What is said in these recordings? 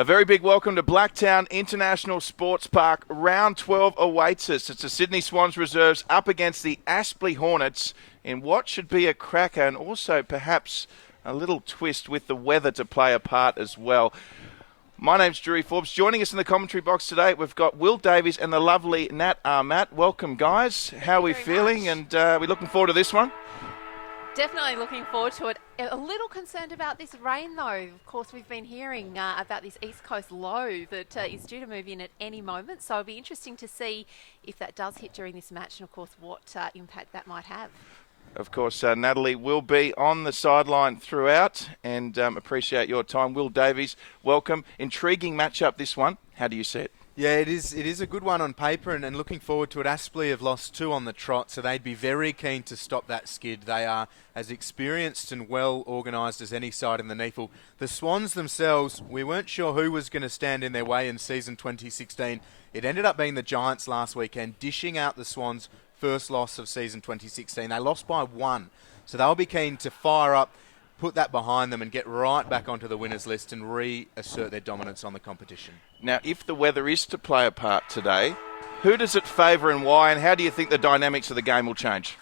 A very big welcome to Blacktown International Sports Park. Round 12 awaits us. It's the Sydney Swans reserves up against the Aspley Hornets in what should be a cracker, and also perhaps a little twist with the weather to play a part as well. My name's Drew Forbes. Joining us in the commentary box today, we've got Will Davies and the lovely Nat Matt. Welcome, guys. How are we feeling? And we're looking forward to this one. Definitely looking forward to it. A little concerned about this rain, though. Of course, we've been hearing about this East Coast low that is due to move in at any moment. So it'll be interesting to see if that does hit during this match and, of course, what impact that might have. Of course, Natalie will be on the sideline throughout, and appreciate your time. Will Davies, welcome. Intriguing matchup, this one. How do you see it? Yeah, it is a good one on paper, and looking forward to it. Aspley have lost 2 on the trot, so they'd be very keen to stop that skid. They are as experienced and well organised as any side in the NEAFL. The Swans themselves, we weren't sure who was going to stand in their way in season 2016. It ended up being the Giants last weekend, dishing out the Swans' first loss of season 2016. They lost by 1, so they'll be keen to fire up, put that behind them and get right back onto the winners list and reassert their dominance on the competition. Now, if the weather is to play a part today, who does it favour and why, and how do you think the dynamics of the game will change?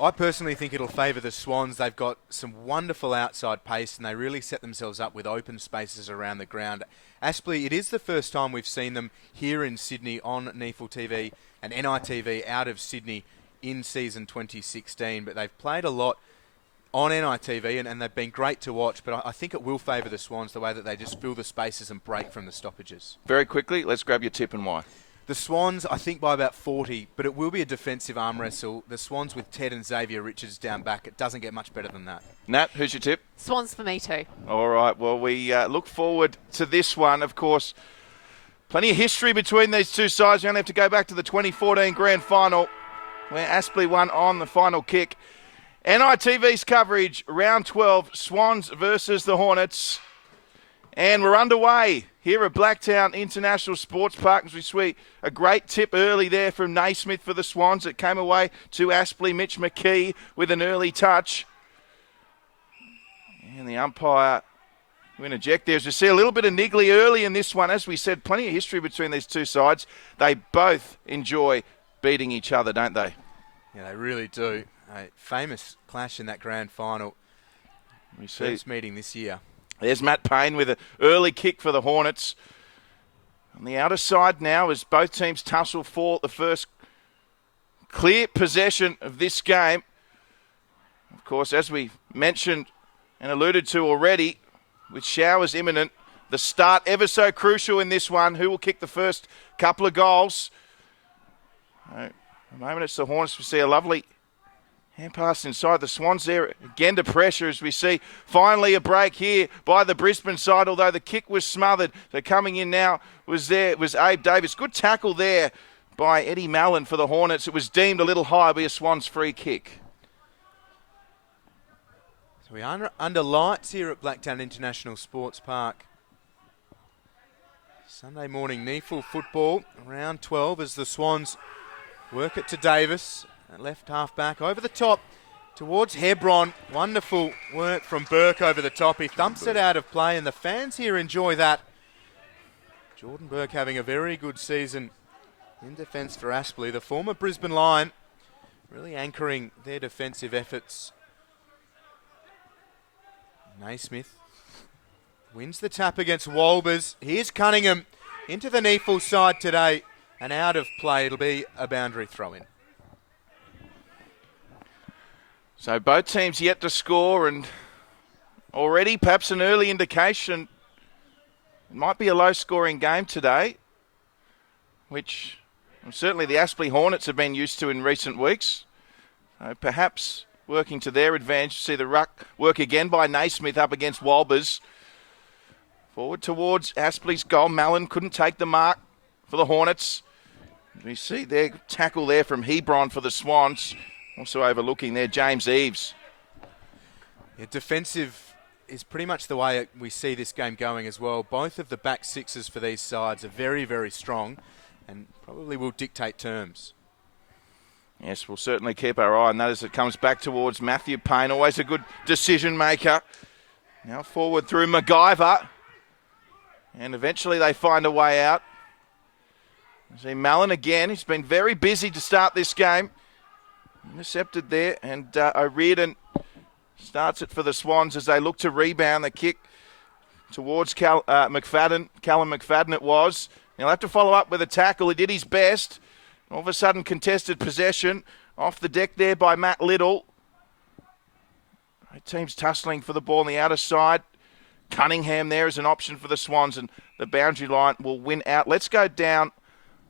I personally think it'll favour the Swans. They've got some wonderful outside pace and they really set themselves up with open spaces around the ground. Aspley, it is the first time we've seen them here in Sydney on NEAFL TV and NITV out of Sydney in season 2016, but they've played a lot on NITV and they've been great to watch, but I think it will favour the Swans the way that they just fill the spaces and break from the stoppages. Very quickly, let's grab your tip and why. The Swans, I think by about 40, but it will be a defensive arm wrestle. The Swans with Ted and Xavier Richards down back, it doesn't get much better than that. Nat, who's your tip? Swans for me too. All right, well, we look forward to this one. Of course, plenty of history between these two sides. You only have to go back to the 2014 Grand Final where Aspley won on the final kick. NITV's coverage, round 12, Swans versus the Hornets. And we're underway here at Blacktown International Sports Park. As we see a great tip early there from Naismith for the Swans. It came away to Aspley. Mitch McKee with an early touch. And the umpire will interject there. As we see a little bit of niggly early in this one. As we said, plenty of history between these two sides. They both enjoy beating each other, don't they? Yeah, they really do. A famous clash in that grand final. We see First meeting this year. There's Matt Payne with an early kick for the Hornets. On the outer side now as both teams tussle for the first clear possession of this game. Of course, as we mentioned and alluded to already, with showers imminent, the start ever so crucial in this one. Who will kick the first couple of goals? At the moment it's the Hornets. We see a lovely hand pass inside. The Swans there again to pressure as we see finally a break here by the Brisbane side, although the kick was smothered. So coming in now was Abe Davis. Good tackle there by Eddie Mallon for the Hornets. It was deemed a little high by a Swans free kick. So we are under lights here at Blacktown International Sports Park. Sunday morning NEAFL football, round 12 as the Swans work it to Davis. Left half back over the top towards Hebron. Wonderful work from Burke over the top. He thumps it out of play and the fans here enjoy that. Jordan Burke having a very good season in defence for Aspley. The former Brisbane Lion really anchoring their defensive efforts. Naismith wins the tap against Walbers. Here's Cunningham into the NEAFL side today and out of play. It'll be a boundary throw-in. So both teams yet to score, and already perhaps an early indication it might be a low-scoring game today, which certainly the Aspley Hornets have been used to in recent weeks. So perhaps working to their advantage. See the ruck work again by Naismith up against Walbers. Forward towards Aspley's goal. Mallon couldn't take the mark for the Hornets. We see their tackle there from Hebron for the Swans. Also overlooking there, James Eves. Yeah, defensive is pretty much the way we see this game going as well. Both of the back sixes for these sides are very, very strong and probably will dictate terms. Yes, we'll certainly keep our eye on that as it comes back towards Matthew Payne. Always a good decision maker. Now forward through MacGyver. And eventually they find a way out. See Mallon again. He's been very busy to start this game. Intercepted there, and O'Riordan starts it for the Swans as they look to rebound the kick towards McFadden. Callum McFadden it was. He'll have to follow up with a tackle. He did his best. All of a sudden contested possession off the deck there by Matt Little. Both teams tussling for the ball on the outer side. Cunningham there is an option for the Swans, and the boundary line will win out. Let's go down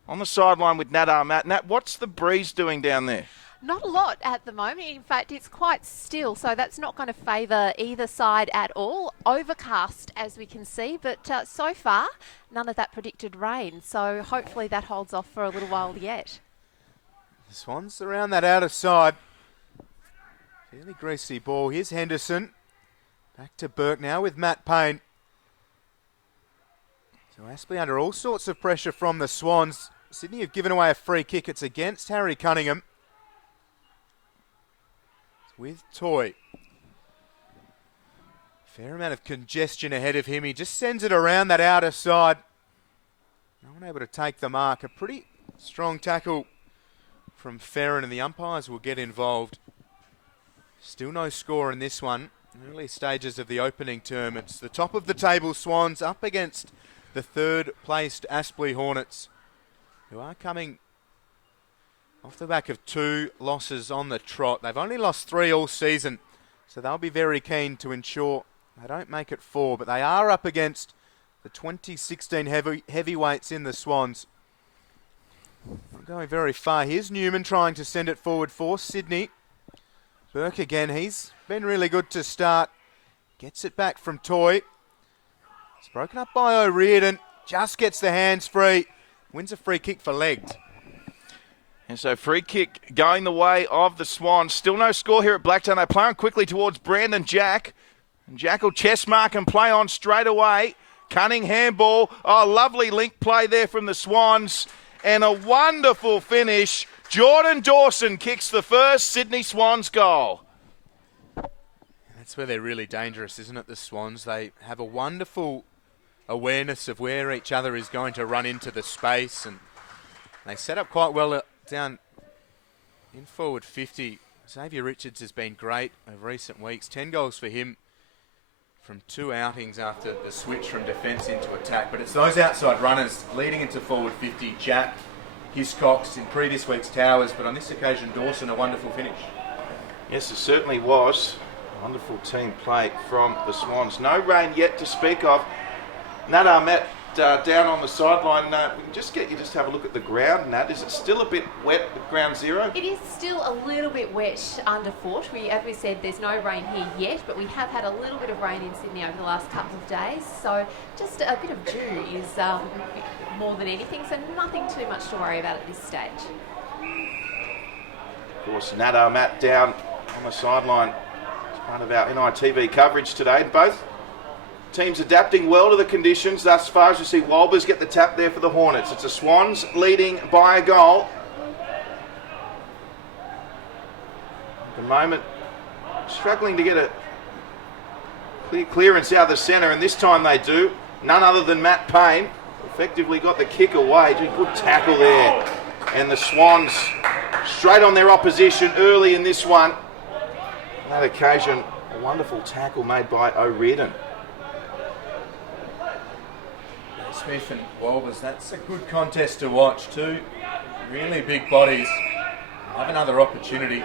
on the sideline with Nat Armat. Nat, what's the breeze doing down there? Not a lot at the moment. In fact, it's quite still, so that's not going to favour either side at all. Overcast, as we can see, but so far, none of that predicted rain. So hopefully that holds off for a little while yet. The Swans around that outer side. Fairly greasy ball. Here's Henderson. Back to Burke now with Matt Payne. So Aspley under all sorts of pressure from the Swans. Sydney have given away a free kick. It's against Harry Cunningham. With Toy. Fair amount of congestion ahead of him. He just sends it around that outer side. No one able to take the mark. A pretty strong tackle from Ferrin, and the umpires will get involved. Still no score in this one. Early stages of the opening term. It's the top of the table Swans up against the third placed Aspley Hornets, who are coming off the back of 2 losses on the trot. They've only lost 3 all season, so they'll be very keen to ensure they don't make it 4. But they are up against the 2016 heavyweights in the Swans. Not going very far. Here's Newman trying to send it forward for Sydney. Burke again. He's been really good to start. Gets it back from Toy. It's broken up by O'Riordan. Just gets the hands free. Wins a free kick for legged. And so free kick going the way of the Swans. Still no score here at Blacktown. They play on quickly towards Brandon Jack. And Jack will chest mark and play on straight away. Cunningham ball. Oh, lovely link play there from the Swans. And a wonderful finish. Jordan Dawson kicks the first Sydney Swans goal. That's where they're really dangerous, isn't it, the Swans? They have a wonderful awareness of where each other is going to run into the space, and they set up quite well down in forward 50. Xavier Richards has been great over recent weeks. 10 goals for him from 2 outings after the switch from defence into attack. But it's those outside runners leading into forward 50. Jack, Hiscox, in previous weeks Towers, but on this occasion Dawson, a wonderful finish. Yes, it certainly was. Wonderful team play from the Swans. No rain yet to speak of. Nat Armat down on the sideline. We can just get you just have a look at the ground, Nat. Is it still a bit wet with ground zero? It is still a little bit wet underfoot. As we said, there's no rain here yet, but we have had a little bit of rain in Sydney over the last couple of days. So just a bit of dew is more than anything, so nothing too much to worry about at this stage. Of course, Nat Armat down on the sideline. It's part of our NITV coverage today. Both teams adapting well to the conditions thus far. As you see, Walbers get the tap there for the Hornets. It's the Swans leading by a goal. At the moment, struggling to get a clear clearance out of the centre, and this time they do. None other than Matt Payne. Effectively got the kick away. Good tackle there. And the Swans straight on their opposition early in this one. On that occasion, a wonderful tackle made by O'Riordan. Smith and Walbers, that's a good contest to watch. 2 really big bodies. Have another opportunity.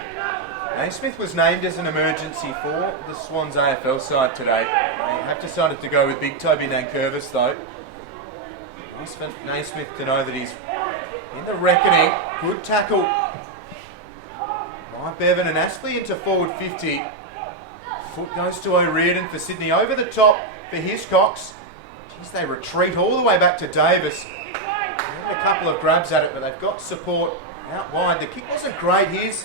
Naismith was named as an emergency for the Swans AFL side today. They have decided to go with Big Toby Nankervis though. Nice for Naismith to know that he's in the reckoning. Good tackle by Bevan and Aspley into forward 50. Foot goes to O'Riordan for Sydney. Over the top for Hiscox. Jeez, they retreat all the way back to Davis. They had a couple of grabs at it, but they've got support out wide. The kick wasn't great. Here's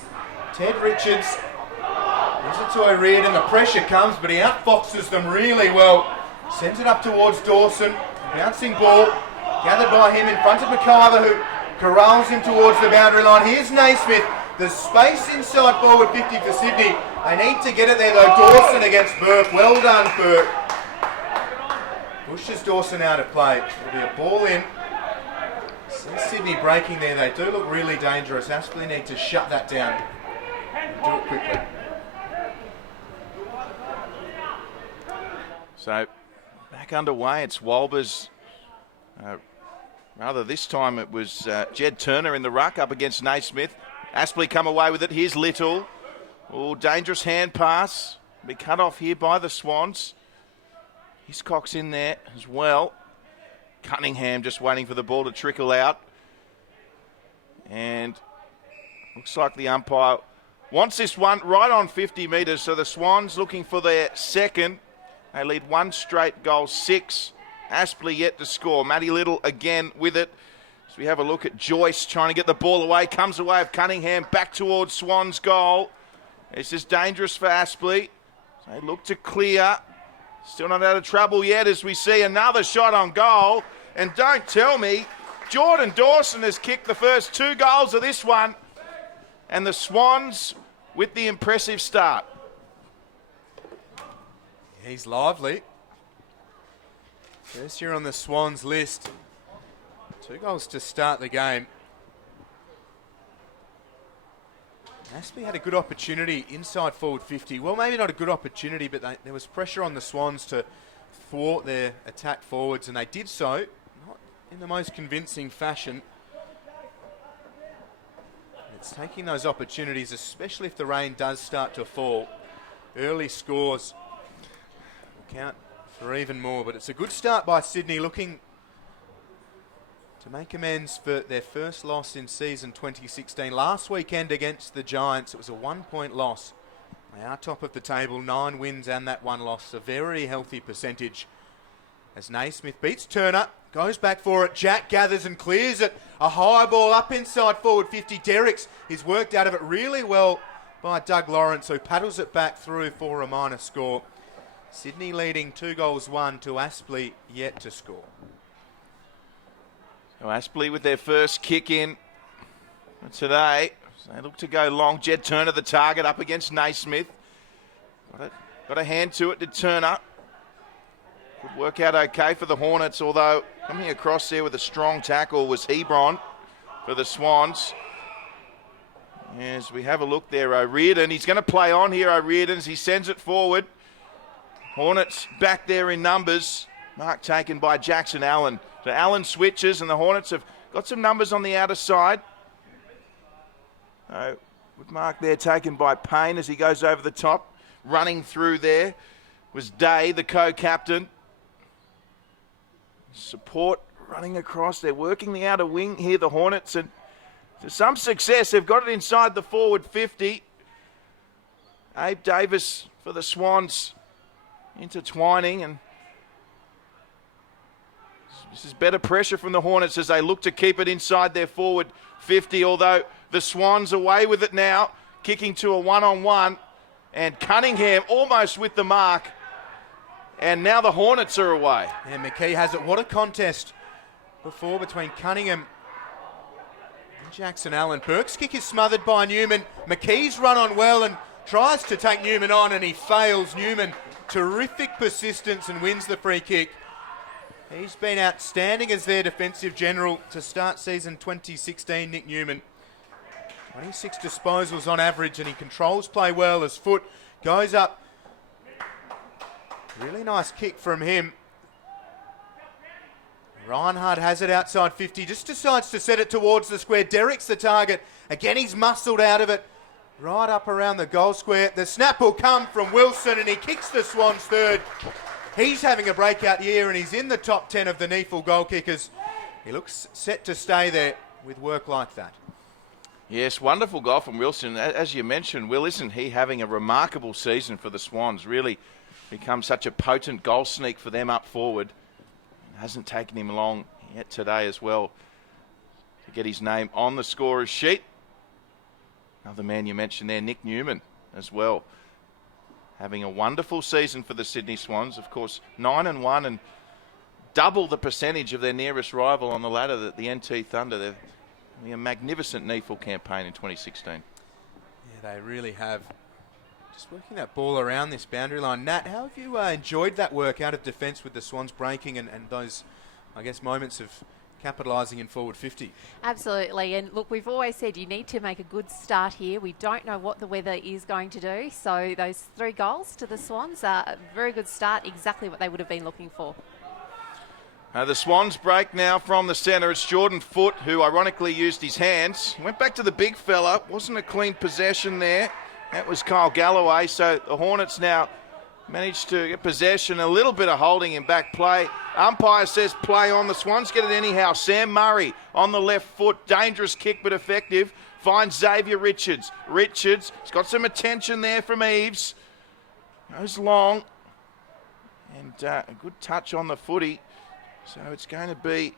Ted Richards. Gives it to O'Riordan. The pressure comes, but he outfoxes them really well. Sends it up towards Dawson. Bouncing ball. Gathered by him in front of McIver, who corrals him towards the boundary line. Here's Naismith. The space inside forward 50 for Sydney. They need to get it there though. Dawson against Burke. Well done, Burke. Pushes Dawson out of play. It'll be a ball in. See Sydney breaking there. They do look really dangerous. Aspley need to shut that down. Do it quickly. So back underway. It's Walbers. Rather this time it was Jed Turner in the ruck up against Naismith. Aspley come away with it. Here's Little. Oh, dangerous hand pass. Be cut off here by the Swans. Hiscock's in there as well. Cunningham just waiting for the ball to trickle out. And looks like the umpire wants this one right on 50 metres. So the Swans looking for their second. They lead one straight goal, 6. Aspley yet to score. Matty Little again with it. So we have a look at Joyce trying to get the ball away. Comes away of Cunningham back towards Swans' goal. This is dangerous for Aspley. So they look to clear. Still not out of trouble yet as we see another shot on goal. And don't tell me, Jordan Dawson has kicked the first 2 goals of this one. And the Swans with the impressive start. He's lively. First year on the Swans list. 2 goals to start the game. Aspley had a good opportunity inside forward 50. Well, maybe not a good opportunity, but there was pressure on the Swans to thwart their attack forwards, and they did so, not in the most convincing fashion. It's taking those opportunities, especially if the rain does start to fall. Early scores will count for even more, but it's a good start by Sydney, looking to make amends for their first loss in season 2016. Last weekend against the Giants, it was a 1-point loss. They are top of the table, 9 wins and that 1 loss. A very healthy percentage as Naismith beats Turner, goes back for it. Jack gathers and clears it. A high ball up inside forward 50. Derricks is worked out of it really well by Doug Lawrence, who paddles it back through for a minor score. Sydney leading 2-1 to Aspley yet to score. So Aspley with their first kick in today. So they look to go long. Jed Turner the target up against Naismith. Got a hand to it to Turner. Could work out okay for the Hornets, although coming across there with a strong tackle was Hebron for the Swans. As we have a look there, O'Riordan. He's going to play on here, O'Riordan, as he sends it forward. Hornets back there in numbers. Mark taken by Jackson Allen. So Allen switches and the Hornets have got some numbers on the outer side. Good mark there taken by Payne as he goes over the top. Running through there was Day, the co-captain. Support running across. They're working the outer wing here, the Hornets. And to some success, they've got it inside the forward 50. Abe Davis for the Swans intertwining, and this is better pressure from the Hornets as they look to keep it inside their forward 50, although the Swans away with it now, kicking to a one-on-one, and Cunningham almost with the mark, and now the Hornets are away. And McKee has it. What a contest before between Cunningham and Jackson Allen. Burke's kick is smothered by Newman. McKee's run on well and tries to take Newman on, and he fails. Newman, terrific persistence, and wins the free kick. He's been outstanding as their defensive general to start season 2016, Nick Newman. 26 disposals on average, and he controls play well as foot goes up. Really nice kick from him. Reinhardt has it outside 50, just decides to set it towards the square. Derrick's the target. Again, he's muscled out of it. Right up around the goal square. The snap will come from Wilson, and he kicks the Swans third. He's having a breakout year, and he's in the top 10 of the NEAFL goal kickers. He looks set to stay there with work like that. Yes, wonderful goal from Wilson. As you mentioned, Will, isn't he having a remarkable season for the Swans? Really become such a potent goal sneak for them up forward. It hasn't taken him long yet today as well to get his name on the scorer's sheet. Another man you mentioned there, Nick Newman, as well. Having a wonderful season for the Sydney Swans. Of course, 9-1 and double the percentage of their nearest rival on the ladder, the NT Thunder. They're having a magnificent NEAFL campaign in 2016. Yeah, they really have. Just working that ball around this boundary line. Nat, how have you enjoyed that work out of defence with the Swans breaking and those, I guess, moments of capitalising in forward 50? Absolutely. And look, we've always said you need to make a good start here. We don't know what the weather is going to do. So those 3 goals to the Swans are a very good start, exactly what they would have been looking for. The Swans break now from the centre. It's Jordan Foote, who ironically used his hands. Went back to the big fella. Wasn't a clean possession there. That was Kyle Galloway. So the Hornets now managed to get possession. A little bit of holding in back play. Umpire says play on. The Swans get it anyhow. Sam Murray on the left foot. Dangerous kick but effective. Finds Xavier Richards. Richards has got some attention there from Eves. Goes long. And a good touch on the footy. So it's going to be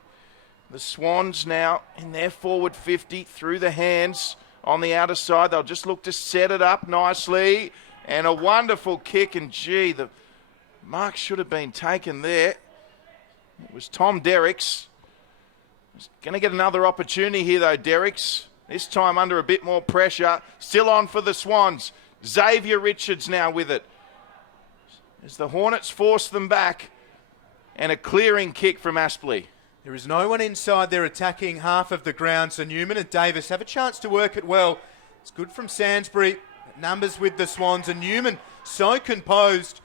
the Swans now in their forward 50 through the hands on the outer side. They'll just look to set it up nicely. And a wonderful kick. And gee, the mark should have been taken there. It was Tom Derricks. He's going to get another opportunity here though, Derricks. This time under a bit more pressure. Still on for the Swans. Xavier Richards now with it. As the Hornets force them back. And a clearing kick from Aspley. There is no one inside their attacking half of the ground, so Newman and Davis have a chance to work it well. It's good from Sainsbury. Numbers with the Swans, and Newman so composed.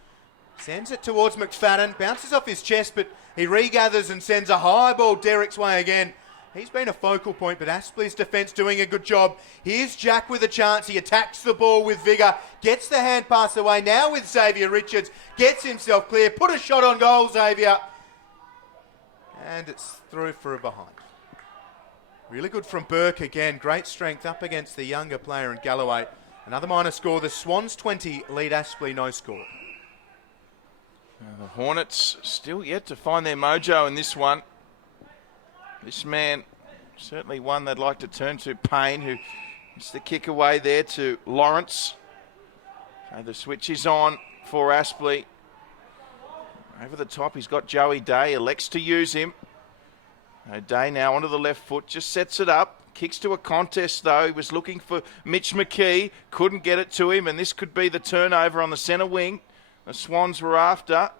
Sends it towards McFadden. Bounces off his chest, but he regathers and sends a high ball Derrick's way again. He's been a focal point, but Aspley's defence doing a good job. Here's Jack with a chance. He attacks the ball with vigour. Gets the hand pass away. Now with Xavier Richards. Gets himself clear. Put a shot on goal, Xavier. And it's through for a behind. Really good from Burke again. Great strength up against the younger player in Galloway. Another minor score. The Swans 20 lead Aspley no score. The Hornets still yet to find their mojo in this one. This man, certainly one they'd like to turn to, Payne, who gets the kick away there to Lawrence. So the switch is on for Aspley. Over the top, he's got Joey Day, elects to use him. Day now onto the left foot, just sets it up. Kicks to a contest though. He was looking for Mitch McKee, couldn't get it to him, and this could be the turnover on the centre wing. The Swans were after.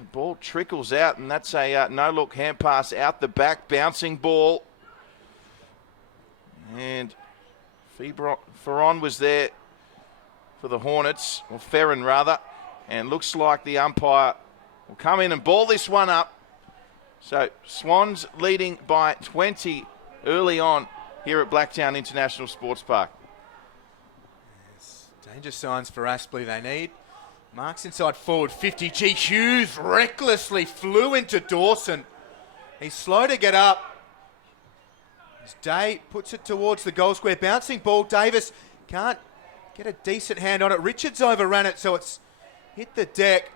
The ball trickles out, and that's a no-look hand pass out the back, bouncing ball. And Ferron was there for the Hornets, or Ferron rather, and looks like the umpire will come in and ball this one up. So Swans leading by 20 early on here at Blacktown International Sports Park. Yes. Danger signs for Aspley they need. Marks inside forward 50. G. Hughes recklessly flew into Dawson. He's slow to get up. As Day puts it towards the goal square. Bouncing ball. Davis can't get a decent hand on it. Richards overran it, so it's hit the deck.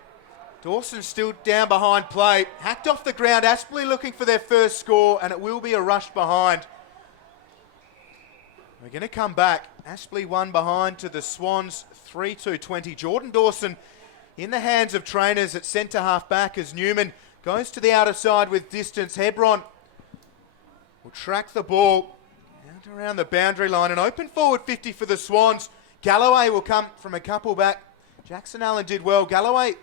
Dawson still down behind play. Hacked off the ground. Aspley looking for their first score, and it will be a rush behind. We're going to come back. Aspley 1 behind to the Swans 3-2-20. Jordan Dawson in the hands of trainers at centre half back as Newman goes to the outer side with distance. Hebron will track the ball out around the boundary line. An open forward 50 for the Swans. Galloway will come from a couple back. Jackson Allen did well. Galloway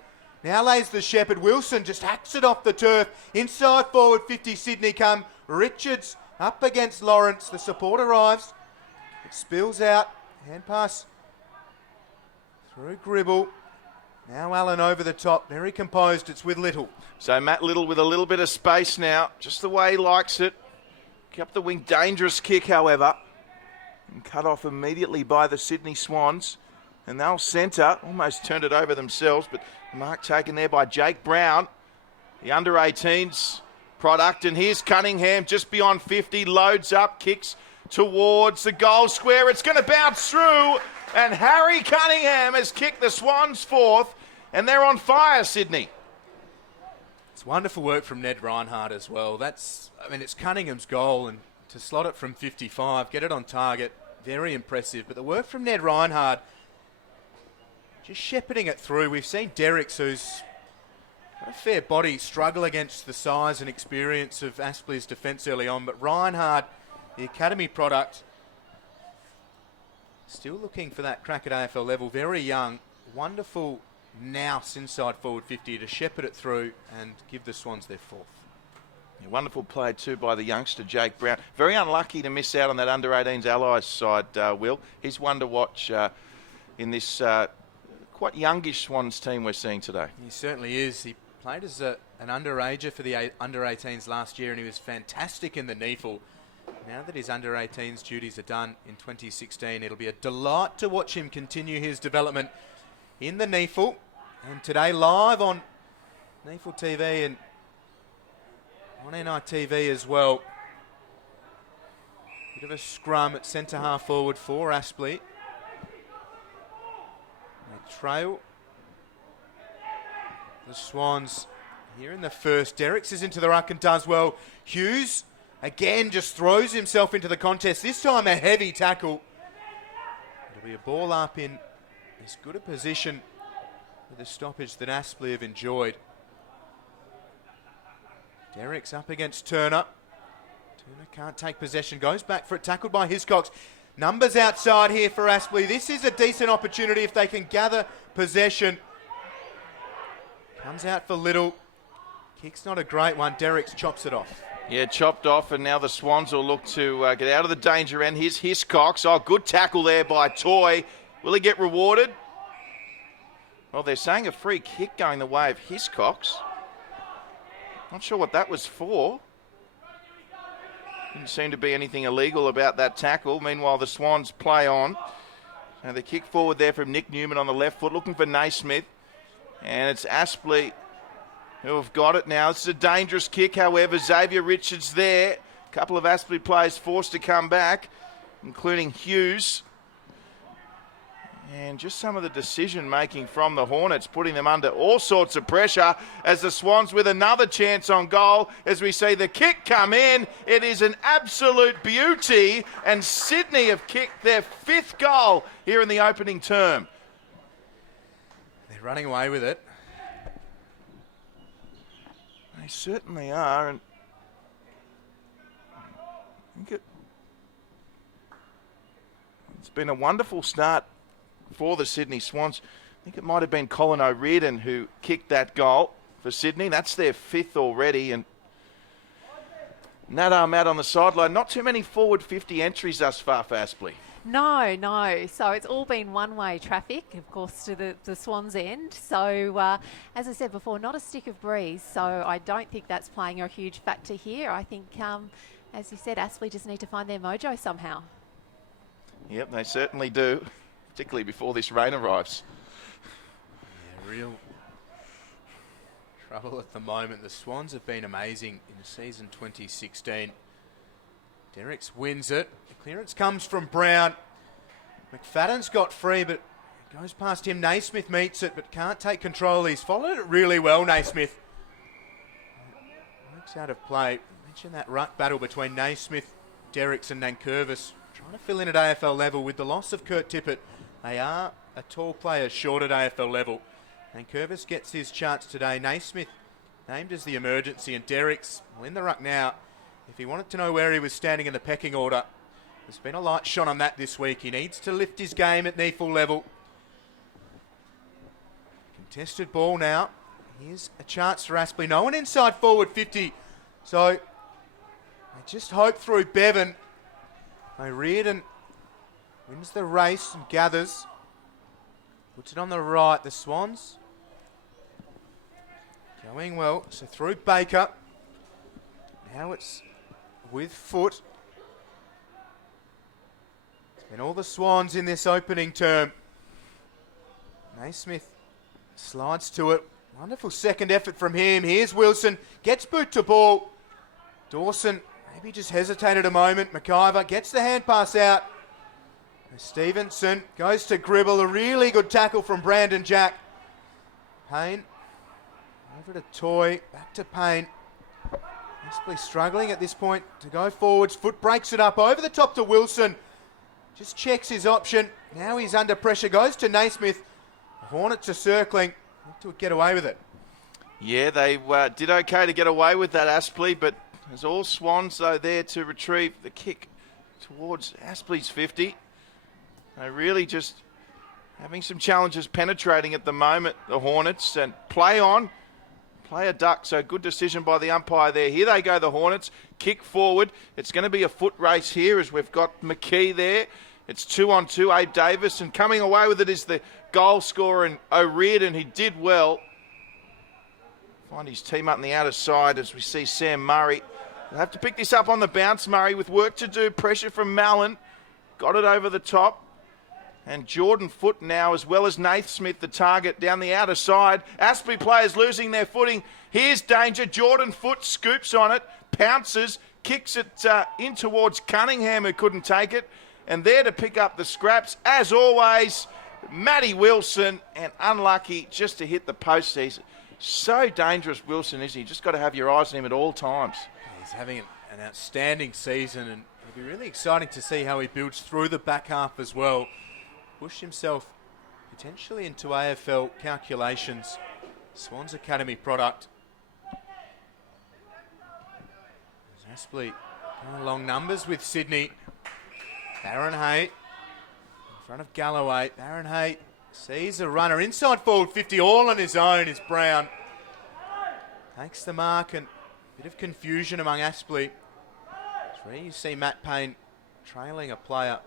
now lays the shepherd. Wilson just hacks it off the turf. Inside forward 50, Sydney come. Richards up against Lawrence. The support arrives. It spills out. Hand pass through Gribble. Now Allen over the top. Very composed. It's with Little. So Matt Little with a little bit of space now. Just the way he likes it. Up the wing. Dangerous kick, however. And cut off immediately by the Sydney Swans. And they'll centre. Almost turned it over themselves, but the mark taken there by Jake Brown, the under-18s product. And here's Cunningham just beyond 50, loads up, kicks towards the goal square. It's going to bounce through, and Harry Cunningham has kicked the Swans fourth, and they're on fire, Sydney. It's wonderful work from Ned Reinhardt as well. It's Cunningham's goal, and to slot it from 55, get it on target, very impressive. But the work from Ned Reinhardt, just shepherding it through. We've seen Derricks, who's got a fair body, struggle against the size and experience of Aspley's defence early on. But Reinhardt, the academy product, Still looking for that crack at AFL level. Very young. Wonderful nous inside forward 50 to shepherd it through and give the Swans their fourth. Yeah, wonderful play too by the youngster Jake Brown. Very unlucky to miss out on that under-18s Allies side, Will. He's one to watch in this quite youngish Swans team we're seeing today. He certainly is. He played as an underager for the under-18s last year and he was fantastic in the NEAFL. Now that his under-18s duties are done in 2016, it'll be a delight to watch him continue his development in the NEAFL. And today live on NEAFL TV and on NITV as well. Bit of a scrum at centre half forward for Aspley. They trail the Swans here in the first. Derricks is into the ruck and does well. Hughes again just throws himself into the contest. This time a heavy tackle. It'll be a ball up in as good a position with the stoppage that Aspley have enjoyed. Derricks up against Turner. Turner can't take possession. Goes back for it. Tackled by Hiscox. Numbers outside here for Aspley. This is a decent opportunity if they can gather possession. Comes out for Little. Kick's not a great one. Derricks chops it off. Yeah, chopped off, and now the Swans will look to get out of the danger end. Here's Hiscox. Oh, good tackle there by Toy. Will he get rewarded? Well, they're saying a free kick going the way of Hiscox. Not sure what that was for. Didn't seem to be anything illegal about that tackle. Meanwhile, the Swans play on. And the kick forward there from Nick Newman on the left foot, looking for Naismith. And it's Aspley who have got it now. This is a dangerous kick, however. Xavier Richards there. A couple of Aspley players forced to come back, including Hughes. And just some of the decision-making from the Hornets, putting them under all sorts of pressure as the Swans with another chance on goal. As we see the kick come in, it is an absolute beauty. And Sydney have kicked their 5th goal here in the opening term. They're running away with it. They certainly are. And I think it's been a wonderful start for the Sydney Swans. I think it might have been Colin O'Riordan who kicked that goal for Sydney. That's their 5th already. And Nat Ahmad on the sideline. Not too many forward 50 entries thus far for Aspley. No. So it's all been one-way traffic, of course, to the Swans' end. So, as I said before, not a stick of breeze. So I don't think that's playing a huge factor here. I think, as you said, Aspley just need to find their mojo somehow. Yep, they certainly do, particularly before this rain arrives. Yeah, real trouble at the moment. The Swans have been amazing in season 2016. Derricks wins it. The clearance comes from Brown. McFadden's got free, but it goes past him. Naismith meets it, but can't take control. He's followed it really well, Naismith. Works out of play. Mentioned that ruck battle between Naismith, Derricks and Nankervis. Trying to fill in at AFL level with the loss of Kurt Tippett. They are a tall player short at AFL level. Nankervis gets his chance today. Naismith named as the emergency, and Derricks will in the ruck now. If he wanted to know where he was standing in the pecking order, there's been a light shone on that this week. He needs to lift his game at NEAFL level. Contested ball now. Here's a chance for Aspley. No one inside forward 50. So they just hope through Bevan. O'Riordan wins the race and gathers. Puts it on the right. The Swans going well. So through Baker. Now it's with Foot. It's been all the Swans in this opening term. Naismith slides to it. Wonderful second effort from him. Here's Wilson. Gets boot to ball. Dawson maybe just hesitated a moment. McIver gets the hand pass out. Stevenson goes to Gribble. A really good tackle from Brandon Jack. Payne over to Toy. Back to Payne. Aspley struggling at this point to go forwards. Foot breaks it up over the top to Wilson. Just checks his option. Now he's under pressure. Goes to Naismith. Hornets are circling. Look to get away with it. Yeah, they did okay to get away with that, Aspley, but there's all Swans, though, there to retrieve the kick towards Aspley's 50. They're really just having some challenges penetrating at the moment, the Hornets, and play on. Play a duck, so good decision by the umpire there. Here they go, the Hornets. Kick forward. It's going to be a foot race here as we've got McKee there. It's 2-on-2, Abe Davis, and coming away with it is the goal scorer in O'Riordan. He did well. Find his team up on the outer side as we see Sam Murray. They'll have to pick this up on the bounce, Murray, with work to do. Pressure from Mallon. Got it over the top. And Jordan Foote now, as well as Naismith, the target down the outer side. Aspley players losing their footing. Here's danger. Jordan Foote scoops on it, pounces, kicks it in towards Cunningham, who couldn't take it. And there to pick up the scraps, as always, Matty Wilson, and unlucky just to hit the post. He's so dangerous, Wilson, isn't he? Just got to have your eyes on him at all times. He's having an outstanding season, and it'll be really exciting to see how he builds through the back half as well. Push himself potentially into AFL calculations. Swans Academy product. There's Aspley going long numbers with Sydney. Barron Hay in front of Galloway. Barron Hay sees a runner inside forward 50, all on his own is Brown. Takes the mark, and a bit of confusion among Aspley. It's where you see Matt Payne trailing a player.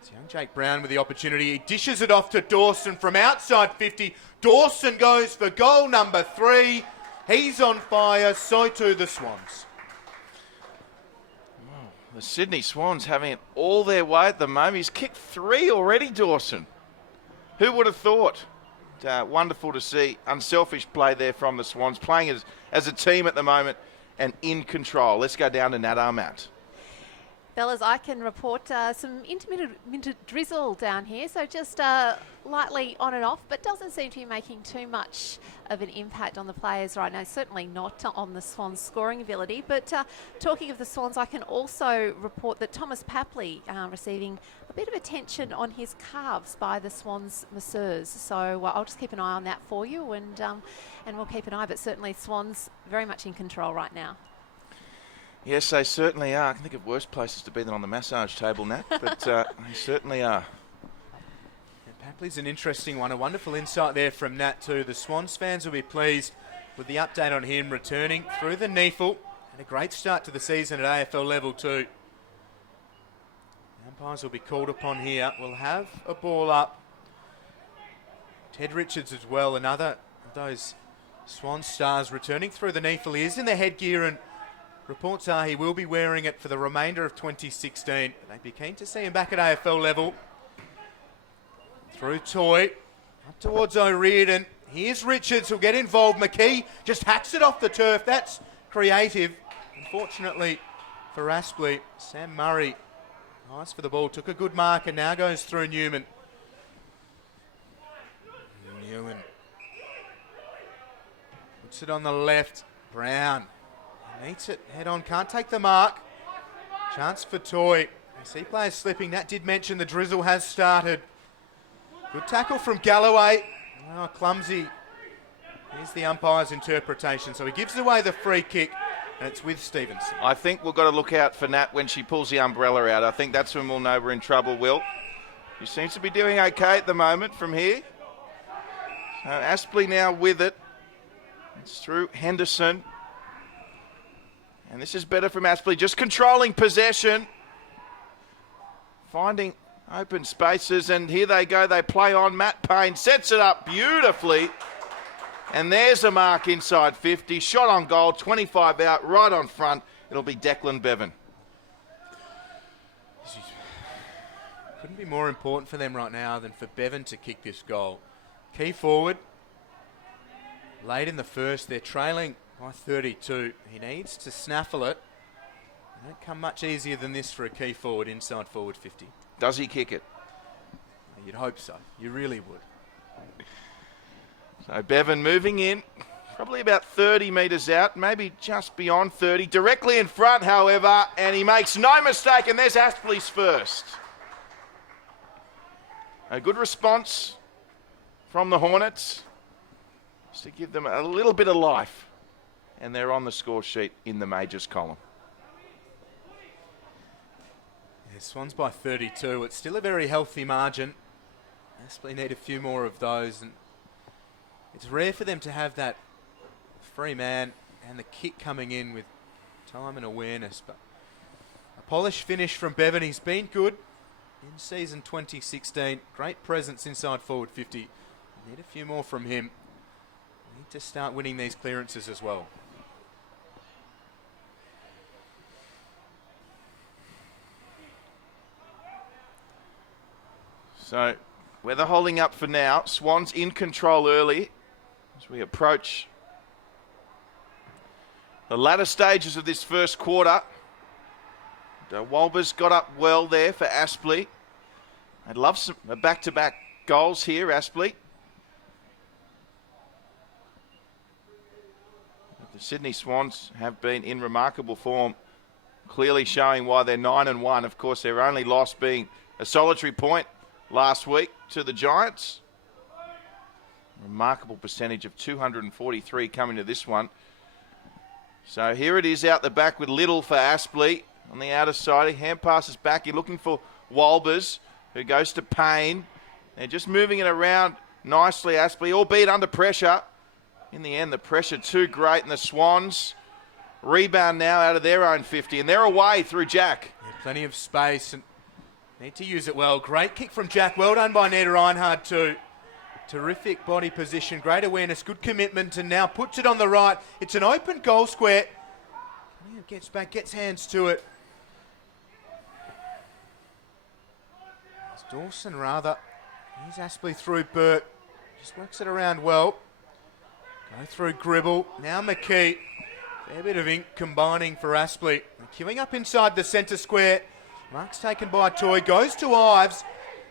It's young Jake Brown with the opportunity. He dishes it off to Dawson from outside 50. Dawson goes for goal number 3. He's on fire, so too the Swans. The Sydney Swans having it all their way at the moment. He's kicked 3 already, Dawson. Who would have thought? Wonderful to see. Unselfish play there from the Swans, playing as a team at the moment and in control. Let's go down to Nat Armat. Fellas, I can report some intermittent drizzle down here, so just lightly on and off, but doesn't seem to be making too much of an impact on the players right now. Certainly not on the Swans' scoring ability. But talking of the Swans, I can also report that Thomas Papley receiving a bit of attention on his calves by the Swans masseurs. So I'll just keep an eye on that for you, and we'll keep an eye. But certainly Swans very much in control right now. Yes, they certainly are. I can think of worse places to be than on the massage table, Nat, but they certainly are. Papley's an interesting one. A wonderful insight there from Nat too. The Swans fans will be pleased with the update on him returning through the NEAFL, and a great start to the season at AFL level too. Umpires will be called upon here. We'll have a ball up. Ted Richards as well, another of those Swan stars returning through the NEAFL. He is in the headgear, and reports are he will be wearing it for the remainder of 2016. They'd be keen to see him back at AFL level. Through Toy, up towards O'Riordan. Here's Richards, who'll get involved. McKee just hacks it off the turf. That's creative. Unfortunately for Aspley, Sam Murray, nice for the ball, took a good mark and now goes through Newman. Newman puts it on the left. Brown meets it head on, can't take the mark. Chance for Toy. I see players slipping. That did mention the drizzle has started. Good tackle from Galloway. Oh, clumsy. Here's the umpire's interpretation. So he gives away the free kick, and it's with Stevenson. I think we've got to look out for Nat when she pulls the umbrella out. I think that's when we'll know we're in trouble, Will. He seems to be doing okay at the moment from here. So Aspley now with it. It's through Henderson. And this is better from Aspley, just controlling possession. Finding open spaces, and here they go. They play on. Matt Payne sets it up beautifully. And there's a mark inside 50. Shot on goal, 25 out, right on front. It'll be Declan Bevan. Couldn't be more important for them right now than for Bevan to kick this goal. Key forward. Late in the first, they're trailing by 32. He needs to snaffle it. It won't come much easier than this for a key forward inside forward 50. Does he kick it? You'd hope so. You really would. So Bevan moving in, probably about 30 metres out, maybe just beyond 30. Directly in front, however, and he makes no mistake, and there's Aspley's first. A good response from the Hornets, just to give them a little bit of life. And they're on the score sheet in the majors column. Yeah, Swans by 32. It's still a very healthy margin. Aspley need a few more of those, and it's rare for them to have that free man and the kick coming in with time and awareness. But a polished finish from Bevan. He's been good in season 2016. Great presence inside forward 50. Need a few more from him. Need to start winning these clearances as well. So weather holding up for now. Swans in control early as we approach the latter stages of this first quarter. The Walbers got up well there for Aspley. I'd love some back-to-back goals here, Aspley. The Sydney Swans have been in remarkable form, clearly showing why they're 9-1. Of course, their only loss being a solitary point last week to the Giants. Remarkable percentage of 243 coming to this one. So here it is out the back with Little for Aspley on the outer side. He hand passes back. You're looking for Walbers, who goes to Payne. They're just moving it around nicely, Aspley, albeit under pressure. In the end, the pressure too great, and the Swans rebound now out of their own 50, and they're away through Jack. Yeah, plenty of space and need to use it well. Great kick from Jack. Well done by Ned Reinhard too. Terrific body position, great awareness, good commitment, and now puts it on the right. It's an open goal square. Gets back, gets hands to it. It's Dawson rather. Here's Aspley through Burt. Just works it around well. Go through Gribble. Now McKee. Fair bit of ink combining for Aspley. Queuing up inside the centre square. Mark's taken by Toy. Goes to Ives.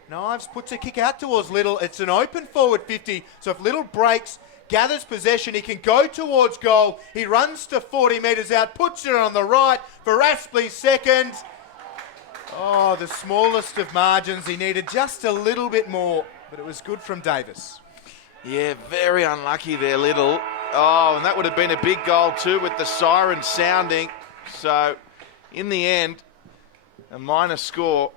And Ives puts a kick out towards Little. It's an open forward 50. So if Little breaks, gathers possession, he can go towards goal. He runs to 40 metres out. Puts it on the right for Aspley's second. Oh, the smallest of margins. He needed just a little bit more. But it was good from Davis. Yeah, very unlucky there, Little. Oh, and that would have been a big goal too with the siren sounding. So, in the end, a minor score.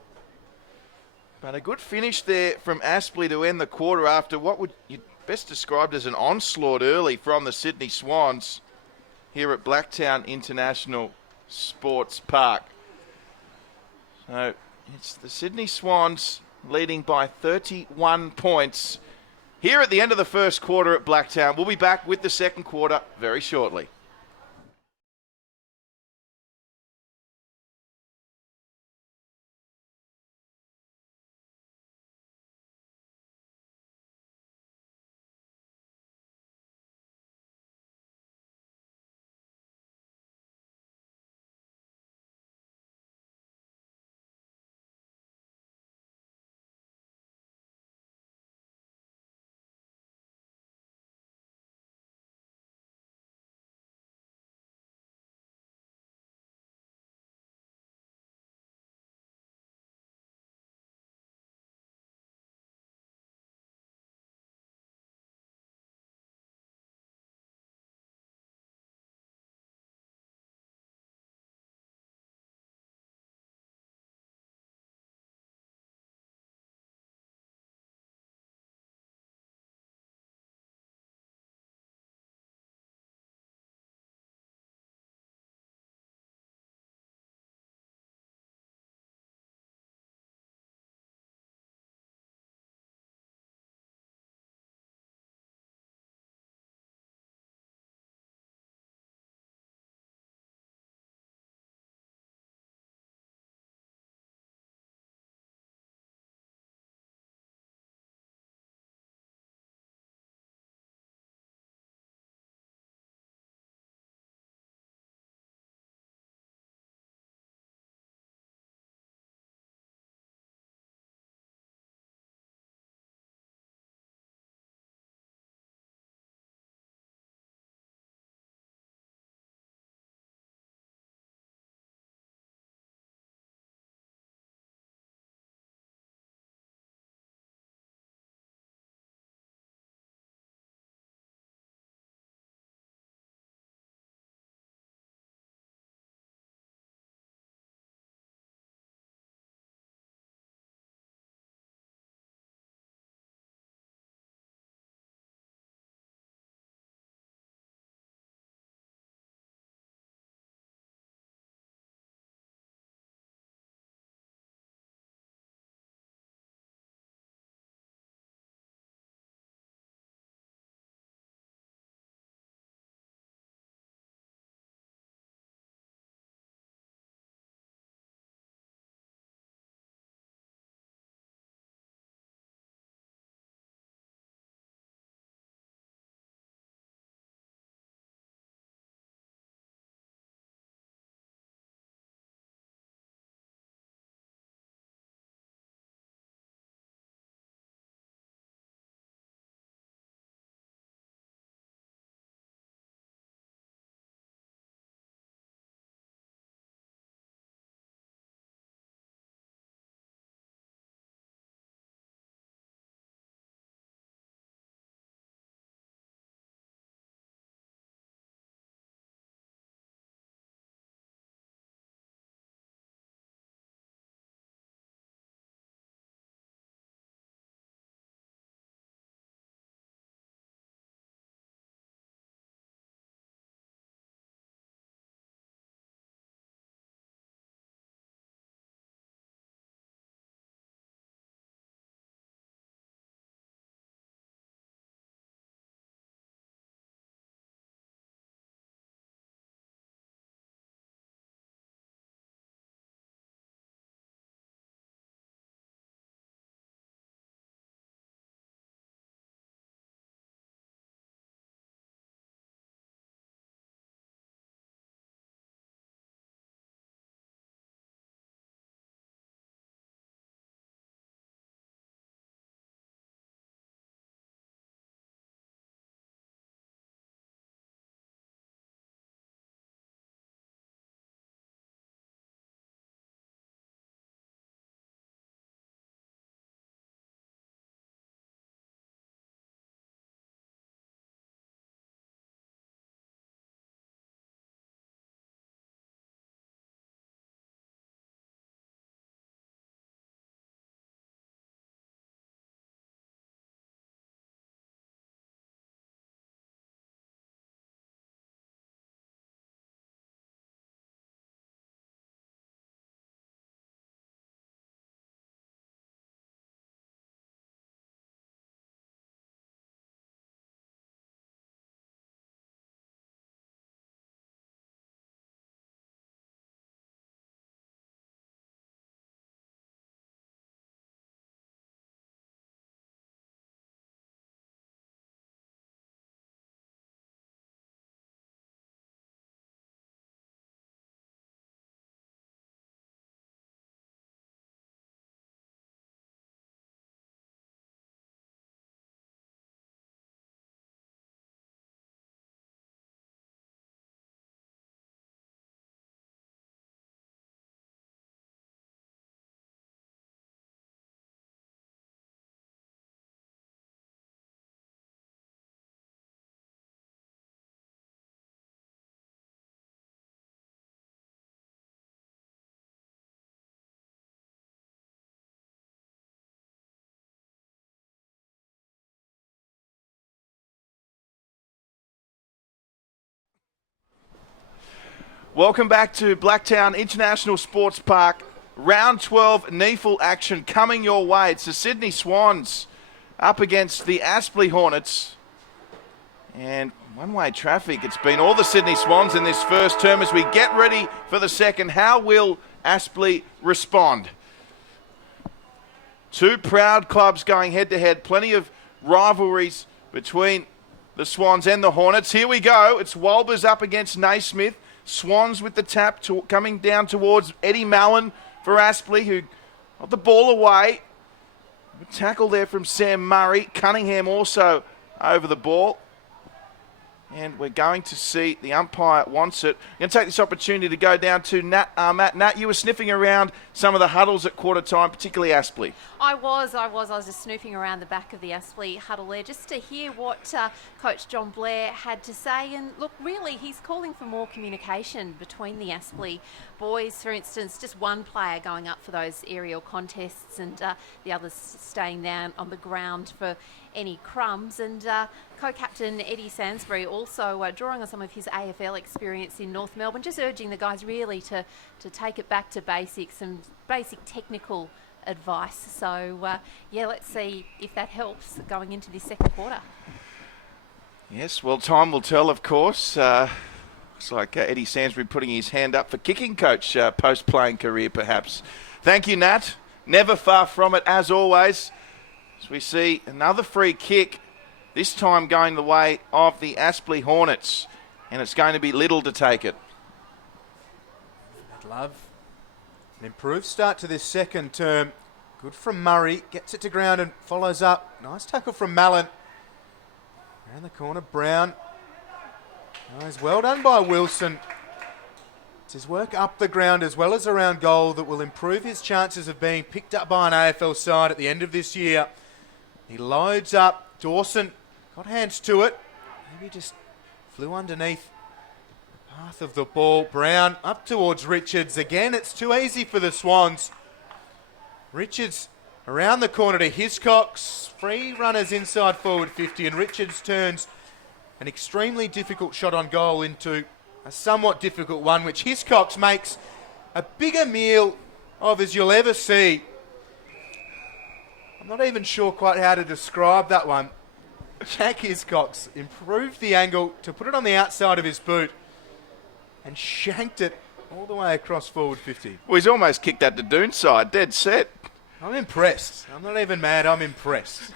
But a good finish there from Aspley to end the quarter after what would you best described as an onslaught early from the Sydney Swans here at Blacktown International Sports Park. So, it's the Sydney Swans leading by 31 points here at the end of the first quarter at Blacktown. We'll be back with the second quarter very shortly. Welcome back to Blacktown International Sports Park. Round 12 NEAFL action coming your way. It's the Sydney Swans up against the Aspley Hornets. And one-way traffic. It's been all the Sydney Swans in this first term as we get ready for the second. How will Aspley respond? Two proud clubs going head-to-head. Plenty of rivalries between the Swans and the Hornets. Here we go. It's Walbers up against Naismith. Swans with the tap coming down towards Eddie Mallon for Aspley, who got the ball away. Good tackle there from Sam Murray. Cunningham also over the ball. And we're going to see the umpire wants it. I'm going to take this opportunity to go down to Matt. Nat, you were sniffing around some of the huddles at quarter time, particularly Aspley. I was just snooping around the back of the Aspley huddle there just to hear what Coach John Blair had to say. And look, really, he's calling for more communication between the Aspley boys. For instance, just one player going up for those aerial contests and the others staying down on the ground for any crumbs. And co-captain Eddie Sainsbury also drawing on some of his AFL experience in North Melbourne, just urging the guys really to take it back to basics and basic technical advice. So, let's see if that helps going into this second quarter. Yes, well, time will tell, of course. Looks like Eddie Sainsbury putting his hand up for kicking coach post-playing career, perhaps. Thank you, Nat. Never far from it, as always. As we see another free kick, this time going the way of the Aspley Hornets. And it's going to be Little to take it. Love. An improved start to this second term. Good from Murray. Gets it to ground and follows up. Nice tackle from Mallon. Around the corner, Brown. Nice, well done by Wilson. It's his work up the ground as well as around goal that will improve his chances of being picked up by an AFL side at the end of this year. He loads up. Dawson got hands to it. Maybe just flew underneath the path of the ball. Brown up towards Richards. Again, it's too easy for the Swans. Richards around the corner to Hiscox. Free runners inside forward 50, and Richards turns an extremely difficult shot on goal into a somewhat difficult one, which Hiscox makes a bigger meal of as you'll ever see. I'm not even sure quite how to describe that one. Jack Hiscox improved the angle to put it on the outside of his boot and shanked it all the way across forward 50. Well, he's almost kicked that to Doon side, dead set. I'm impressed. I'm not even mad, I'm impressed.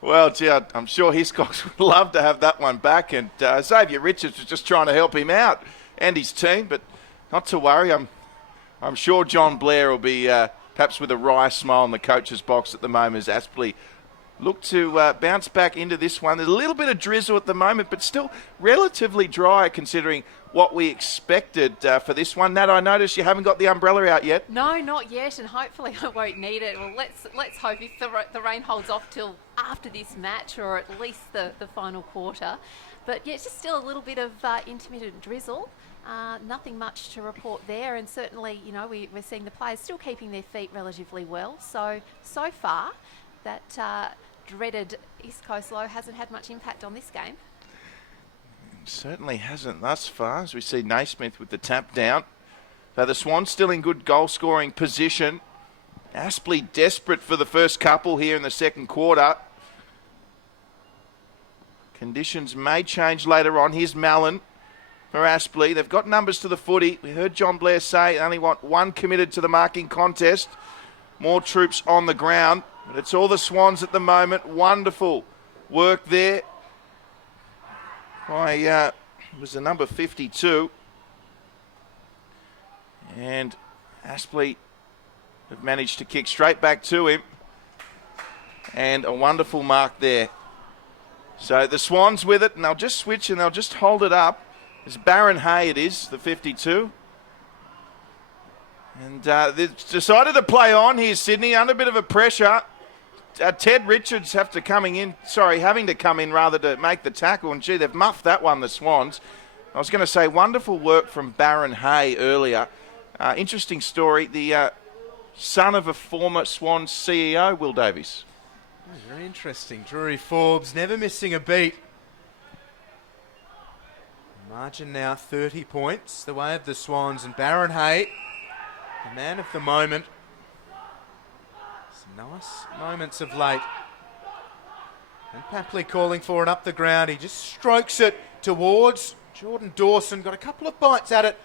Well, gee, I'm sure Hiscox would love to have that one back, and Xavier Richards was just trying to help him out and his team, but not to worry. I'm sure John Blair will be perhaps with a wry smile in the coach's box at the moment as Aspley look to bounce back into this one. There's a little bit of drizzle at the moment, but still relatively dry considering what we expected for this one. Nat, I noticed you haven't got the umbrella out yet. No, not yet, and hopefully I won't need it. Well, let's hope if the rain holds off till after this match or at least the final quarter. But yeah, it's just still a little bit of intermittent drizzle. Nothing much to report there, and certainly, we're seeing the players still keeping their feet relatively well. So far, that dreaded East Coast low hasn't had much impact on this game. Certainly hasn't thus far, as we see Naismith with the tap down. So the Swans still in good goal-scoring position. Aspley desperate for the first couple here in the second quarter. Conditions may change later on. Here's Mallon for Aspley. They've got numbers to the footy. We heard John Blair say they only want one committed to the marking contest. More troops on the ground. But it's all the Swans at the moment. Wonderful work there by was the number 52. And Aspley have managed to kick straight back to him. And a wonderful mark there. So the Swans with it, and they'll just switch and they'll just hold it up. It's Baron Hay, it is, the 52. And they've decided to play on here, Sydney, under a bit of a pressure. Ted Richards having to come in rather to make the tackle. And gee, they've muffed that one, the Swans. I was going to say, wonderful work from Baron Hay earlier. Interesting story. The son of a former Swans CEO, Will Davies. Oh, very interesting. Drury Forbes never missing a beat. Margin now 30 points, the way of the Swans, and Baron Hay, the man of the moment. Some nice moments of late. And Papley calling for it up the ground. He just strokes it towards Jordan Dawson. Got a couple of bites at it.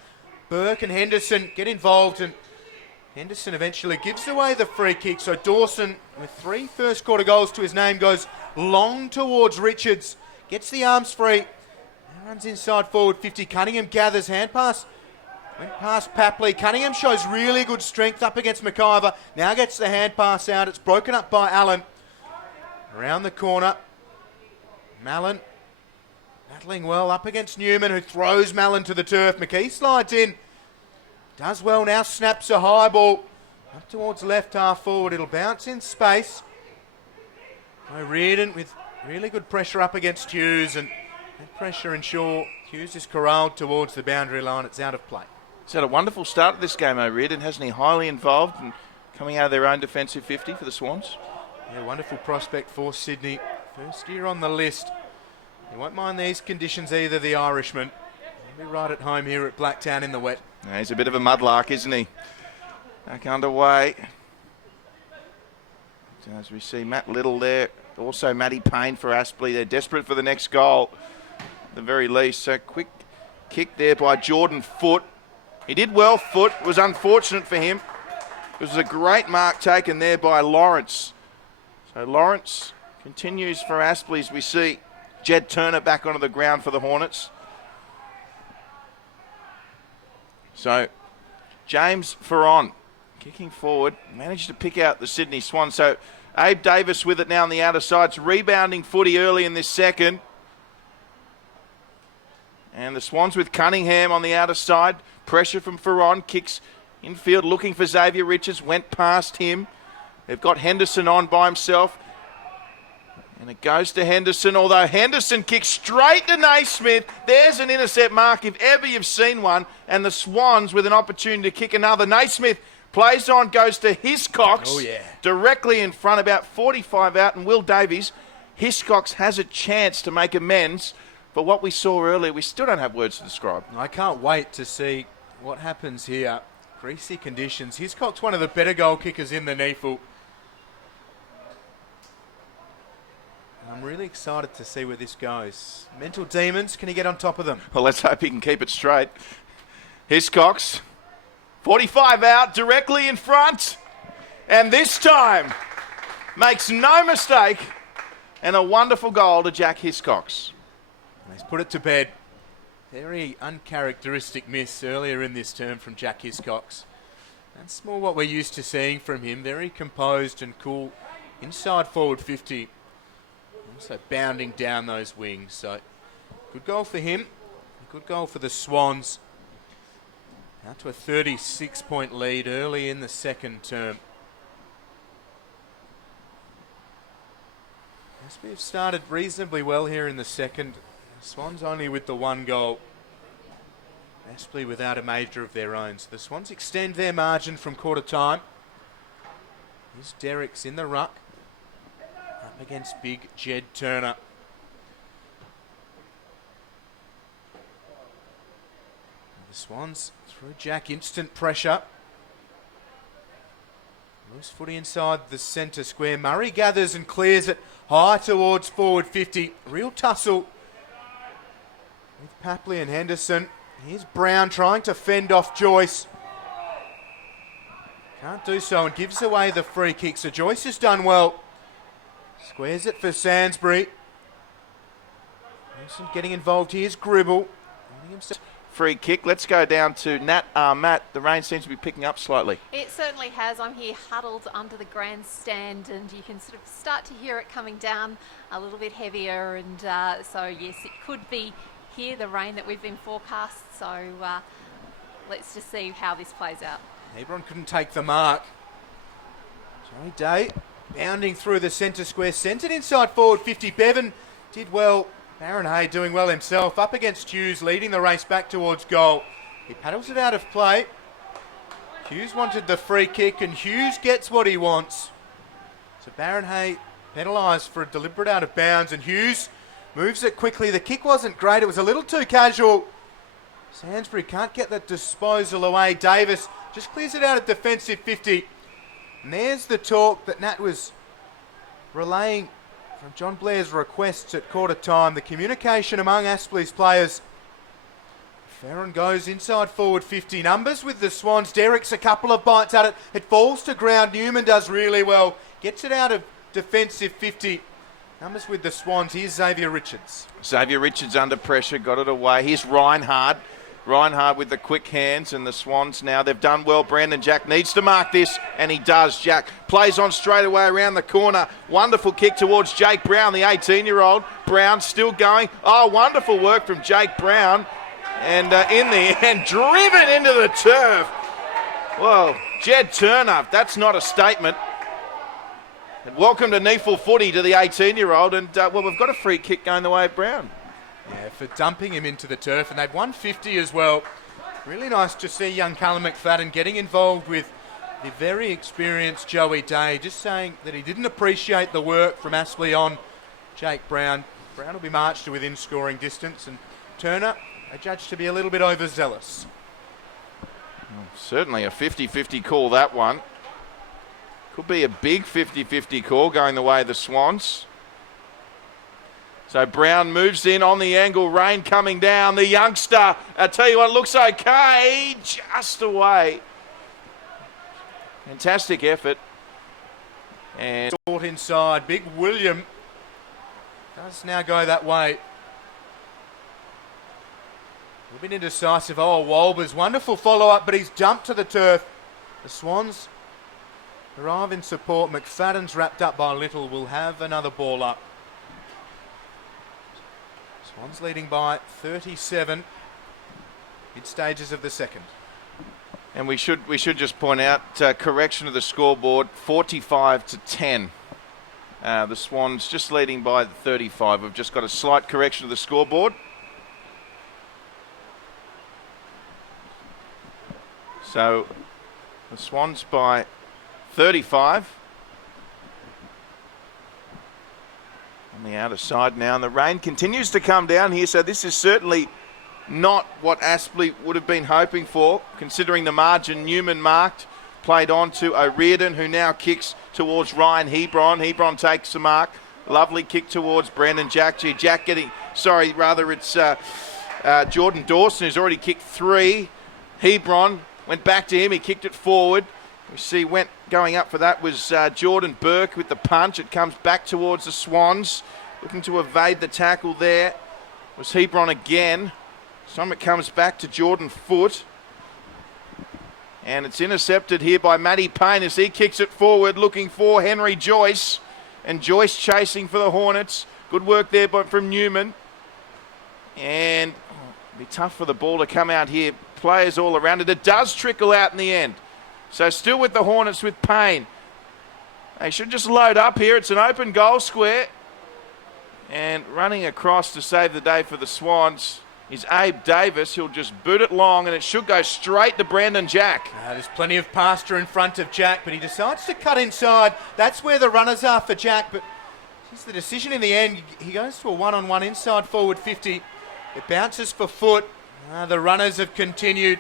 Burke and Henderson get involved, and Henderson eventually gives away the free kick. So Dawson, with 3 first quarter goals to his name, goes long towards Richards. Gets the arms free. Now runs inside forward 50. Cunningham gathers, hand pass. Went past Papley. Cunningham shows really good strength up against McIver. Now gets the hand pass out. It's broken up by Allen. Around the corner. Mallon battling well up against Newman, who throws Mallon to the turf. McKee slides in. Does well now, snaps a high ball up towards left half forward. It'll bounce in space. Reardon with really good pressure up against Hughes, and that pressure ensure Hughes is corralled towards the boundary line. It's out of play. He's had a wonderful start to this game, O'Reardon, hasn't he? Highly involved and coming out of their own defensive 50 for the Swans. Yeah, wonderful prospect for Sydney. First year on the list. He won't mind these conditions either, the Irishman. He'll be right at home here at Blacktown in the wet. Yeah, he's a bit of a mudlark, isn't he? Back underway. As we see Matt Little there. Also Matty Payne for Aspley. They're desperate for the next goal, at the very least. So quick kick there by Jordan Foote. He did well, Foote. It was unfortunate for him. It was a great mark taken there by Lawrence. So Lawrence continues for Aspley as we see Jed Turner back onto the ground for the Hornets. So James Ferron kicking forward, managed to pick out the Sydney Swans. So Abe Davis with it now on the outer side. It's rebounding footy early in this second. And the Swans with Cunningham on the outer side. Pressure from Ferron, kicks infield looking for Xavier Richards, went past him. They've got Henderson on by himself. And it goes to Henderson, although Henderson kicks straight to Naismith. There's an intercept mark if ever you've seen one. And the Swans with an opportunity to kick another. Naismith plays on, goes to Hiscox. Oh, yeah. Directly in front, about 45 out. And Will Davies, Hiscox has a chance to make amends for what we saw earlier. We still don't have words to describe. I can't wait to see what happens here. Greasy conditions. Hiscox, one of the better goal kickers in the NEAFL. I'm really excited to see where this goes. Mental demons, can he get on top of them? Well, let's hope he can keep it straight. Hiscox, 45 out, directly in front. And this time, makes no mistake. And a wonderful goal to Jack Hiscox. He's put it to bed. Very uncharacteristic miss earlier in this term from Jack Hiscox. That's more what we're used to seeing from him. Very composed and cool. Inside forward 50. Also bounding down those wings. So good goal for him. A good goal for the Swans. Now to a 36-point lead early in the second term. Aspley have started reasonably well here in the second. Swans only with the 1 goal. Aspley without a major of their own. So the Swans extend their margin from quarter time. Here's Derricks in the ruck. Up against big Jed Turner. The Swans through Jack, instant pressure. Loose footy inside the centre square. Murray gathers and clears it high towards forward 50. Real tussle with Papley and Henderson. Here's Brown trying to fend off Joyce. Can't do so and gives away the free kick. So Joyce has done well. Squares it for Sainsbury. Henderson getting involved. Here's Gribble. Free kick. Let's go down to Matt. The rain seems to be picking up slightly. It certainly has. I'm here huddled under the grandstand, and you can sort of start to hear it coming down a little bit heavier. And so, yes, it could be here, the rain that we've been forecast. So let's just see how this plays out. Hebron couldn't take the mark. Joey Day bounding through the centre square. Sent it inside forward 50. Bevan did well. Baron Hay doing well himself. Up against Hughes, leading the race back towards goal. He paddles it out of play. Hughes wanted the free kick, and Hughes gets what he wants. So Baron Hay penalised for a deliberate out of bounds, and Hughes Moves it quickly. The kick wasn't great. It was a little too casual. Sainsbury can't get that disposal away. Davis just clears it out at defensive 50. And there's the talk that Nat was relaying from John Blair's requests at quarter time. The communication among Aspley's players. Farron goes inside forward 50 numbers with the Swans. Derrick's a couple of bites at it. It falls to ground. Newman does really well. Gets it out of defensive 50. Numbers with the Swans. Here's Xavier Richards. Xavier Richards under pressure, got it away. Here's Reinhard. Reinhard with the quick hands, and the Swans now, they've done well. Brandon Jack needs to mark this, and he does. Jack plays on straight away around the corner. Wonderful kick towards Jake Brown, the 18-year-old. Brown still going. Oh, wonderful work from Jake Brown. And in the end, driven into the turf. Well, Jed Turner, that's not a statement. And welcome to NEAFL footy to the 18-year-old. And, well, we've got a free kick going the way of Brown. Yeah, for dumping him into the turf. And they've won 50 as well. Really nice to see young Callum McFadden getting involved with the very experienced Joey Day. Just saying that he didn't appreciate the work from Aspley on Jake Brown. Brown will be marched to within scoring distance. And Turner, a judge to be a little bit overzealous. Certainly a 50-50 call, that one. Could be a big 50-50 call going the way of the Swans. So Brown moves in on the angle. Rain coming down. The youngster, I tell you what, looks okay. Just away. Fantastic effort. And Short inside. Big William does now go that way. A bit indecisive. Oh, Wolbers. Wonderful follow-up, but he's jumped to the turf. The Swans arrive in support. McFadden's wrapped up by Little. Will have another ball up. Swans leading by 37. Mid stages of the second. And we should just point out, correction of the scoreboard, 45-10. The Swans just leading by 35. We've just got a slight correction of the scoreboard. So the Swans by 35. On the outer side now, and the rain continues to come down here, so this is certainly not what Aspley would have been hoping for, considering the margin. Newman marked, played on to O'Riordan, who now kicks towards Ryan Hebron. Hebron takes the mark. Lovely kick towards Brandon Jack. Jack getting, it's Jordan Dawson, who's already kicked 3. Hebron went back to him, he kicked it forward. We see going up for that was Jordan Burke with the punch. It comes back towards the Swans. Looking to evade the tackle there was Hebron again. Some it comes back to Jordan Foote. And it's intercepted here by Matty Payne as he kicks it forward, looking for Henry Joyce. And Joyce chasing for the Hornets. Good work there from Newman. And it'll be tough for the ball to come out here. Players all around it. It does trickle out in the end. So still with the Hornets with Payne. They should just load up here. It's an open goal square. And running across to save the day for the Swans is Abe Davis. He'll just boot it long, and it should go straight to Brandon Jack. There's plenty of pasture in front of Jack, but he decides to cut inside. That's where the runners are for Jack, but it's the decision in the end. He goes to a one-on-one inside forward 50. It bounces for Foote. The runners have continued.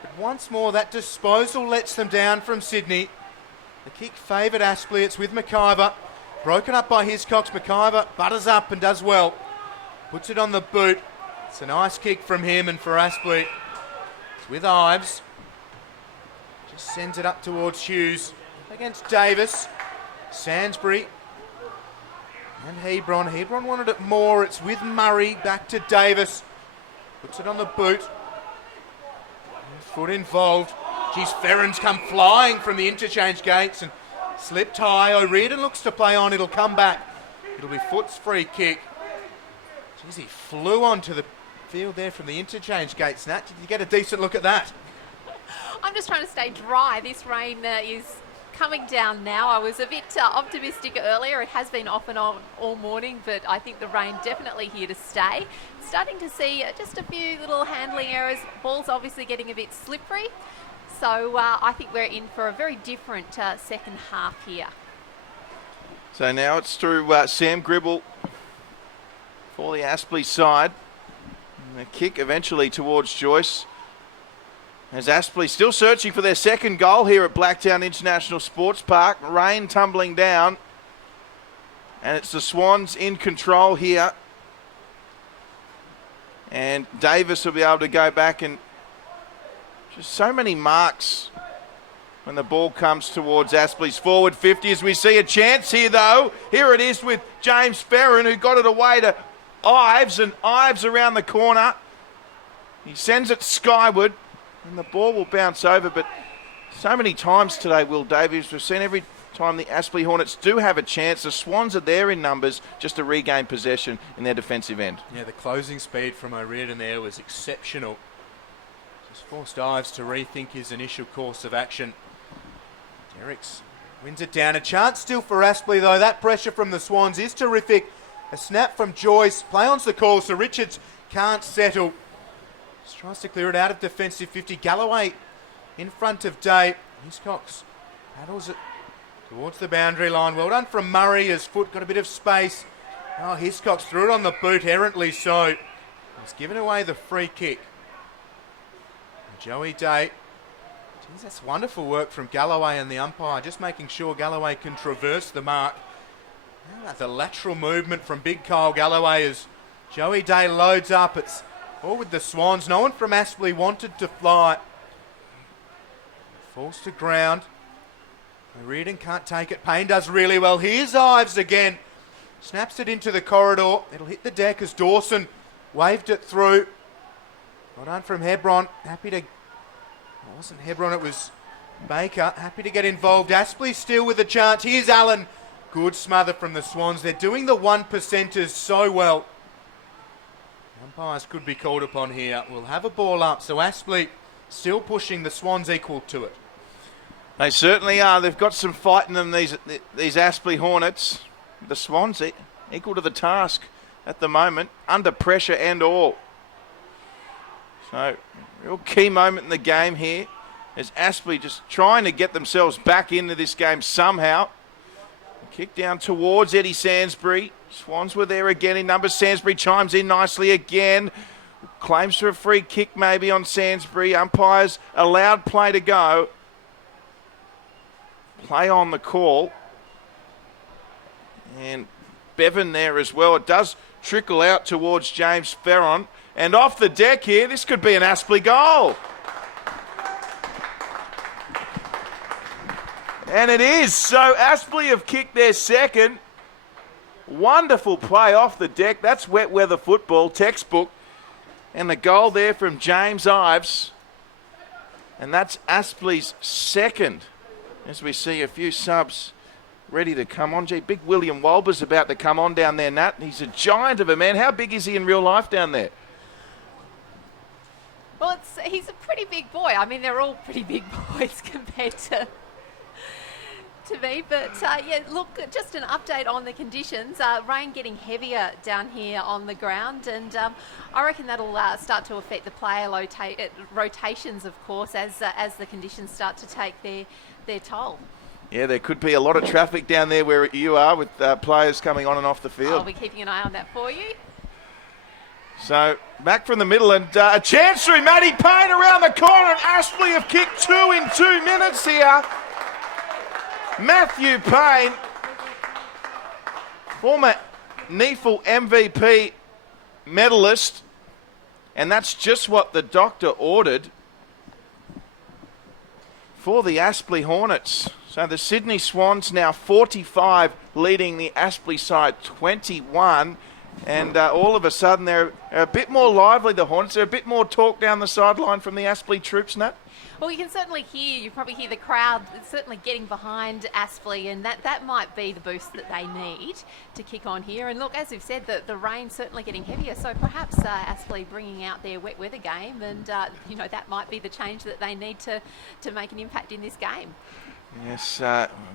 But once more, that disposal lets them down from Sydney. The kick favoured Aspley. It's with McIver. Broken up by Hiscox. McIver butters up and does well. Puts it on the boot. It's a nice kick from him, and for Aspley, it's with Ives. Just sends it up towards Hughes. Against Davis. Sainsbury. And Hebron. Hebron wanted it more. It's with Murray. Back to Davis. Puts it on the boot. Foot involved. Geez, Ferron's come flying from the interchange gates and slipped high. O'Riordan looks to play on. It'll come back. It'll be Foote's free kick. Geez, he flew onto the field there from the interchange gates. Nat, did you get a decent look at that? I'm just trying to stay dry. This rain is coming down now. I was a bit optimistic earlier. It has been off and on all morning, but I think the rain definitely here to stay. Starting to see just a few little handling errors. Ball's obviously getting a bit slippery. So I think we're in for a very different second half here. So now it's through Sam Gribble for the Aspley side. And the kick eventually towards Joyce. As Aspley still searching for their second goal here at Blacktown International Sports Park. Rain tumbling down. And it's the Swans in control here. And Davis will be able to go back, and just so many marks when the ball comes towards Aspley's forward 50 as we see a chance here though. Here it is with James Ferrin, who got it away to Ives, and Ives around the corner. He sends it skyward and the ball will bounce over, but so many times today, Will Davies, we've seen every time the Aspley Hornets do have a chance, the Swans are there in numbers just to regain possession in their defensive end. Yeah, the closing speed from O'Riordan there was exceptional. Just forced Ives to rethink his initial course of action. Derricks wins it down. A chance still for Aspley though. That pressure from the Swans is terrific. A snap from Joyce. Play on's the call, so Richards can't settle. Just tries to clear it out of defensive 50. Galloway in front of Day. Hiscox paddles it towards the boundary line. Well done from Murray. His foot got a bit of space. Oh, Hiscox threw it on the boot, errantly so. He's given away the free kick. And Joey Day. Geez, that's wonderful work from Galloway and the umpire, just making sure Galloway can traverse the mark. That's a lateral movement from big Kyle Galloway as Joey Day loads up. It's all with the Swans. No one from Aspley wanted to fly. Falls to ground. O'Riordan can't take it. Payne does really well. Here's Ives again. Snaps it into the corridor. It'll hit the deck as Dawson waved it through. Well done from Hebron. Happy to... It wasn't Hebron, it was Baker. Happy to get involved. Aspley still with a chance. Here's Allen. Good smother from the Swans. They're doing the 1%ers so well. Umpires could be called upon here. We'll have a ball up. So Aspley still pushing, the Swans equal to it. They certainly are. They've got some fight in them, these Aspley Hornets. The Swans equal to the task at the moment, under pressure and all. So, real key moment in the game here as Aspley just trying to get themselves back into this game somehow. Kick down towards Eddie Sansbury. Swans were there again in numbers. Sansbury chimes in nicely again. Claims for a free kick maybe on Sansbury. Umpires allowed play to go. Play on the call. And Bevan there as well. It does trickle out towards James Ferron. And off the deck here, this could be an Aspley goal. And it is. So Aspley have kicked their second. Wonderful play off the deck. That's wet weather football, textbook. And the goal there from James Ives. And that's Aspley's second. As we see a few subs ready to come on. Gee, big William Walber's about to come on down there, Nat. He's a giant of a man. How big is he in real life down there? Well, he's a pretty big boy. I mean, they're all pretty big boys compared to me. But, yeah, look, just an update on the conditions. Rain getting heavier down here on the ground. And I reckon that'll start to affect the player rotations, of course, as the conditions start to take their toll. Yeah, there could be a lot of traffic down there where you are with players coming on and off the field. I'll be keeping an eye on that for you. So, back from the middle, and a chance through Matty Payne around the corner, and Aspley have kicked 2 in 2 minutes here. Matthew Payne, former NEAFL MVP medalist, and that's just what the doctor ordered for the Aspley Hornets. So the Sydney Swans now 45, leading the Aspley side 21. And all of a sudden they're a bit more lively, the Hornets. They're a bit more talk down the sideline from the Aspley troops, Nat. Well, you can certainly you probably hear the crowd certainly getting behind Aspley, and that might be the boost that they need to kick on here. And look, as we've said, the rain's certainly getting heavier, so perhaps Aspley bringing out their wet weather game, and that might be the change that they need to make an impact in this game. Yes,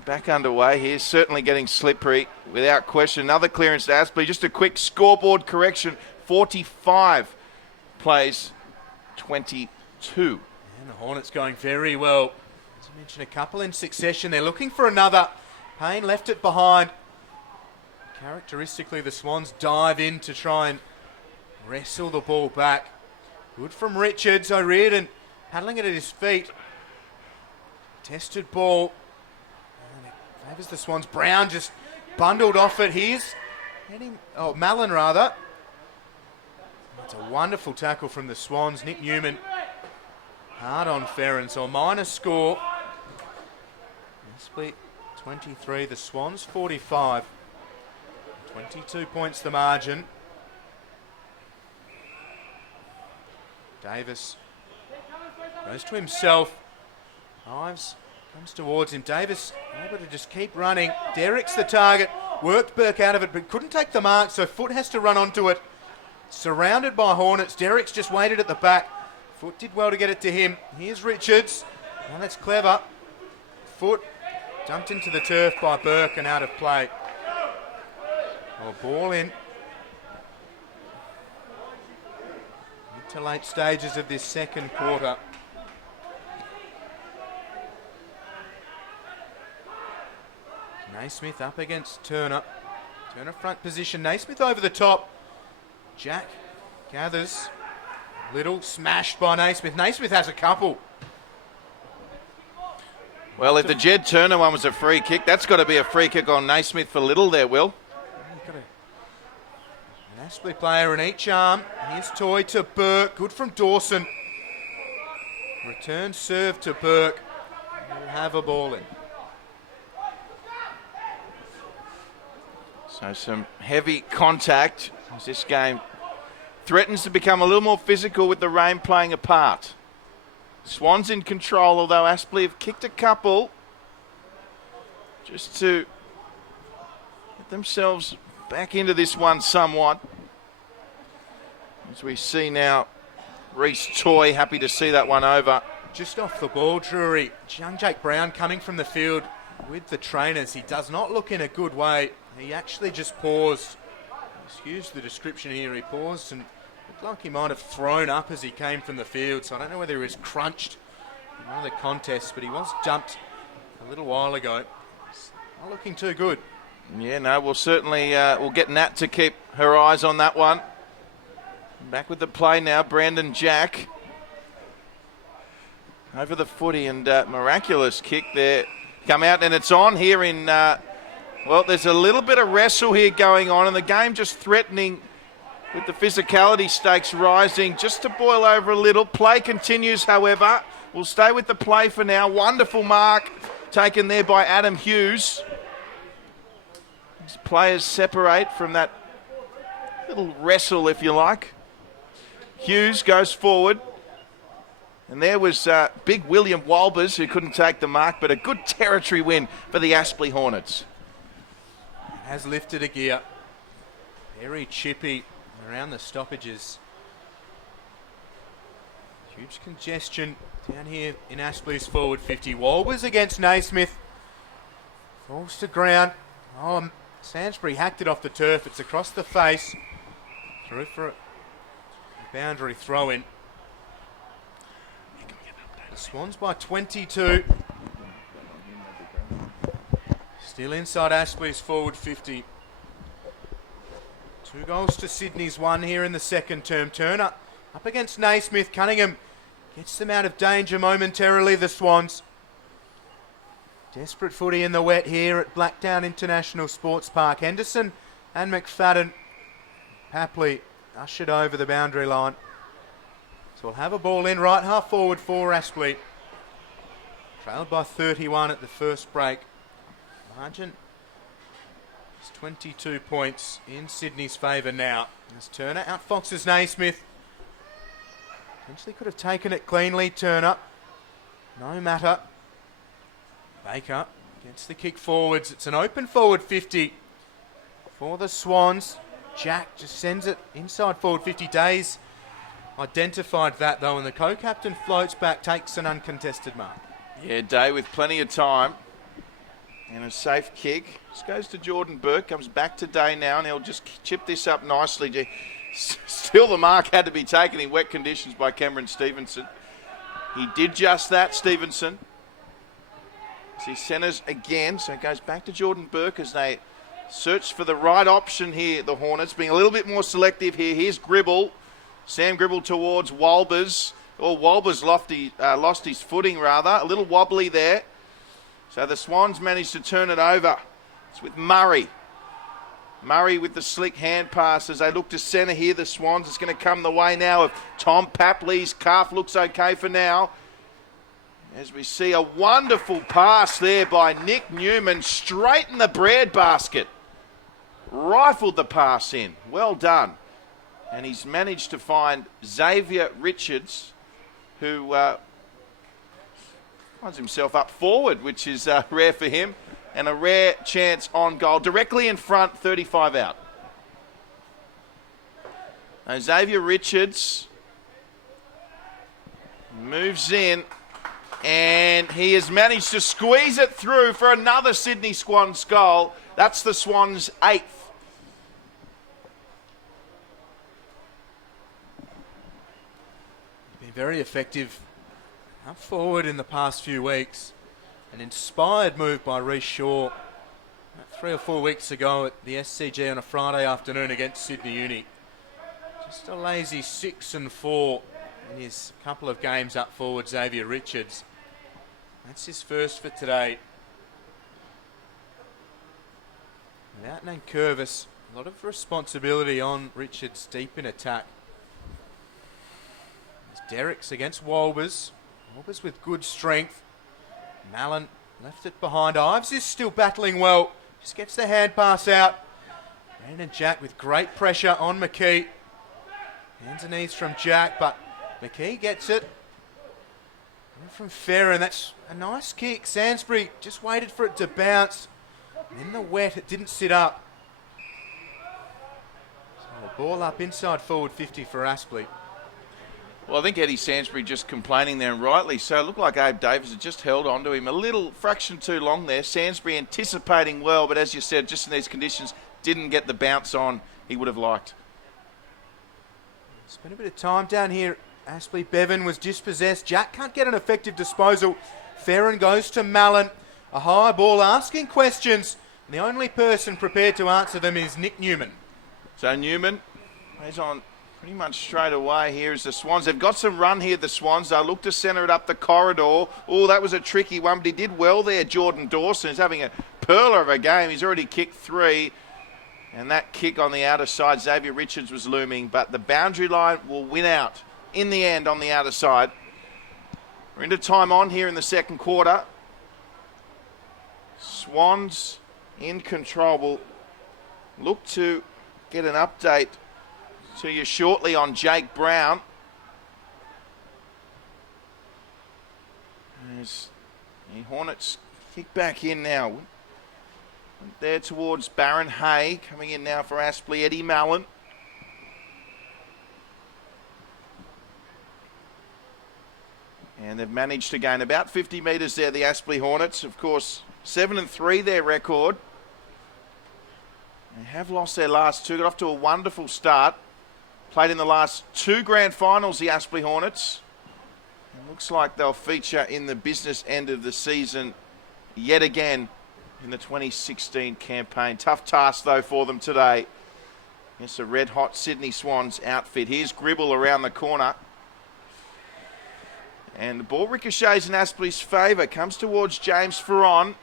back underway here, certainly getting slippery without question. Another clearance to Aspley. Just a quick scoreboard correction, 45 plays 22. And the Hornets going very well. As I mentioned, a couple in succession. They're looking for another. Payne left it behind. Characteristically, the Swans dive in to try and wrestle the ball back. Good from Richards. O'Riordan paddling it at his feet. Tested ball. And it favours the Swans. Brown just bundled off it. Mallon rather. It's a wonderful tackle from the Swans. Nick Newman hard on Ferren. So a minor score. Aspley 23, the Swans 45. 22 points the margin. Davis goes to himself. Ives comes towards him. Davis able to just keep running. Derrick's the target. Worked Burke out of it, but couldn't take the mark, so Foot has to run onto it. Surrounded by Hornets. Derrick's just waited at the back. Foot did well to get it to him. Here's Richards. Now that's clever. Foot dumped into the turf by Burke and out of play. Well, ball in. Mid to late stages of this second quarter. Naismith up against Turner. Turner front position. Naismith over the top. Jack gathers. Little smashed by Naismith. Naismith has a couple. Well, if the Jed Turner one was a free kick, that's got to be a free kick on Naismith for Little there, Will. An Aspley player in each arm. Here's Toy to Burke. Good from Dawson. Return serve to Burke. We'll have a ball in. So some heavy contact as this game threatens to become a little more physical with the rain playing a part. Swans in control, although Aspley have kicked a couple just to get themselves back into this one somewhat. As we see now, Reece Toy happy to see that one over. Just off the ball, Drury. Young Jake Brown coming from the field with the trainers. He does not look in a good way. He actually just paused. Excuse the description here. He paused and looked like he might have thrown up as he came from the field. So I don't know whether he was crunched in one of the contests, but he was jumped a little while ago. It's not looking too good. Yeah, no, we'll certainly we'll get Nat to keep her eyes on that one. Back with the play now, Brandon Jack. Over the footy and miraculous kick there. Come out and it's on here in... well, there's a little bit of wrestle here going on and the game just threatening with the physicality stakes rising just to boil over a little. Play continues, however. We'll stay with the play for now. Wonderful mark taken there by Adam Hughes. These players separate from that little wrestle, if you like. Hughes goes forward. And there was big William Walbers who couldn't take the mark, but a good territory win for the Aspley Hornets. Has lifted a gear. Very chippy around the stoppages. Huge congestion down here in Aspley's forward 50. Walbers against Naismith. Falls to ground. Oh, Sainsbury hacked it off the turf. It's across the face. Through for a boundary throw in. The Swans by 22. Still inside Aspley's forward 50. 2 goals to Sydney's 1 here in the second term. Turner up against Naismith. Cunningham gets them out of danger momentarily, the Swans. Desperate footy in the wet here at Blacktown International Sports Park. Henderson and McFadden. Papley ushered over the boundary line. So we'll have a ball in right half forward for Aspley. Trailed by 31 at the first break. Margin is 22 points in Sydney's favour now. As Turner outfoxes Naismith. Potentially could have taken it cleanly, Turner. No matter. Baker gets the kick forwards. It's an open forward 50 for the Swans. Jack just sends it inside forward 50. Days identified that though, and the co-captain floats back, takes an uncontested mark. Yeah, Day with plenty of time. And a safe kick. This goes to Jordan Burke, comes back to Day now, and he'll just chip this up nicely. Still the mark had to be taken in wet conditions by Cameron Stevenson. He did just that, Stevenson. As he centres again, so it goes back to Jordan Burke as they search for the right option here, the Hornets, being a little bit more selective here. Here's Gribble. Sam Gribble towards Walbers. Walbers lost his footing, rather. A little wobbly there. So the Swans managed to turn it over. It's with Murray. Murray with the slick hand pass as they look to centre here. The Swans, it's going to come the way now of Tom Papley's calf. Looks okay for now. As we see a wonderful pass there by Nick Newman straight in the bread basket. Rifled the pass in. Well done. And he's managed to find Xavier Richards, who finds himself up forward, which is rare for him. And a rare chance on goal. Directly in front, 35 out. Now Xavier Richards moves in. And he has managed to squeeze it through for another Sydney Swans goal. That's the Swans' 8th. Been very effective up forward in the past few weeks. An inspired move by Reece Shaw 3 or 4 weeks ago at the SCG on a Friday afternoon against Sydney Uni. Just a lazy 6-4 in his couple of games up forward, Xavier Richards. That's his first for today. Without Nankervis, a lot of responsibility on Richards deep in attack. There's Derricks against Walbers. Walbers with good strength. Mallon left it behind. Ives is still battling well. Just gets the hand pass out. Brandon Jack with great pressure on McKee. Hands and knees from Jack, but McKee gets it. And from Farron, that's a nice kick. Sainsbury just waited for it to bounce. And in the wet, it didn't sit up. So a ball up inside forward 50 for Aspley. Well, I think Eddie Sainsbury just complaining there, and rightly so. It looked like Abe Davis had just held on to him a little fraction too long there. Sainsbury anticipating well, but as you said, just in these conditions, didn't get the bounce on he would have liked. Spent a bit of time down here. Aspley Bevan was dispossessed. Jack can't get an effective disposal. Farron goes to Mallon. A high ball asking questions. And the only person prepared to answer them is Nick Newman. So Newman plays on pretty much straight away here as the Swans. They've got some run here, the Swans. They'll look to centre it up the corridor. Oh, that was a tricky one, but he did well there, Jordan Dawson. He's having a pearler of a game. He's already kicked 3. And that kick on the outer side, Xavier Richards was looming, but the boundary line will win out in the end on the outer side. We're into time on here in the second quarter. Swans in control. We'll look to get an update to you shortly on Jake Brown. As the Hornets kick back in now. Went there towards Baron Hay. Coming in now for Aspley, Eddie Mallon. And they've managed to gain about 50 metres there, the Aspley Hornets. Of course, 7-3 their record. They have lost their last 2. Got off to a wonderful start. Played in the last 2 grand finals, the Aspley Hornets. It looks like they'll feature in the business end of the season yet again in the 2016 campaign. Tough task, though, for them today. It's a red-hot Sydney Swans outfit. Here's Gribble around the corner. And the ball ricochets in Aspley's favour. Comes towards James Ferron.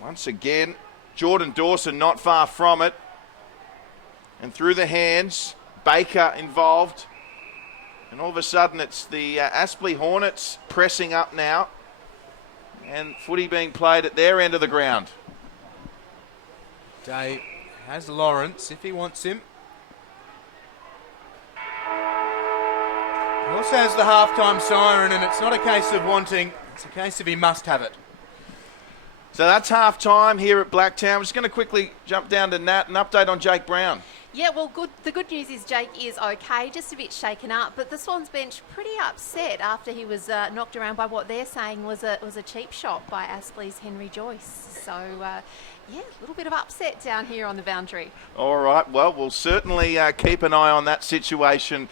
Once again, Jordan Dawson not far from it. And through the hands, Baker involved. And all of a sudden, it's the Aspley Hornets pressing up now. And footy being played at their end of the ground. Day has Lawrence if he wants him. He also has the halftime siren, and it's not a case of wanting, it's a case of he must have it. So that's half time here at Blacktown. We're just going to quickly jump down to Nat, an update on Jake Brown. Yeah, well, the good news is Jake is okay, just a bit shaken up, but the Swans bench pretty upset after he was knocked around by what they're saying was a cheap shot by Aspley's Henry Joyce. So, yeah, a little bit of upset down here on the boundary. All right, well, we'll certainly keep an eye on that situation.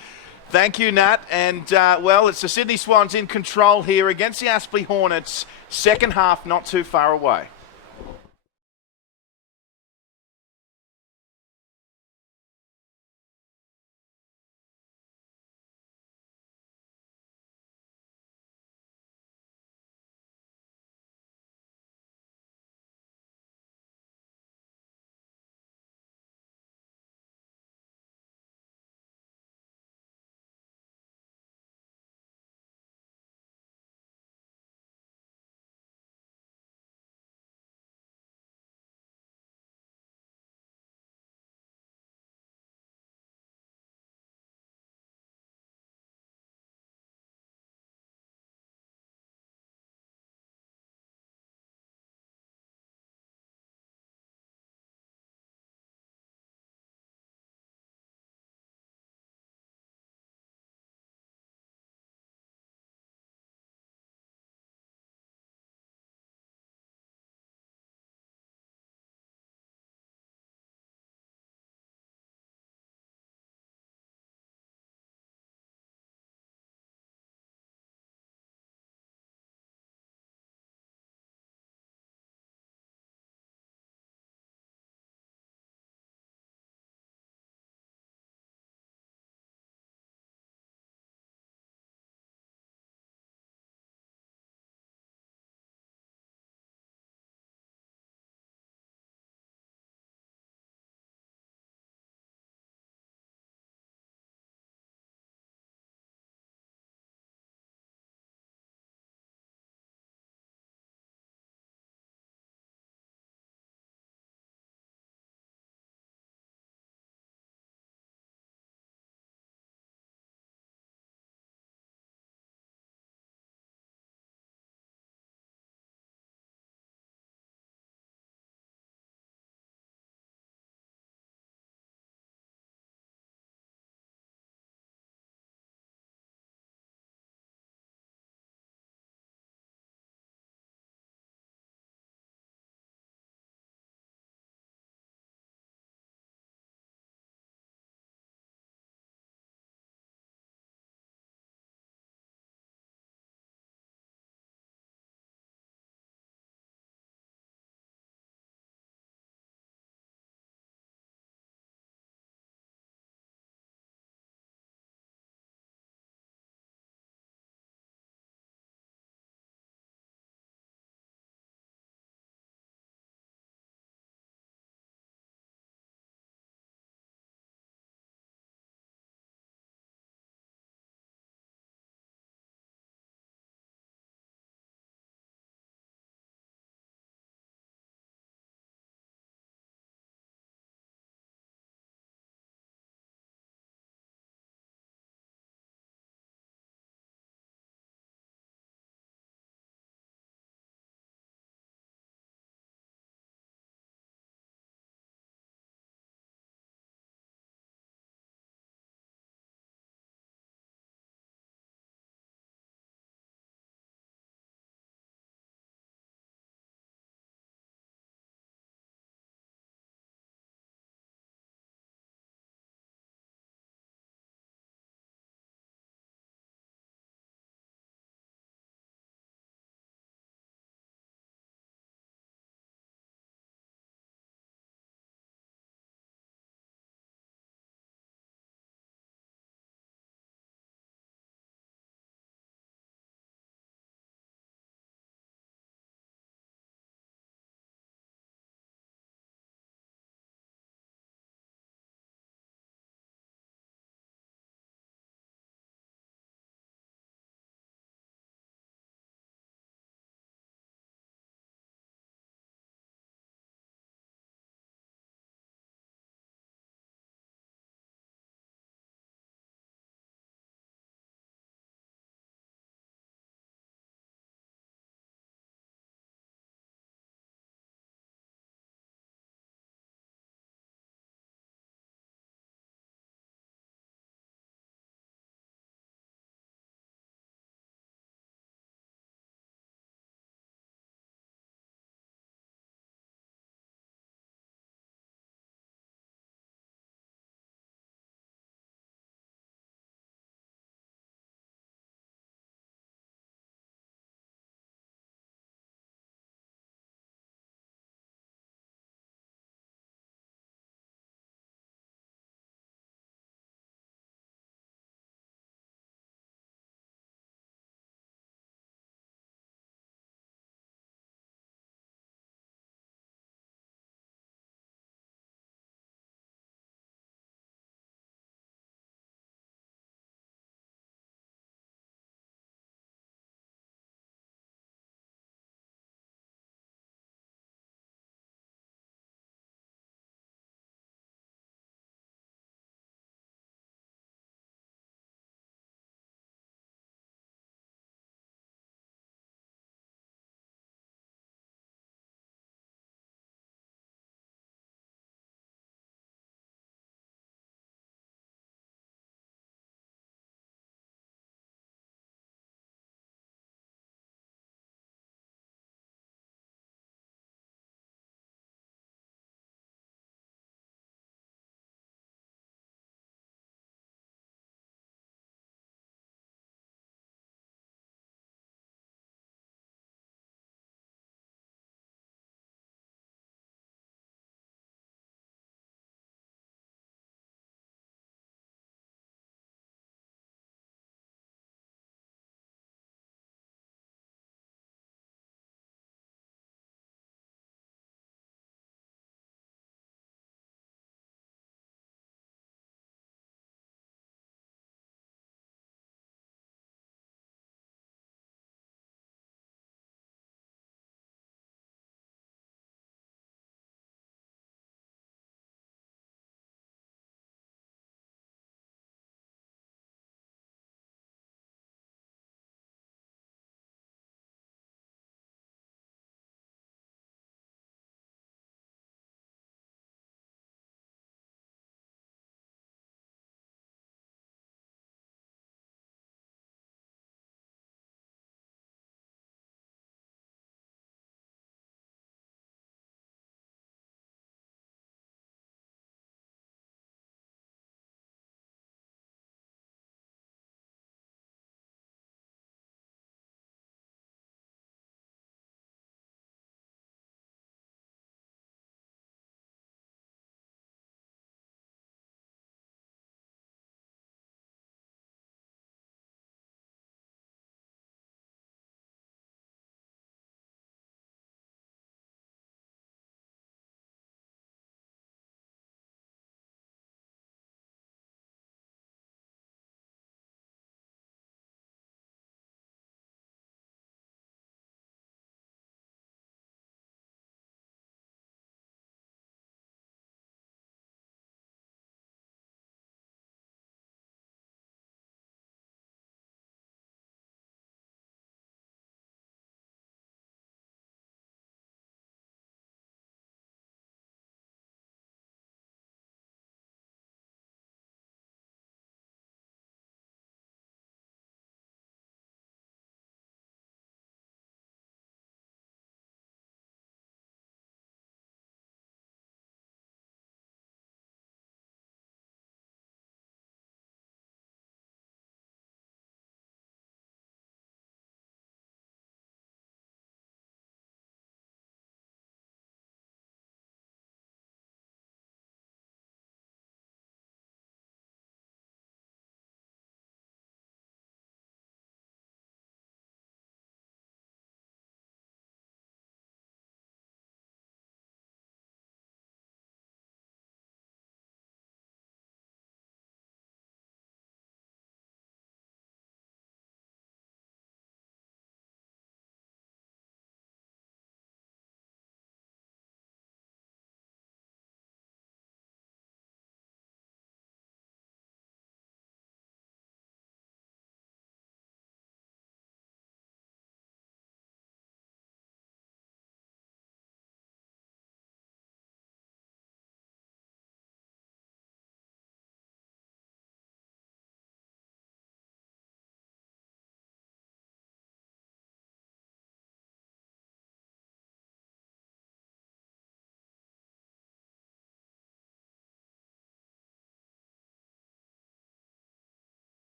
Thank you, Nat. And, well, it's the Sydney Swans in control here against the Aspley Hornets. Second half not too far away.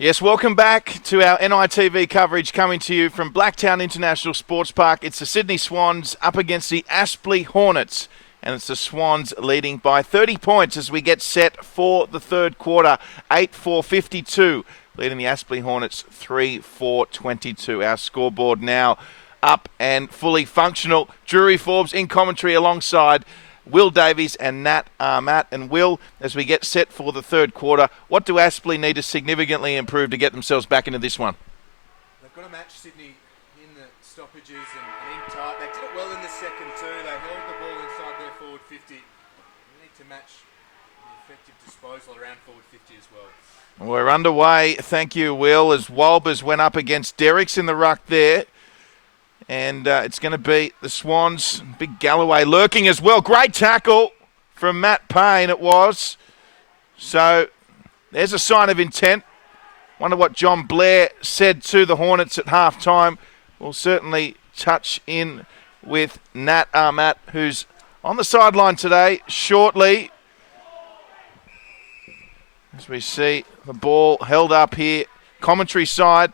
Yes, welcome back to our NITV coverage coming to you from Blacktown International Sports Park. It's the Sydney Swans up against the Aspley Hornets, and it's the Swans leading by 30 points as we get set for the third quarter. 8-4-52, leading the Aspley Hornets 3-4-22. Our scoreboard now up and fully functional. Drury Forbes in commentary alongside Will Davies and Nat Armat. And Will, as we get set for the third quarter, what do Aspley need to significantly improve to get themselves back into this one? They've got to match Sydney in the stoppages and in tight. They did it well in the second too. They held the ball inside their forward 50. They need to match the effective disposal around forward 50 as well. We're underway, thank you, Will, as Walbers went up against Derricks in the ruck there. And it's going to be the Swans. Big Galloway lurking as well. Great tackle from Matt Payne, it was. So there's a sign of intent. Wonder what John Blair said to the Hornets at halftime. We'll certainly touch in with Nat Armat, who's on the sideline today shortly. As we see the ball held up here. Commentary side,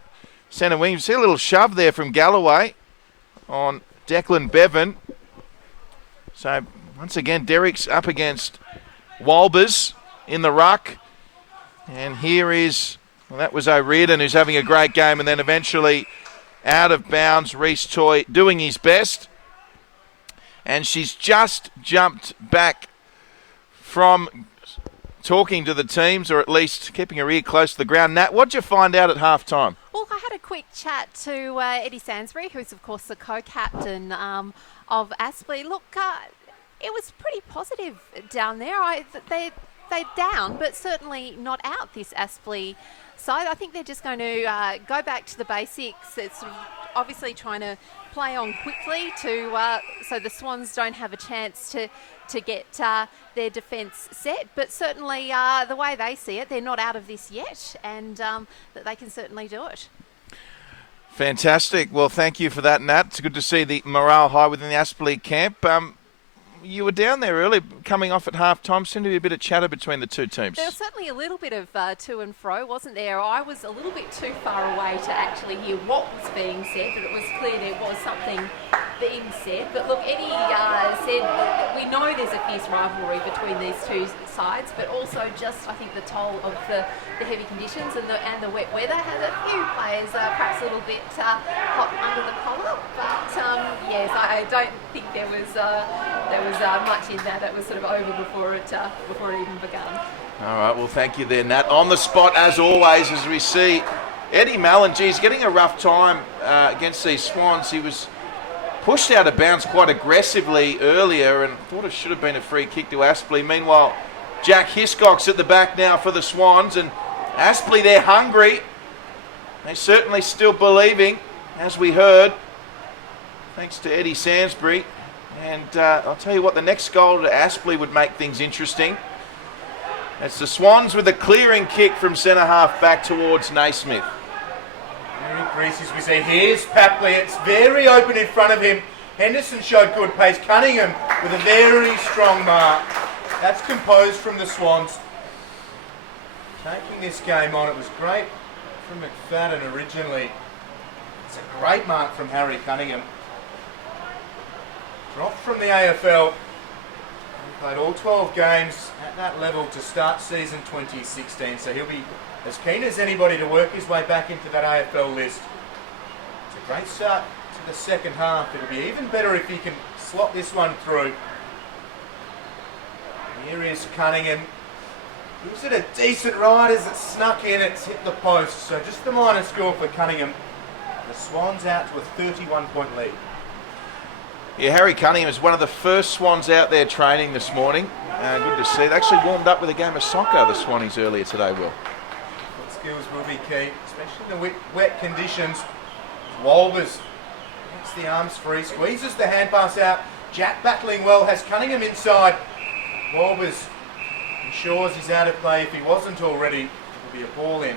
centre wing. You see a little shove there from Galloway on Declan Bevan. So once again, Derrick's up against Walbers in the ruck. And here is, well, that was O'Riordan, who's having a great game, and then eventually out of bounds, Reece Toy doing his best. And she's just jumped back from talking to the teams, or at least keeping her ear close to the ground. Nat, what'd you find out at halftime? Well, I had a quick chat to Eddie Sansbury, who's, of course, the co-captain of Aspley. Look, it was pretty positive down there. They're down, but certainly not out, this Aspley side. I think they're just going to go back to the basics. It's sort of obviously trying to play on quickly so the Swans don't have a chance to get their defence set. But certainly the way they see it, they're not out of this yet, and that they can certainly do it. Fantastic. Well, thank you for that, Nat. It's good to see the morale high within the Aspley camp. You were down there early, coming off at half-time. Seemed to be a bit of chatter between the two teams. There was certainly a little bit of to and fro, wasn't there? I was a little bit too far away to actually hear what was being said, but it was clear there was something being said. But look, Eddie said that we know there's a fierce rivalry between these two sides, but also just, I think, the toll of the heavy conditions and the wet weather had a few players perhaps a little bit hot under the collar. But yes, I don't think there was much in that. It was sort of over before it even begun. All right, well, thank you there, Nat. On the spot, as always, as we see Eddie Mallon, geez, getting a rough time against these Swans. He was pushed out of bounds quite aggressively earlier and thought it should have been a free kick to Aspley. Meanwhile, Jack Hiscock's at the back now for the Swans, and Aspley, they're hungry. They're certainly still believing, as we heard, thanks to Eddie Sansbury. And I'll tell you what, the next goal to Aspley would make things interesting. It's the Swans with a clearing kick from centre half back towards Naismith. Very creasy, as we see. Here's Papley. It's very open in front of him. Henderson showed good pace. Cunningham with a very strong mark. That's composed from the Swans. Taking this game on, it was great from McFadden originally. It's a great mark from Harry Cunningham. Dropped from the AFL. He played all 12 games at that level to start season 2016, so he'll be as keen as anybody to work his way back into that AFL list. It's a great start to the second half. It'll be even better if he can slot this one through. Here is Cunningham. Gives it a decent ride as it snuck in. It's hit the post, so just the minor score for Cunningham. The Swans out to a 31-point lead. Yeah, Harry Cunningham is one of the first Swans out there training this morning. Good to see. They actually warmed up with a game of soccer, the Swannies, earlier today, Will. What skills will be key, especially in the wet conditions. Walbers gets the arms free, squeezes the hand pass out. Jack battling well, has Cunningham inside. Walbers ensures he's out of play if he wasn't already. It will be a ball in.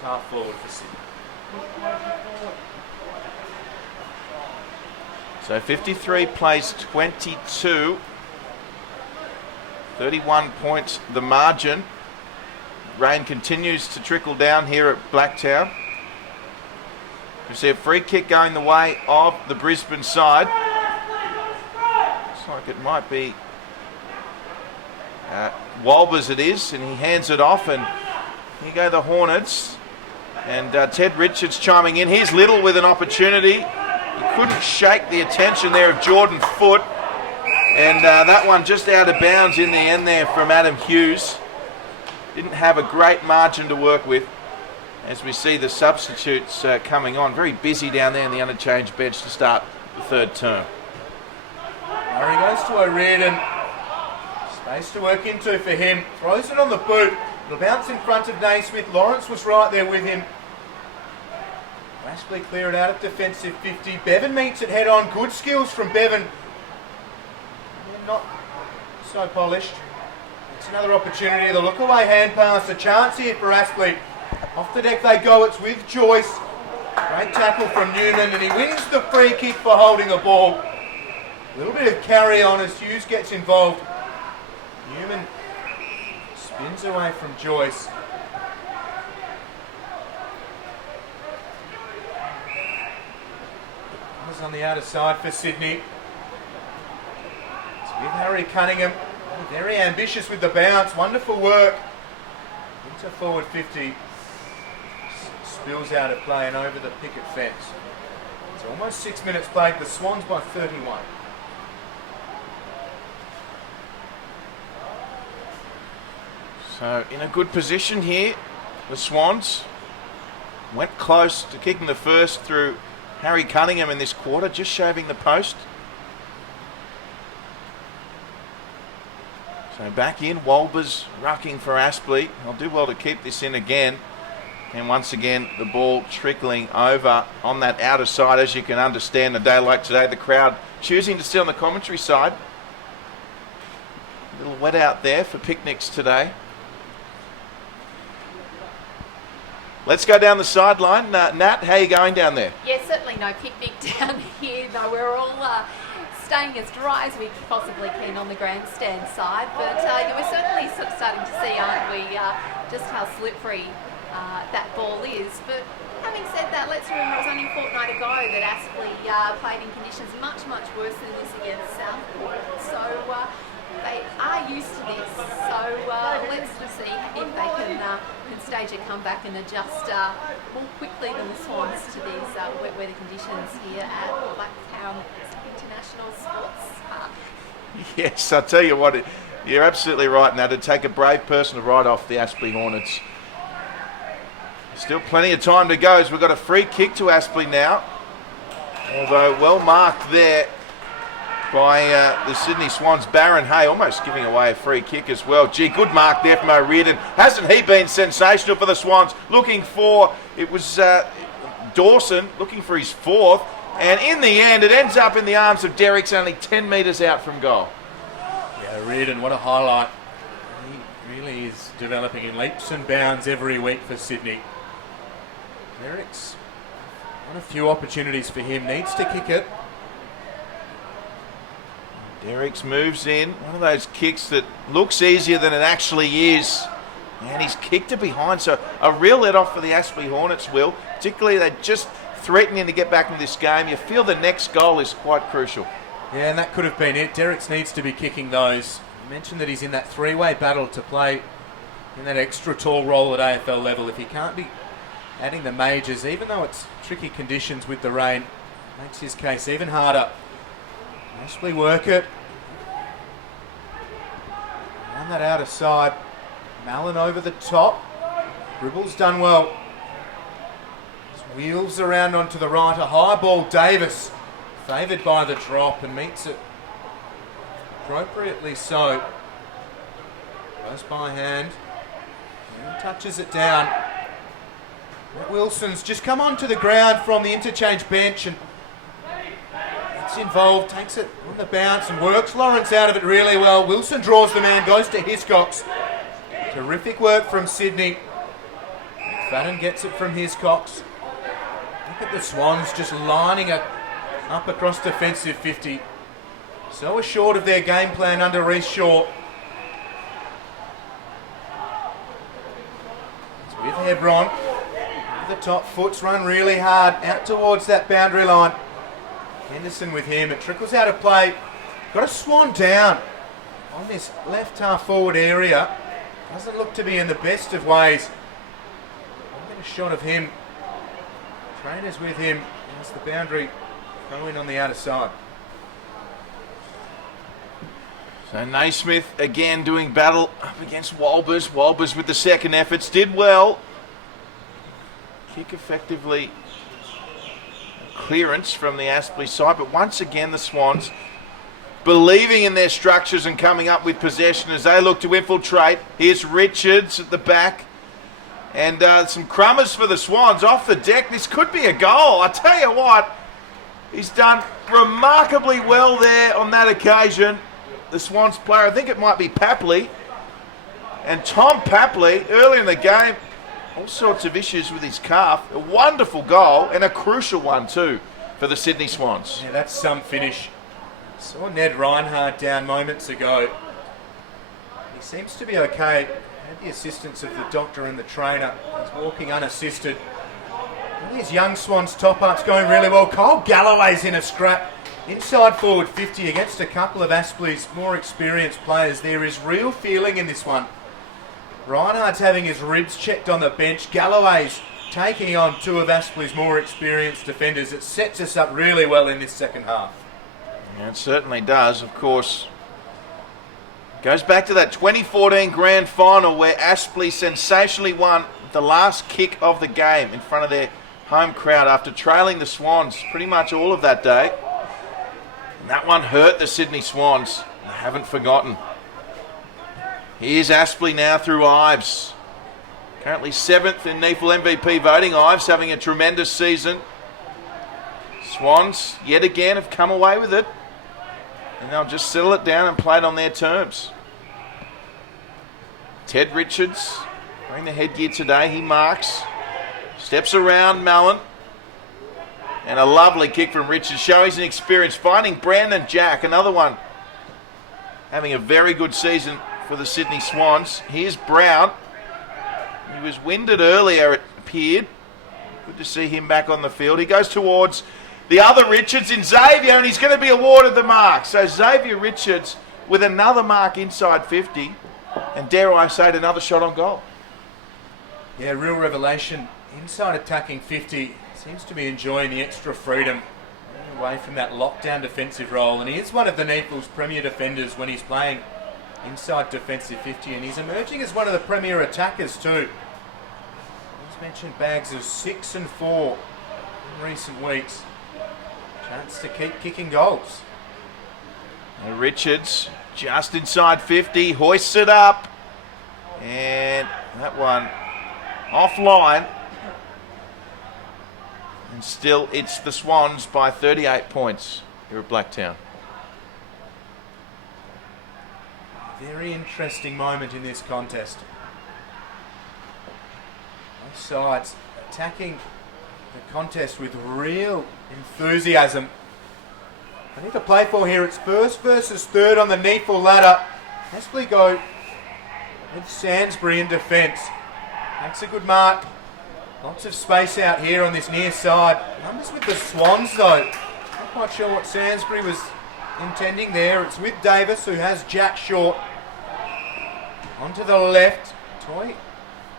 Half forward for Sydney. So 53 plays 22. 31 points the margin. rain continues to trickle down here at Blacktown. We see a free kick going the way of the Brisbane side. Looks like it might be Walbers it is, and he hands it off, and here go the Hornets. And Ted Richards chiming in. Here's Little with an opportunity. He couldn't shake the attention there of Jordan Foote. And that one just out of bounds in the end there from Adam Hughes. Didn't have a great margin to work with. As we see the substitutes coming on. Very busy down there in the interchange bench to start the third term. Murray goes to O'Riordan. Space to work into for him. Throws it on the boot. It'll bounce in front of Naismith. Lawrence was right there with him. Aspley clear it out at defensive 50. Bevan meets it head on. Good skills from Bevan. Not so polished. It's another opportunity. The look away hand pass. A chance here for Aspley. Off the deck they go. It's with Joyce. Great tackle from Newman, and he wins the free kick for holding the ball. A little bit of carry on as Hughes gets involved. Newman spins away from Joyce. Was on the outer side for Sydney. It's with Harry Cunningham. Very ambitious with the bounce. Wonderful work. Into forward 50. Spills out of play and over the picket fence. It's almost 6 minutes played. The Swans by 31. So in a good position here, the Swans went close to kicking the first through Harry Cunningham in this quarter, just shaving the post. So back in, Walbers rucking for Aspley. They'll do well to keep this in again. And once again, the ball trickling over on that outer side. As you can understand, a day like today, the crowd choosing to sit on the commentary side. A little wet out there for picnics today. Let's go down the sideline. Nat, how are you going down there? Yeah, certainly no picnic down here. No, we're all staying as dry as we possibly can on the grandstand side. But we're certainly sort of starting to see, aren't we, just how slippery that ball is. But having said that, let's remember it was only a fortnight ago that Aspley played in conditions much, much worse than this against Southport. So they are used to this. So let's just see if they can stage a comeback and adjust more quickly than the Swans to these wet weather conditions here at Blacktown International Sports Park. Yes, I tell you what, you're absolutely right, Nat. It'd take a brave person to ride off the Aspley Hornets. Still plenty of time to go as we've got a free kick to Aspley now. Although well marked there by the Sydney Swans. Barron Hay almost giving away a free kick as well. Gee, good mark there from O'Riordan. Hasn't he been sensational for the Swans? Looking for, it was Dawson looking for his fourth. And in the end, it ends up in the arms of Derricks, only 10 metres out from goal. Yeah, O'Riordan, what a highlight. He really is developing in leaps and bounds every week for Sydney. Derricks, what a few opportunities for him. Needs to kick it. Derricks moves in. One of those kicks that looks easier than it actually is. And he's kicked it behind. So a real let-off for the Aspley Hornets, Will. Particularly they're just threatening to get back in this game. You feel the next goal is quite crucial. Yeah, and that could have been it. Derricks needs to be kicking those. You mentioned that he's in that three-way battle to play in that extra tall role at AFL level. If he can't be adding the majors, even though it's tricky conditions with the rain, makes his case even harder. Aspley work it. On that outer side. Mallon over the top. Gribble's done well. Wheels around onto the right. A high ball. Davis favoured by the drop and meets it appropriately so. Goes by hand. And touches it down. Wilson's just come onto the ground from the interchange bench and gets involved, takes it on the bounce and works Lawrence out of it really well. Wilson draws the man, goes to Hiscox. Terrific work from Sydney. McFadden gets it from Hiscox. Look at the Swans just lining it up across defensive 50. So assured of their game plan under Reece Shaw. Hebron. The top foot's run really hard out towards that boundary line. Henderson with him. It trickles out of play. Got a Swan down on this left half forward area. Doesn't look to be in the best of ways. I'll get a shot of him. Trainers with him as the boundary throw in on the outer side. So Naismith again doing battle up against Walbers. Walbers with the second efforts did well. Kick effectively. Clearance from the Aspley side, but once again the Swans believing in their structures and coming up with possession as they look to infiltrate. Here's Richards at the back. And some crummers for the Swans off the deck. This could be a goal. I tell you what, he's done remarkably well there on that occasion. The Swans player, I think it might be Papley. And Tom Papley, early in the game, all sorts of issues with his calf. A wonderful goal and a crucial one too for the Sydney Swans. Yeah, that's some finish. Saw Ned Reinhardt down moments ago. He seems to be okay. Had the assistance of the doctor and the trainer. He's walking unassisted. And these young Swans top-up's going really well. Cole Galloway's in a scrap. Inside forward 50 against a couple of Aspley's more experienced players. There is real feeling in this one. Reinhardt's having his ribs checked on the bench. Galloway's taking on two of Aspley's more experienced defenders. It sets us up really well in this second half. Yeah, it certainly does, of course. Goes back to that 2014 grand final where Aspley sensationally won the last kick of the game in front of their home crowd after trailing the Swans pretty much all of that day. And that one hurt the Sydney Swans. They haven't forgotten. Here's Aspley now through Ives. Currently 7th in NEAFL MVP voting. Ives having a tremendous season. Swans, yet again, have come away with it. And they'll just settle it down and play it on their terms. Ted Richards wearing the headgear today. He marks. Steps around Mallon. And a lovely kick from Richards. Showing his experience. Finding Brandon Jack. Another one. Having a very good season for the Sydney Swans. Here's Brown. He was winded earlier, it appeared. Good to see him back on the field. He goes towards the other Richards in Xavier, and he's going to be awarded the mark. So Xavier Richards with another mark inside 50, and dare I say it, another shot on goal. Yeah, real revelation. Inside attacking 50, seems to be enjoying the extra freedom away from that lockdown defensive role, and he is one of the NEAFL's premier defenders when he's playing inside defensive 50, and he's emerging as one of the premier attackers too. He's mentioned bags of 6 and 4 in recent weeks. Chance to keep kicking goals. And Richards just inside 50, hoists it up, and that one offline. And still it's the Swans by 38 points here at Blacktown. Very interesting moment in this contest. Both sides attacking the contest with real enthusiasm. I need to play for here. It's first versus third on the NEAFL ladder. Aspley go with Sainsbury in defence. Makes a good mark. Lots of space out here on this near side. Numbers with the Swans though. Not quite sure what Sainsbury was intending there. It's with Davis, who has Jack short. Onto the left. Toy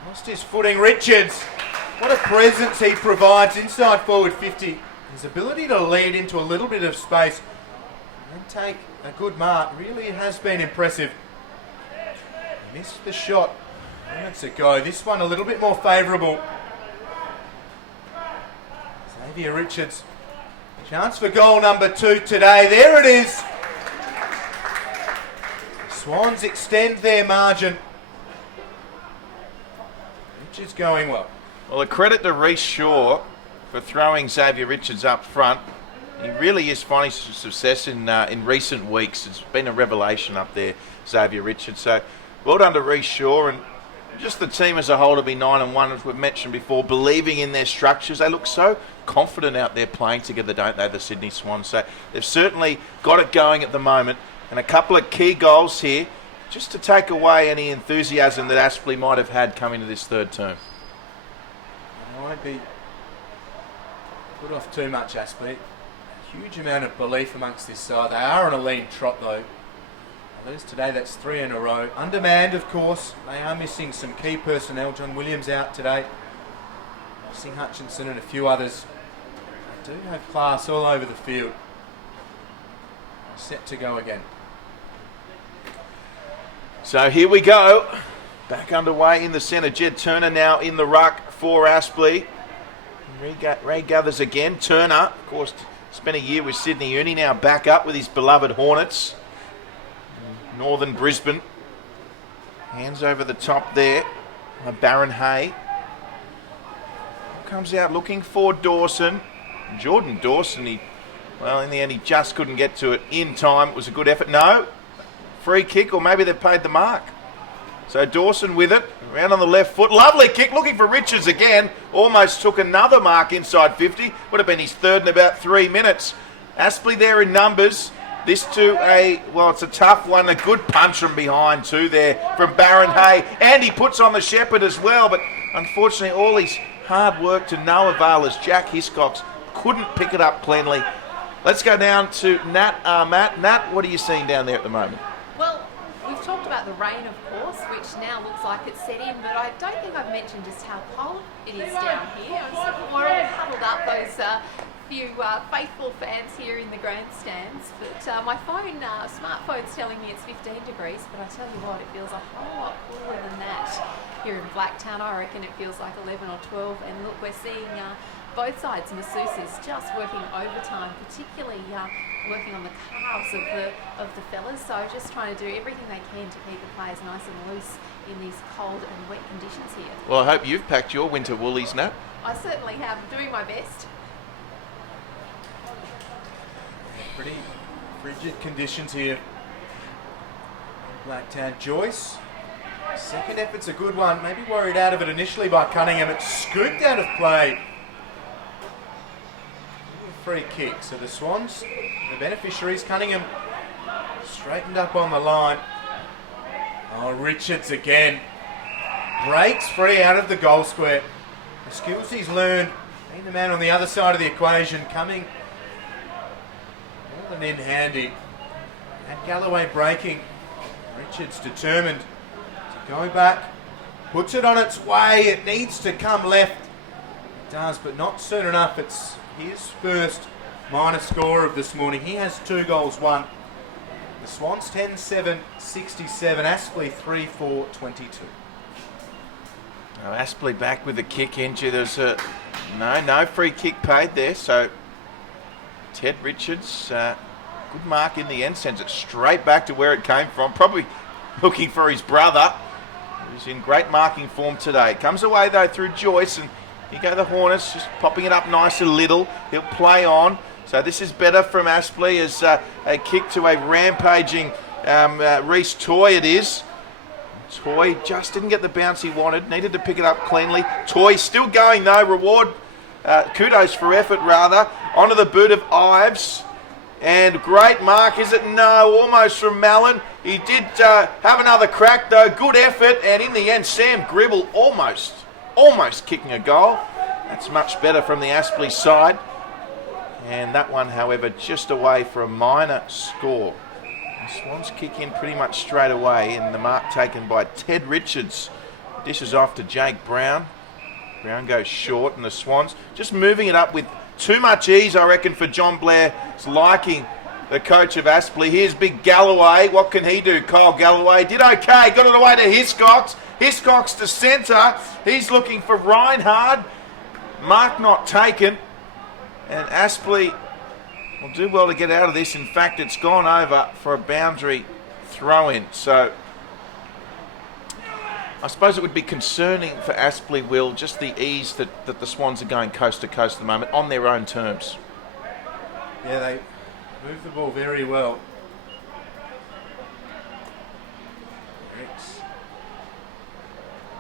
lost his footing. Richards. What a presence he provides inside forward 50. His ability to lead into a little bit of space and take a good mark really has been impressive. Missed the shot moments ago. This one a little bit more favourable. Xavier Richards. Chance for goal number 2 today. There it is. Swans extend their margin. Richards going well. Well, a credit to Reece Shaw for throwing Xavier Richards up front. He really is finding some success in recent weeks. It's been a revelation up there, Xavier Richards. So well done to Reece Shaw, and just the team as a whole to be 9-1, as we've mentioned before, believing in their structures. They look so confident out there playing together, don't they, the Sydney Swans? So they've certainly got it going at the moment, and a couple of key goals here just to take away any enthusiasm that Aspley might have had coming to this third term. won't be put off too much, Aspley. Huge amount of belief amongst this side. They are on a lean trot though. Others today, that's 3 in a row. Undermanned, of course. They are missing some key personnel. John Williams out today. Missing Hutchinson and a few others. They do have class all over the field. Set to go again. So here we go. Back underway in the centre. Jed Turner now in the ruck for Aspley. Ray gathers again. Turner, of course, spent a year with Sydney Uni, now back up with his beloved Hornets. Northern Brisbane. Hands over the top there. Baron Hay. Comes out looking for Dawson. Jordan Dawson, in the end he just couldn't get to it in time. It was a good effort. No. Free kick, or maybe they've paid the mark. So Dawson with it. Around on the left foot. Lovely kick. Looking for Richards again. Almost took another mark inside 50. Would have been his third in about 3 minutes. Aspley there in numbers. This to it's a tough one. A good punch from behind too there from Baron Hay. And he puts on the Shepherd as well. But unfortunately all his hard work to no avail as Jack Hiscox couldn't pick it up cleanly. Let's go down to Nat. Matt, what are you seeing down there at the moment? Well, we've talked about the rain, of course, which now looks like it's set in, but I don't think I've mentioned just how cold it is down here. We're all huddled up, those few faithful fans here in the grandstands. But my smartphone's telling me it's 15 degrees, but I tell you what, it feels a whole lot cooler than that here in Blacktown. I reckon it feels like 11 or 12. And look, we're seeing both sides. Masseuse is just working overtime, particularly working on the calves of the fellas. So just trying to do everything they can to keep the players nice and loose in these cold and wet conditions here. Well, I hope you've packed your winter woolies, Nat. I certainly have. Doing my best. Pretty frigid conditions here. Blacktown. Joyce. Second effort's a good one. Maybe worried out of it initially by Cunningham. It's scooped out of play. Free kick. So the Swans, the beneficiaries. Cunningham straightened up on the line. Oh, Richards again. Breaks free out of the goal square. The skills he's learned. Being the man on the other side of the equation, coming more than in handy. And Galloway breaking. Richards determined to go back. Puts it on its way. It needs to come left. It does, but not soon enough. It's his first minor score of this morning. He has 2 goals, 1. The Swans 10-7, 67. Aspley 3-4, 22. Now Aspley back with the kick into. There's no free kick paid there. So Ted Richards, good mark in the end, sends it straight back to where it came from. Probably looking for his brother, who's in great marking form today. Comes away though through Joyce, and here go the Hornets, just popping it up nice and little. He'll play on. So this is better from Aspley as a kick to a rampaging Reece Toy it is. Toy just didn't get the bounce he wanted, needed to pick it up cleanly. Toy still going though, kudos for effort rather. Onto the boot of Ives. And great mark, is it? No, almost from Mallon. He did have another crack though, good effort. And in the end, Sam Gribble almost kicking a goal. That's much better from the Aspley side. And that one, however, just away for a minor score. The Swans kick in pretty much straight away, and the mark taken by Ted Richards. Dishes off to Jake Brown. Brown goes short, and the Swans just moving it up with too much ease, I reckon, for John Blair's liking, the coach of Aspley. Here's big Galloway. What can he do? Kyle Galloway did okay. Got it away to Hiscox. Hiscox to centre. He's looking for Reinhard. Mark not taken. And Aspley will do well to get out of this. In fact, it's gone over for a boundary throw-in. So I suppose it would be concerning for Aspley, Will, just the ease that the Swans are going coast to coast at the moment on their own terms. Yeah, they move the ball very well. Ricks.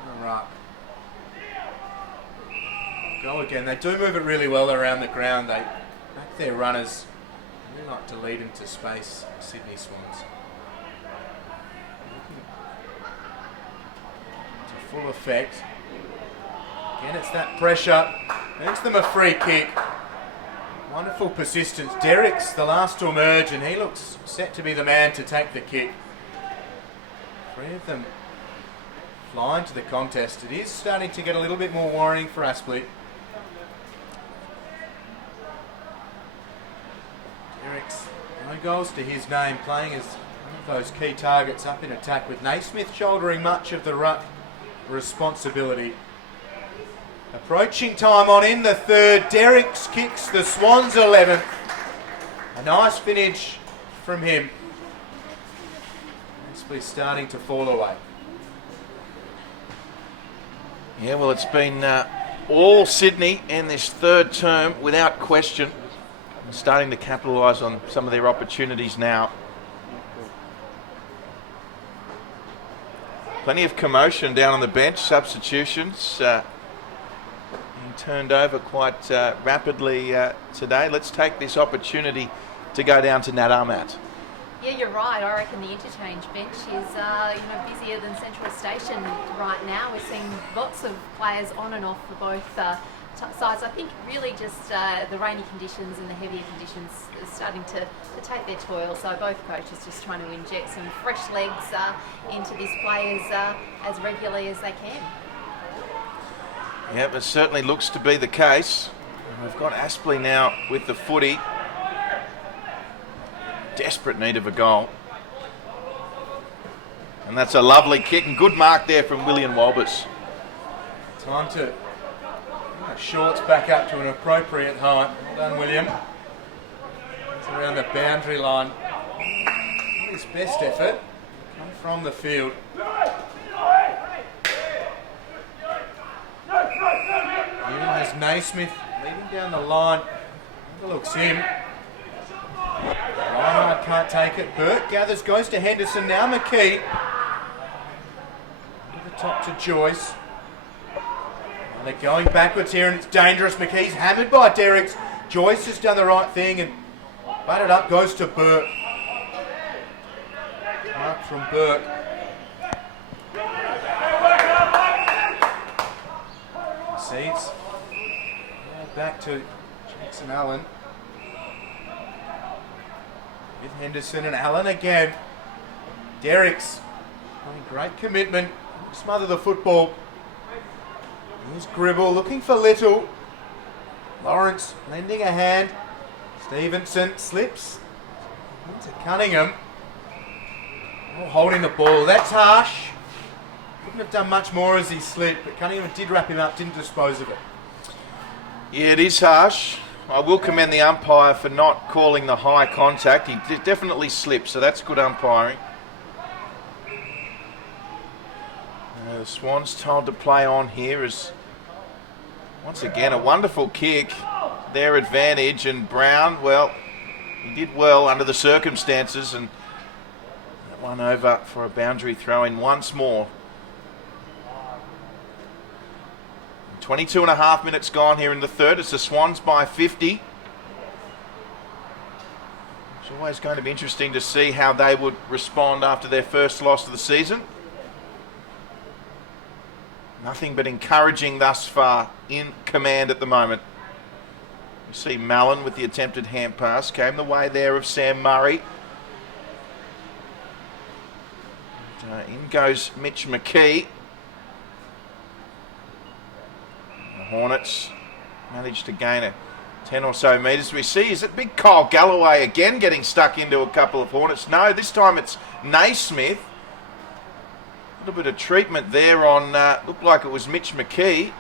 All right. Go again. They do move it really well around the ground. They back their runners. They like to lead into space, Sydney Swans. To full effect. Again, it's that pressure. Makes them a free kick. Wonderful persistence. Derrick's the last to emerge, and he looks set to be the man to take the kick. Three of them flying to the contest. It is starting to get a little bit more worrying for Aspley. Derrick's no goals to his name, playing as one of those key targets up in attack, with Naismith shouldering much of the ruck responsibility. Approaching time on in the third. Derrick's kicks the Swans 11th. A nice finish from him. Aspley starting to fall away. Yeah, well, it's been all Sydney in this third term without question. Starting to capitalise on some of their opportunities now. Plenty of commotion down on the bench, substitutions being turned over quite rapidly today. Let's take this opportunity to go down to Nat Armat. Yeah, you're right. I reckon the interchange bench is busier than Central Station right now. We're seeing lots of players on and off for both sides. I think really just the rainy conditions and the heavier conditions are starting to take their toll. So both coaches just trying to inject some fresh legs into these players as regularly as they can. Yep, it certainly looks to be the case. We've got Aspley now with the footy. Desperate need of a goal. And that's a lovely kick and good mark there from William Walbers. Time to shorts back up to an appropriate height. Well done, William. It's around the boundary line. His best effort come from the field. Here has Naismith leading down the line. Overlooks him. Reinhardt can't take it. Burke gathers, goes to Henderson. Now McKee. Over the top to Joyce. And they're going backwards here, and it's dangerous. McKee's hammered by Derricks. Joyce has done the right thing and batted up, goes to Burke. Mark from Burke. Seeds. Back to Jackson Allen. With Henderson and Allen again. Derricks. Great commitment. Smother the football. Here's Gribble looking for Little. Lawrence lending a hand. Stevenson slips into Cunningham. Oh, holding the ball. That's harsh. Couldn't have done much more as he slid, but Cunningham did wrap him up, didn't dispose of it. Yeah, it is harsh. I will commend the umpire for not calling the high contact. He definitely slipped, so that's good umpiring. The Swans told to play on here as, once again, a wonderful kick. Their advantage, and Brown, well, he did well under the circumstances, and that one over for a boundary throw in once more. 22 and a half minutes gone here in the third. It's the Swans by 50. It's always going to be interesting to see how they would respond after their first loss of the season. Nothing but encouraging thus far, in command at the moment. You see Mallon with the attempted hand pass. Came the way there of Sam Murray. And, in goes Mitch McKee. Hornets managed to gain a 10 or so metres. We see, is it big Kyle Galloway again getting stuck into a couple of Hornets? No, this time it's Naismith. A little bit of treatment there on, looked like it was Mitch McKee.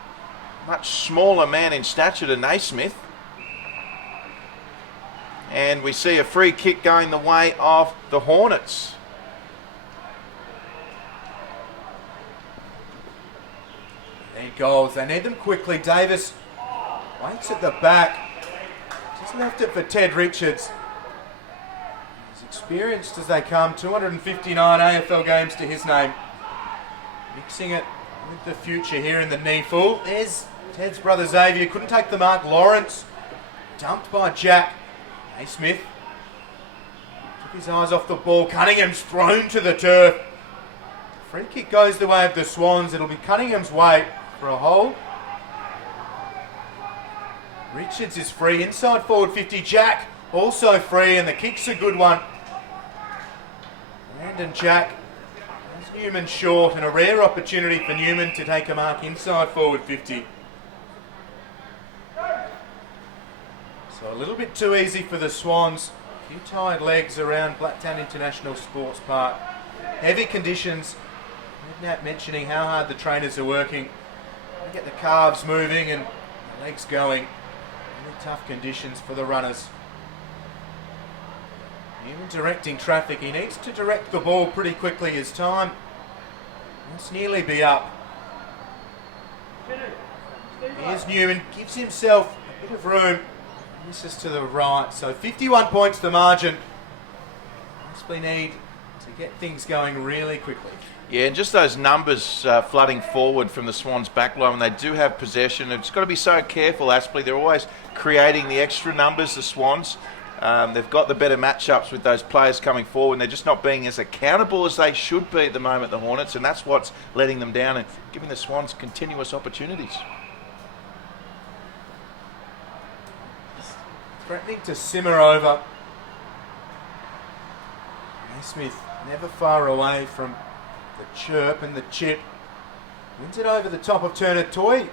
Much smaller man in stature to Naismith. And we see a free kick going the way of the Hornets. Goals. They need them quickly. Davis waits at the back. Just left it for Ted Richards. As experienced as they come. 259 AFL games to his name. Mixing it with the future here in the NEAFL. There's Ted's brother Xavier. Couldn't take the mark. Lawrence dumped by Jack. Naismith took his eyes off the ball. Cunningham's thrown to the turf. Free kick goes the way of the Swans. It'll be Cunningham's way for a hold. Richards is free, inside forward 50. Jack also free, and the kick's a good one. Landon Jack. There's Newman short, and a rare opportunity for Newman to take a mark inside forward 50. So a little bit too easy for the Swans. A few tired legs around Blacktown International Sports Park. Heavy conditions. Nat mentioning how hard the trainers are working to get the calves moving and the legs going. Really tough conditions for the runners. Newman directing traffic. He needs to direct the ball pretty quickly. His time must nearly be up. Here's Newman. Gives himself a bit of room. Misses to the right. So 51 points the margin. Aspley need to get things going really quickly. Yeah, and just those numbers flooding forward from the Swans back line when they do have possession. It's got to be so careful, Aspley. They're always creating the extra numbers, the Swans. They've got the better matchups with those players coming forward, and they're just not being as accountable as they should be at the moment, the Hornets, and that's what's letting them down and giving the Swans continuous opportunities. Threatening to simmer over. Naismith never far away from the chirp and the chip. Wins it over the top of Turner Toy. And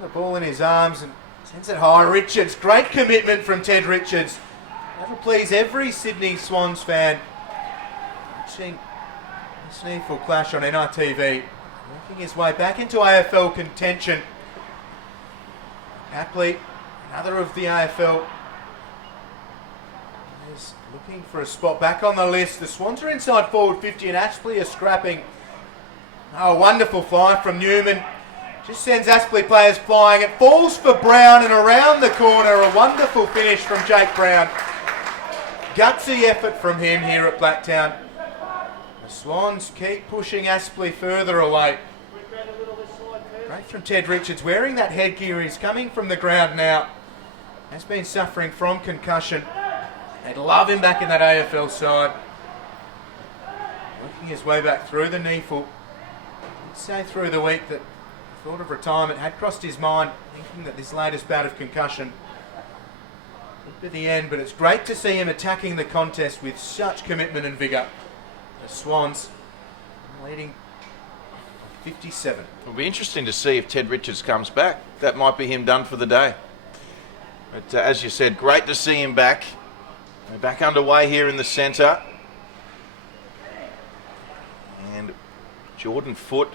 the ball in his arms and sends it high. Richards, great commitment from Ted Richards. That'll please every Sydney Swans fan watching this NEAFL clash on NRTV. Working his way back into AFL contention. Aspley, another of the AFL. Is looking for a spot back on the list. The Swans are inside forward 50 and Aspley are scrapping. Oh, wonderful fly from Newman. Just sends Aspley players flying. It falls for Brown and around the corner. A wonderful finish from Jake Brown. Gutsy effort from him here at Blacktown. The Swans keep pushing Aspley further away. Great from Ted Richards, wearing that headgear. He's coming from the ground now. Has been suffering from concussion. They'd love him back in that AFL side. Working his way back through the NEAFL. I'd say through the week that the thought of retirement had crossed his mind, thinking that this latest bout of concussion would be the end, but it's great to see him attacking the contest with such commitment and vigour. The Swans leading 57. It'll be interesting to see if Ted Richards comes back. That might be him done for the day. But as you said, great to see him back. We're back underway here in the centre. And Jordan Foote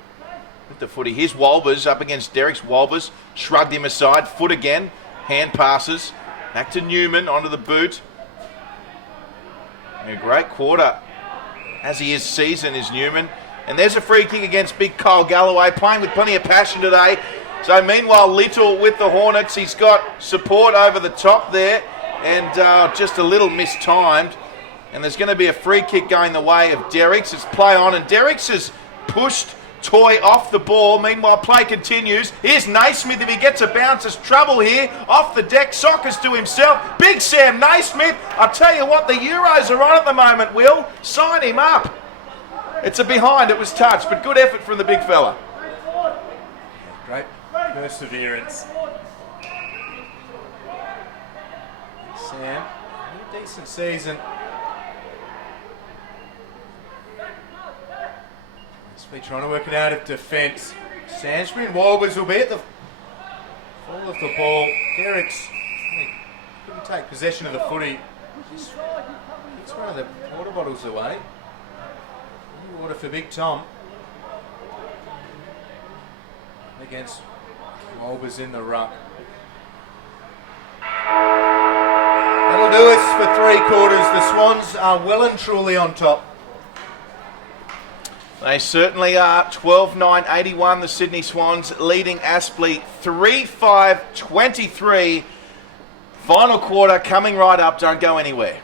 with the footy. Here's Walbers up against Derricks. Walbers shrugged him aside. Foote again. Hand passes. Back to Newman onto the boot. A great quarter as he is season is Newman. And there's a free kick against big Kyle Galloway, playing with plenty of passion today. So meanwhile, Little with the Hornets. He's got support over the top there. And just a little mistimed. And there's going to be a free kick going the way of Derricks. It's play on, and Derricks has pushed Toy off the ball. Meanwhile, play continues. Here's Naismith. If he gets a bounce, there's trouble here. Off the deck, Sockers to himself. Big Sam Naismith. I'll tell you what, the Euros are on at the moment, Will. Sign him up. It's a behind. It was touched, but good effort from the big fella. Great perseverance. Sam, a decent season. Aspley trying to work it out of defence. Sainsbury and Walbers will be at the fall of the ball. Derricks couldn't take possession of the footy. Just kicks one of the water bottles away. New water for Big Tom. Against Walbers in the ruck. That'll do us for 3/4. The Swans are well and truly on top. They certainly are. 12-9-81, the Sydney Swans leading Aspley 3-5-23. Final quarter coming right up. Don't go anywhere.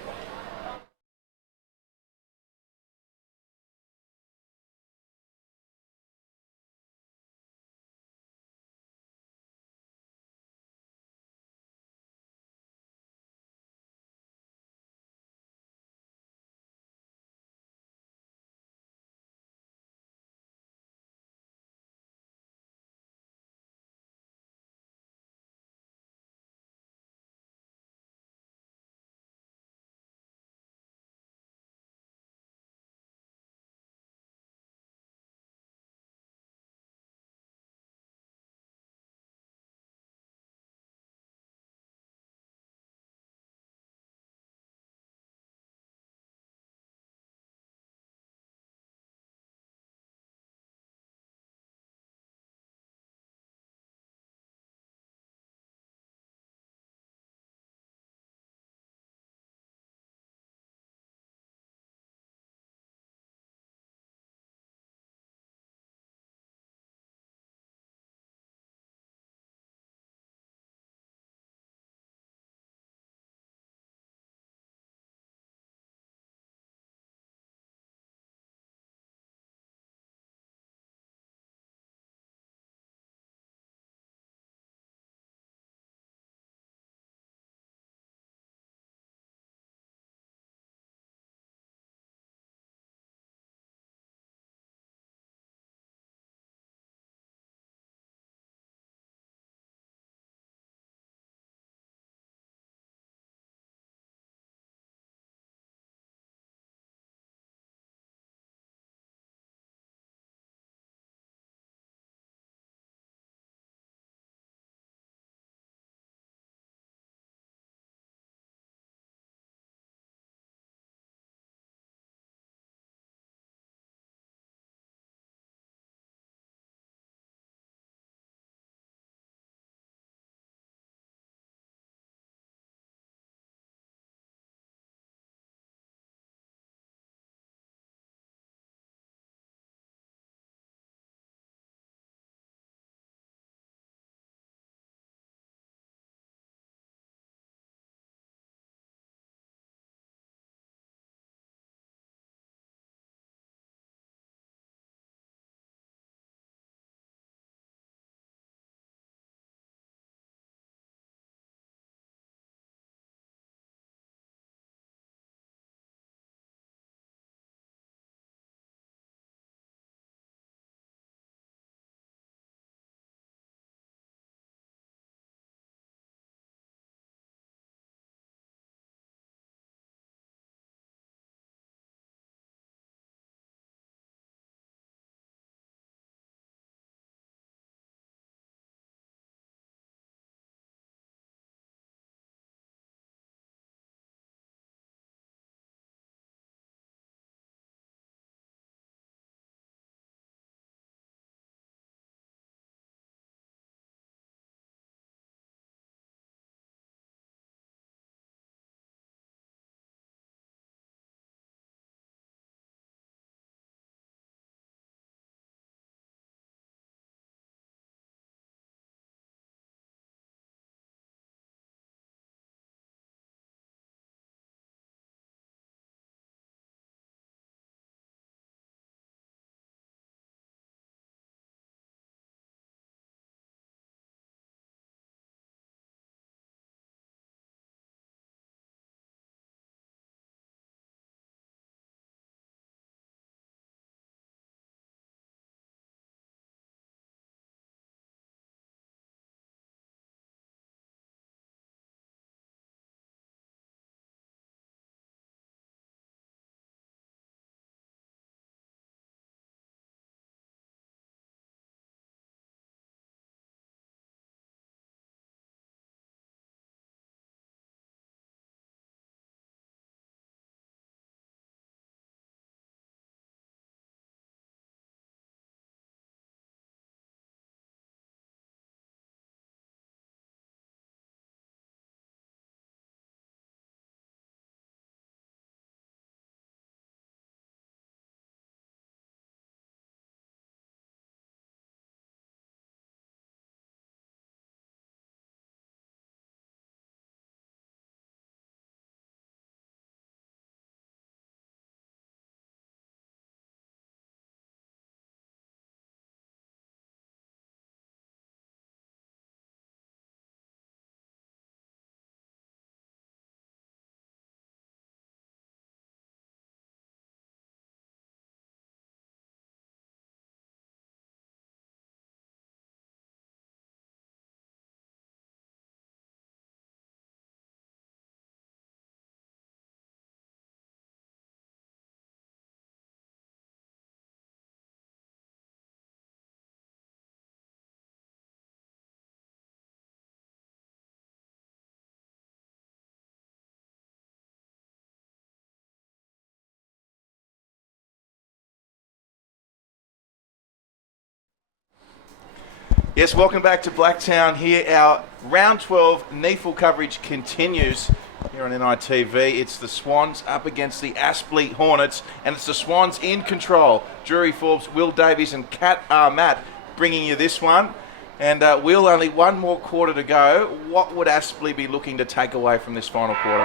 Yes, welcome back to Blacktown here. Our round 12 NEAFL coverage continues here on NITV. It's the Swans up against the Aspley Hornets, and it's the Swans in control. Drury Forbes, Will Davies and Kat Matt bringing you this one. And Will, only one more quarter to go. What would Aspley be looking to take away from this final quarter?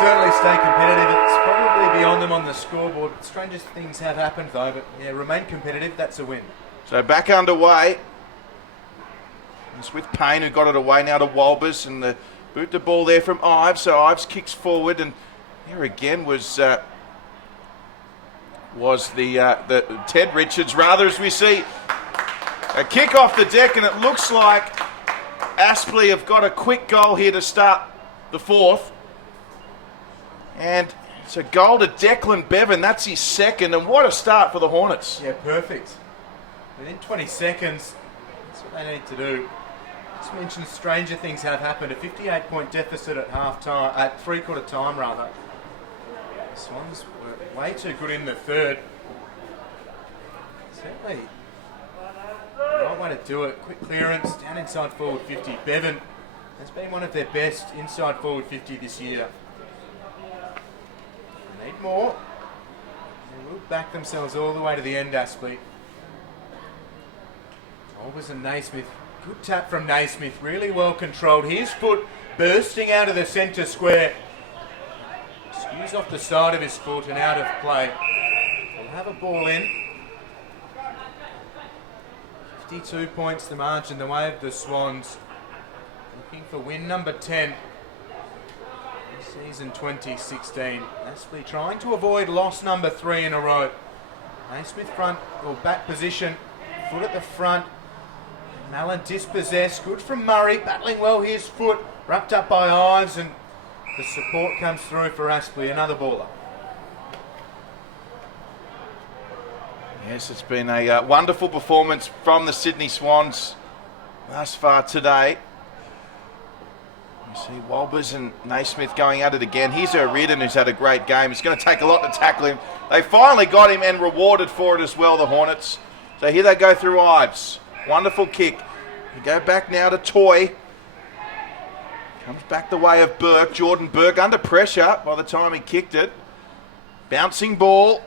Certainly stay competitive. It's probably beyond them on the scoreboard. Strangest things have happened though, but yeah, remain competitive. That's a win. So back underway. It's with Payne, who got it away now to Walbers, and the boot the ball there from Ives. So Ives kicks forward, and here again was the Ted Richards, rather, as we see a kick off the deck, and it looks like Aspley have got a quick goal here to start the fourth. And it's a goal to Declan Bevan. That's his second, and what a start for the Hornets. Yeah, perfect. Within 20 seconds, that's what they need to do. Just mentioned stranger things have happened. A 58-point deficit at half-time, at three-quarter time rather. The Swans were way too good in the third. Certainly the right way to do it. Quick clearance, down inside forward 50. Bevan has been one of their best inside forward 50 this year. They need more. They will back themselves all the way to the end, Aspley. Walbers and Naismith. Good tap from Naismith, really well controlled. His foot bursting out of the centre square. Skews off the side of his foot and out of play. We'll have a ball in. 52 points the margin, the way of the Swans. Looking for win number 10. Season 2016. Aspley trying to avoid loss number 3 in a row. Naismith front or back position. Foot at the front. Mallon dispossessed, good from Murray, battling well his foot, wrapped up by Ives, and the support comes through for Aspley, another baller. Yes, it's been a wonderful performance from the Sydney Swans thus far today. You see Walbers and Naismith going at it again. Here's O'Riordan, who's had a great game. It's going to take a lot to tackle him. They finally got him and rewarded for it as well, the Hornets. So here they go through Ives. Wonderful kick. We go back now to Toy. Comes back the way of Burke. Jordan Burke under pressure by the time he kicked it. Bouncing ball.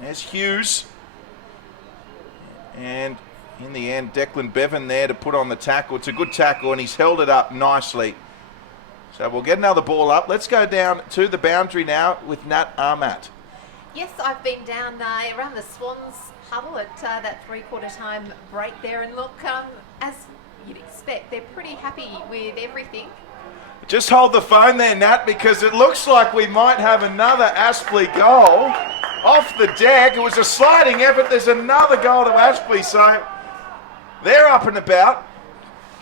There's Hughes. And in the end, Declan Bevan there to put on the tackle. It's a good tackle, and he's held it up nicely. So we'll get another ball up. Let's go down to the boundary now with Nat Armat. Yes, I've been down around the Swans huddle at that three-quarter time break there, and look, as you'd expect, they're pretty happy with everything. Just hold the phone there, Nat, because it looks like we might have another Aspley goal off the deck. It was a sliding effort. There's another goal to Aspley, so they're up and about.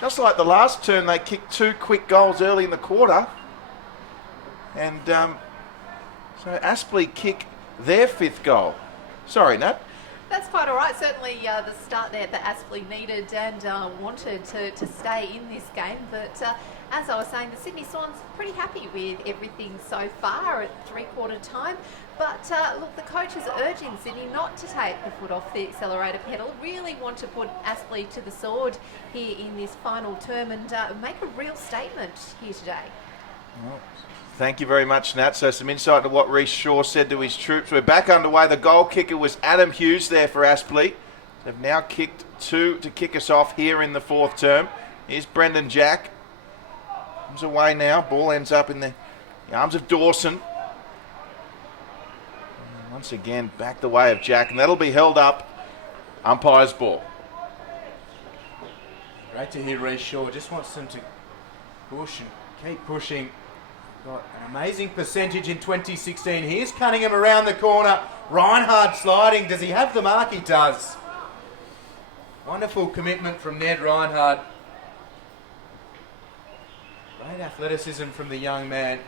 Just like the last turn, they kicked 2 quick goals early in the quarter. And so Aspley kick their 5th goal. Sorry, Nat. That's quite all right. Certainly the start there that Aspley needed and wanted to stay in this game. But as I was saying, the Sydney Swans pretty happy with everything so far at three-quarter time. But look, the coach is urging Sydney not to take the foot off the accelerator pedal. Really want to put Aspley to the sword here in this final term and make a real statement here today. Well, thank you very much, Nat. So some insight into what Reece Shaw said to his troops. We're back underway. The goal kicker was Adam Hughes there for Aspley. They've now kicked 2 to kick us off here in the 4th term. Here's Brendan Jack. Comes away now. Ball ends up in the arms of Dawson. And once again, back the way of Jack. And that'll be held up. Umpire's ball. Great to hear Reece Shaw. Just wants them to push and keep pushing. Got an amazing percentage in 2016. Here's Cunningham around the corner. Reinhardt sliding. Does he have the mark? He does. Wonderful commitment from Ned Reinhardt. Great athleticism from the young man.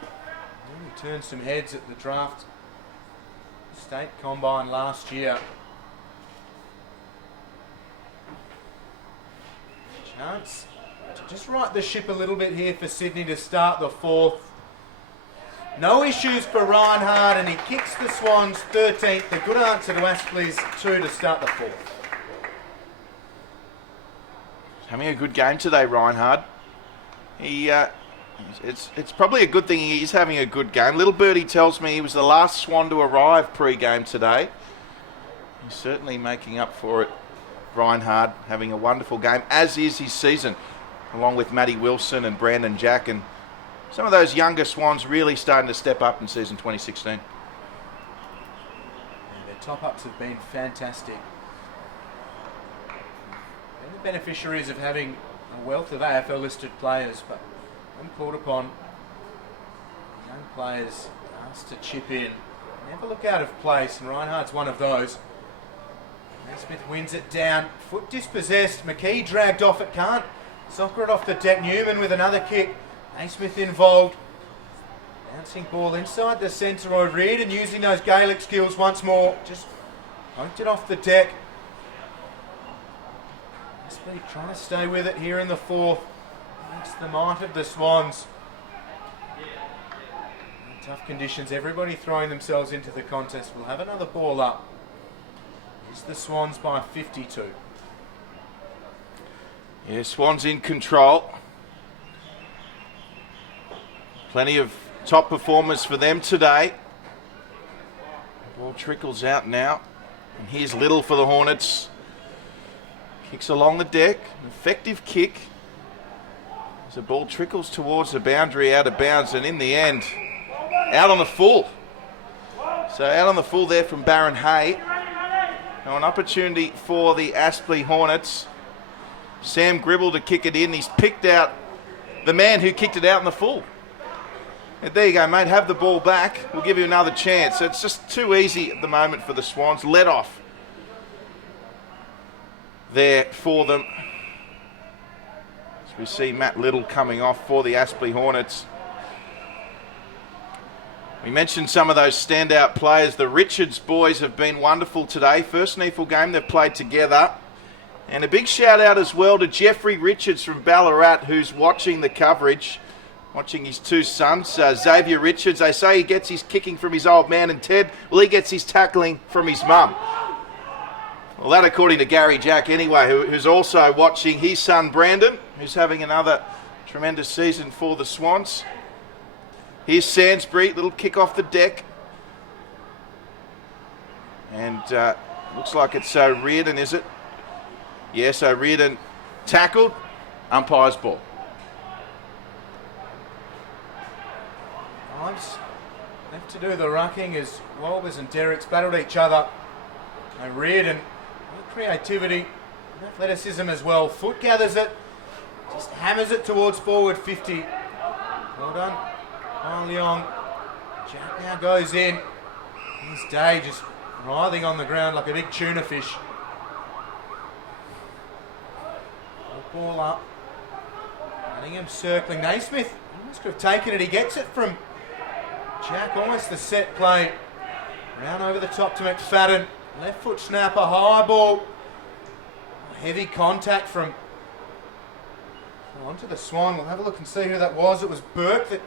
Really turned some heads at the draft state combine last year. Chance to just right the ship a little bit here for Sydney to start the 4th. No issues for Reinhardt, and he kicks the Swans 13th. A good answer to Aspley's 2 to start the 4th. Having a good game today, Reinhard. It's probably a good thing he's having a good game. Little Birdie tells me he was the last Swan to arrive pre-game today. He's certainly making up for it. Reinhard having a wonderful game, as is his season, along with Matty Wilson and Brandon Jack, and some of those younger Swans really starting to step up in season 2016. Their top-ups have been fantastic. They're the beneficiaries of having a wealth of AFL-listed players, but when called upon, young players asked to chip in. Never look out of place, and Reinhardt's one of those. Smith wins it down. Foot dispossessed. McKee dragged off it. Can't soccer it off the deck. Newman with another kick. Smith involved. Bouncing ball inside the centre. Reardon using those Gaelic skills once more. Just poked it off the deck. Aspley trying to stay with it here in the fourth. That's the might of the Swans. In tough conditions. Everybody throwing themselves into the contest. We'll have another ball up. It's the Swans by 52. Yeah, Swans in control. Plenty of top performers for them today. Ball trickles out now. And here's Little for the Hornets. Kicks along the deck. An effective kick. As the ball trickles towards the boundary, out of bounds, and in the end, out on the full. So out on the full there from Baron Hay. Now an opportunity for the Aspley Hornets. Sam Gribble to kick it in. He's picked out the man who kicked it out in the full. And there you go, mate. Have the ball back. We'll give you another chance. It's just too easy at the moment for the Swans. Let off there for them. As we see Matt Little coming off for the Aspley Hornets. We mentioned some of those standout players. The Richards boys have been wonderful today. First NEAFL game they've played together. And a big shout out as well to Jeffrey Richards from Ballarat, who's watching the coverage, watching his two sons. Xavier Richards, they say he gets his kicking from his old man, and Ted, well, he gets his tackling from his mum. Well, that according to Gary Jack anyway, who's also watching his son Brandon, who's having another tremendous season for the Swans. Here's Sansbury, little kick off the deck. And looks like it's Reardon, is it? Yes, Reardon tackled. Umpire's ball. Ives left to do the rucking as Wolbers and Derricks battled each other. And Reardon, creativity, athleticism as well. Foot gathers it, just hammers it towards forward 50. Well done. Leong. Jack now goes in. Here's Day just writhing on the ground like a big tuna fish. Ball up. Cunningham circling. Naismith almost could have taken it. He gets it from Jack. Almost the set play. Round over the top to McFadden. Left foot snapper. High ball. Heavy contact from onto the Swan. We'll have a look and see who that was. It was Burke that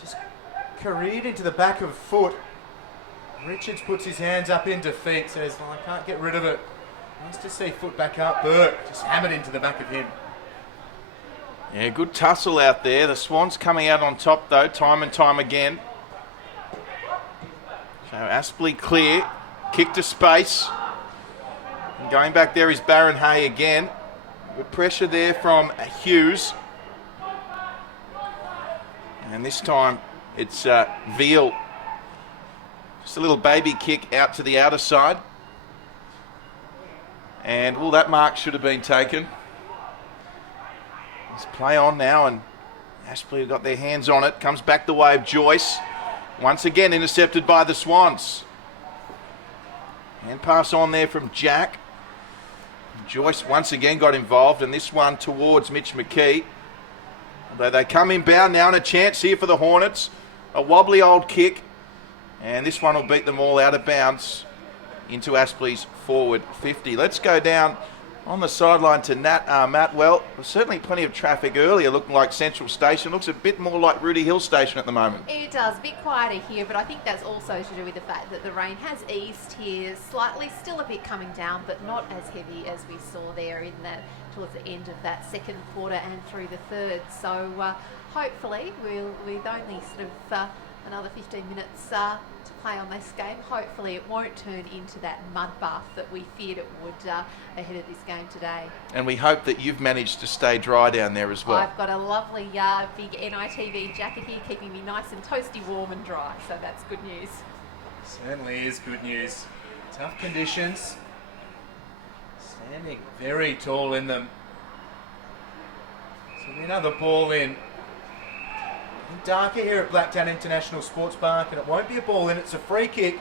just careered into the back of foot. Richards puts his hands up in defeat. Says, well, I can't get rid of it. Nice to see foot back up. Burke just hammered into the back of him. Yeah, good tussle out there. The Swans coming out on top though, time and time again. So Aspley clear. Kick to space. And going back there is Baron Hay again. Good pressure there from Hughes. And this time it's Veal. Just a little baby kick out to the outer side. And, well, that mark should have been taken. Let's play on now, and Aspley have got their hands on it. Comes back the way of Joyce. Once again intercepted by the Swans. And pass on there from Jack. Joyce once again got involved, and this one towards Mitch McKee. Although they come inbound now, and a chance here for the Hornets. A wobbly old kick. And this one will beat them all out of bounds into Aspley's forward 50. Let's go down On the sideline to Matt. Well, certainly plenty of traffic earlier, looking like Central Station. Looks a bit more like Rudy Hill Station at the moment. It does, a bit quieter here, but I think that's also to do with the fact that the rain has eased here slightly, still a bit coming down, but not as heavy as we saw there in that towards the end of that second quarter and through the third. So hopefully with only sort of another 15 minutes to play on this game, hopefully it won't turn into that mud bath that we feared it would ahead of this game today. And we hope that you've managed to stay dry down there as well. I've got a lovely big NITV jacket here keeping me nice and toasty, warm and dry, so that's good news. Certainly is good news. Tough conditions. Standing very tall in them. So another ball in. Darker here at Blacktown International Sports Park, and it won't be a ball in, it's a free kick.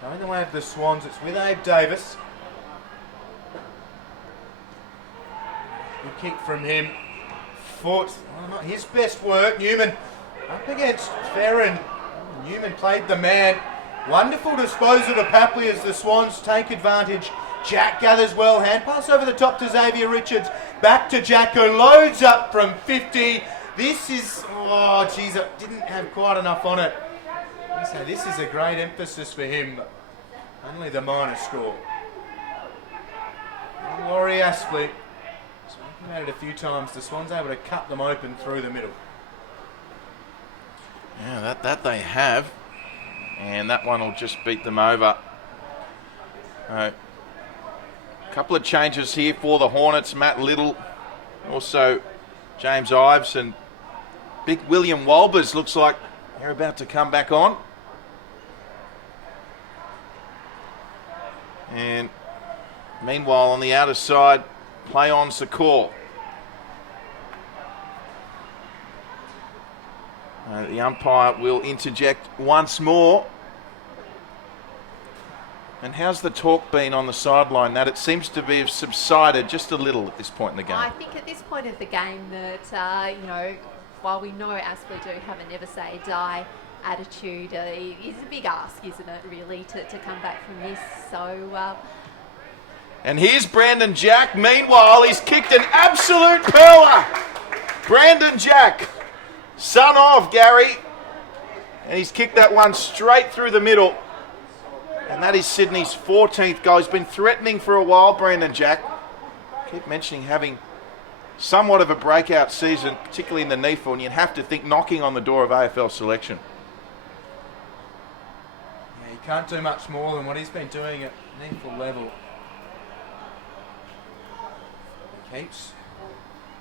Going the way of the Swans, it's with Abe Davis. Good kick from him. Foot, not his best work. Newman up against Ferrin. Newman played the man. Wonderful disposal to Papley as the Swans take advantage. Jack gathers well, hand pass over the top to Xavier Richards. Back to Jack, who loads up from 50. This is, oh geez, I didn't have quite enough on it. So this is a great emphasis for him. Only the minor score. Laurie Aspley. So looking at it a few times, the Swans able to cut them open through the middle. Yeah, that they have. And that one will just beat them over. A couple of changes here for the Hornets. Matt Little, also James Ives, and big William Walbers looks like they're about to come back on. And meanwhile, on the outer side, play on Sakor. The umpire will interject once more. And how's the talk been on the sideline? That it seems to be subsided just a little at this point in the game. I think at this point of the game that, while we know Aspley do have a never say die attitude, it's a big ask, isn't it, really, to come back from this. So. And here's Brandon Jack. Meanwhile, he's kicked an absolute pearler. Brandon Jack, son of Gary. And he's kicked that one straight through the middle. And that is Sydney's 14th goal. He's been threatening for a while, Brandon Jack. Keep mentioning having somewhat of a breakout season, particularly in the NEAFL, and you'd have to think knocking on the door of AFL selection. Yeah, he can't do much more than what he's been doing at NEAFL level. He keeps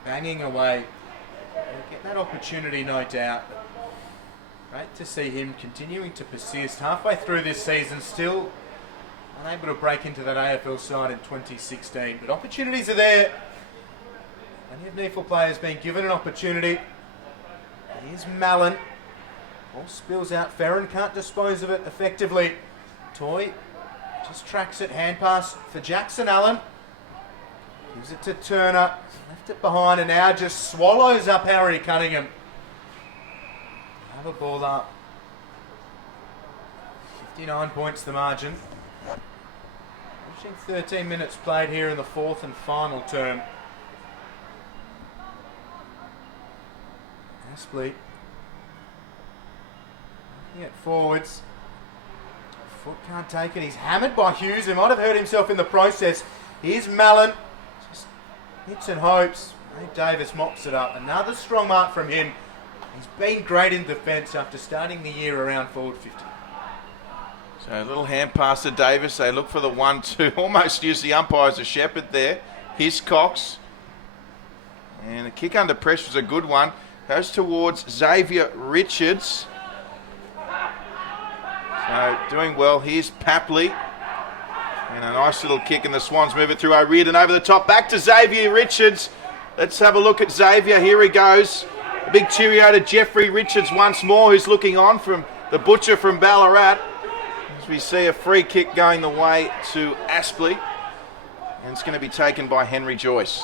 banging away. He'll get that opportunity, no doubt. Great to see him continuing to persist halfway through this season, still unable to break into that AFL side in 2016. But opportunities are there. Many of NEAFL players being given an opportunity. Here's Mallon. Ball spills out. Ferrin can't dispose of it effectively. Toy just tracks it. Hand pass for Jackson Allen. Gives it to Turner. Left it behind and now just swallows up Harry Cunningham. Another ball up. 59 points the margin. Pushing 13 minutes played here in the fourth and final term. Aspley looking at forwards. Foot can't take it. He's hammered by Hughes, who might have hurt himself in the process. Here's Mallon. Just hits and hopes. Dave Davis mops it up. Another strong mark from him. He's been great in defence after starting the year around forward 50. So a little hand pass to Davis. They look for the 1-2. Almost use the umpire as a shepherd there. Here's Cox. And the kick under pressure is a good one. Goes towards Xavier Richards. So doing well. Here's Papley. And a nice little kick, and the Swans move it through O'Riordan over the top. Back to Xavier Richards. Let's have a look at Xavier. Here he goes. A big cheerio to Jeffrey Richards once more, who's looking on from the butcher from Ballarat. As we see a free kick going the way to Aspley. And it's going to be taken by Henry Joyce.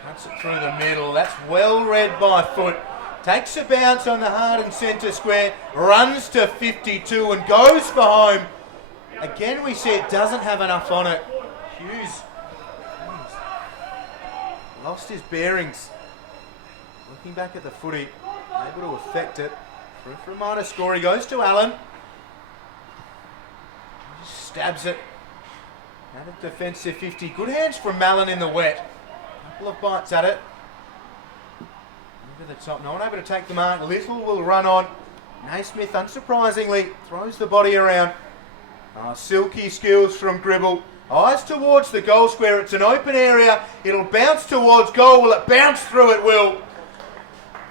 Cuts it through the middle. That's well read by Foot. Takes a bounce on the hard and centre square. Runs to 52 and goes for home. Again, we see it doesn't have enough on it. Hughes lost his bearings. Looking back at the footy, able to affect it. For a minor score, he goes to Allen. He just stabs it. Out of defensive 50. Good hands from Mallon in the wet. Couple of bites at it. Over the top. No one able to take the mark. Little will run on. Naismith, unsurprisingly, throws the body around. Silky skills from Gribble. Eyes towards the goal square. It's an open area. It'll bounce towards goal. Will it bounce through? It will.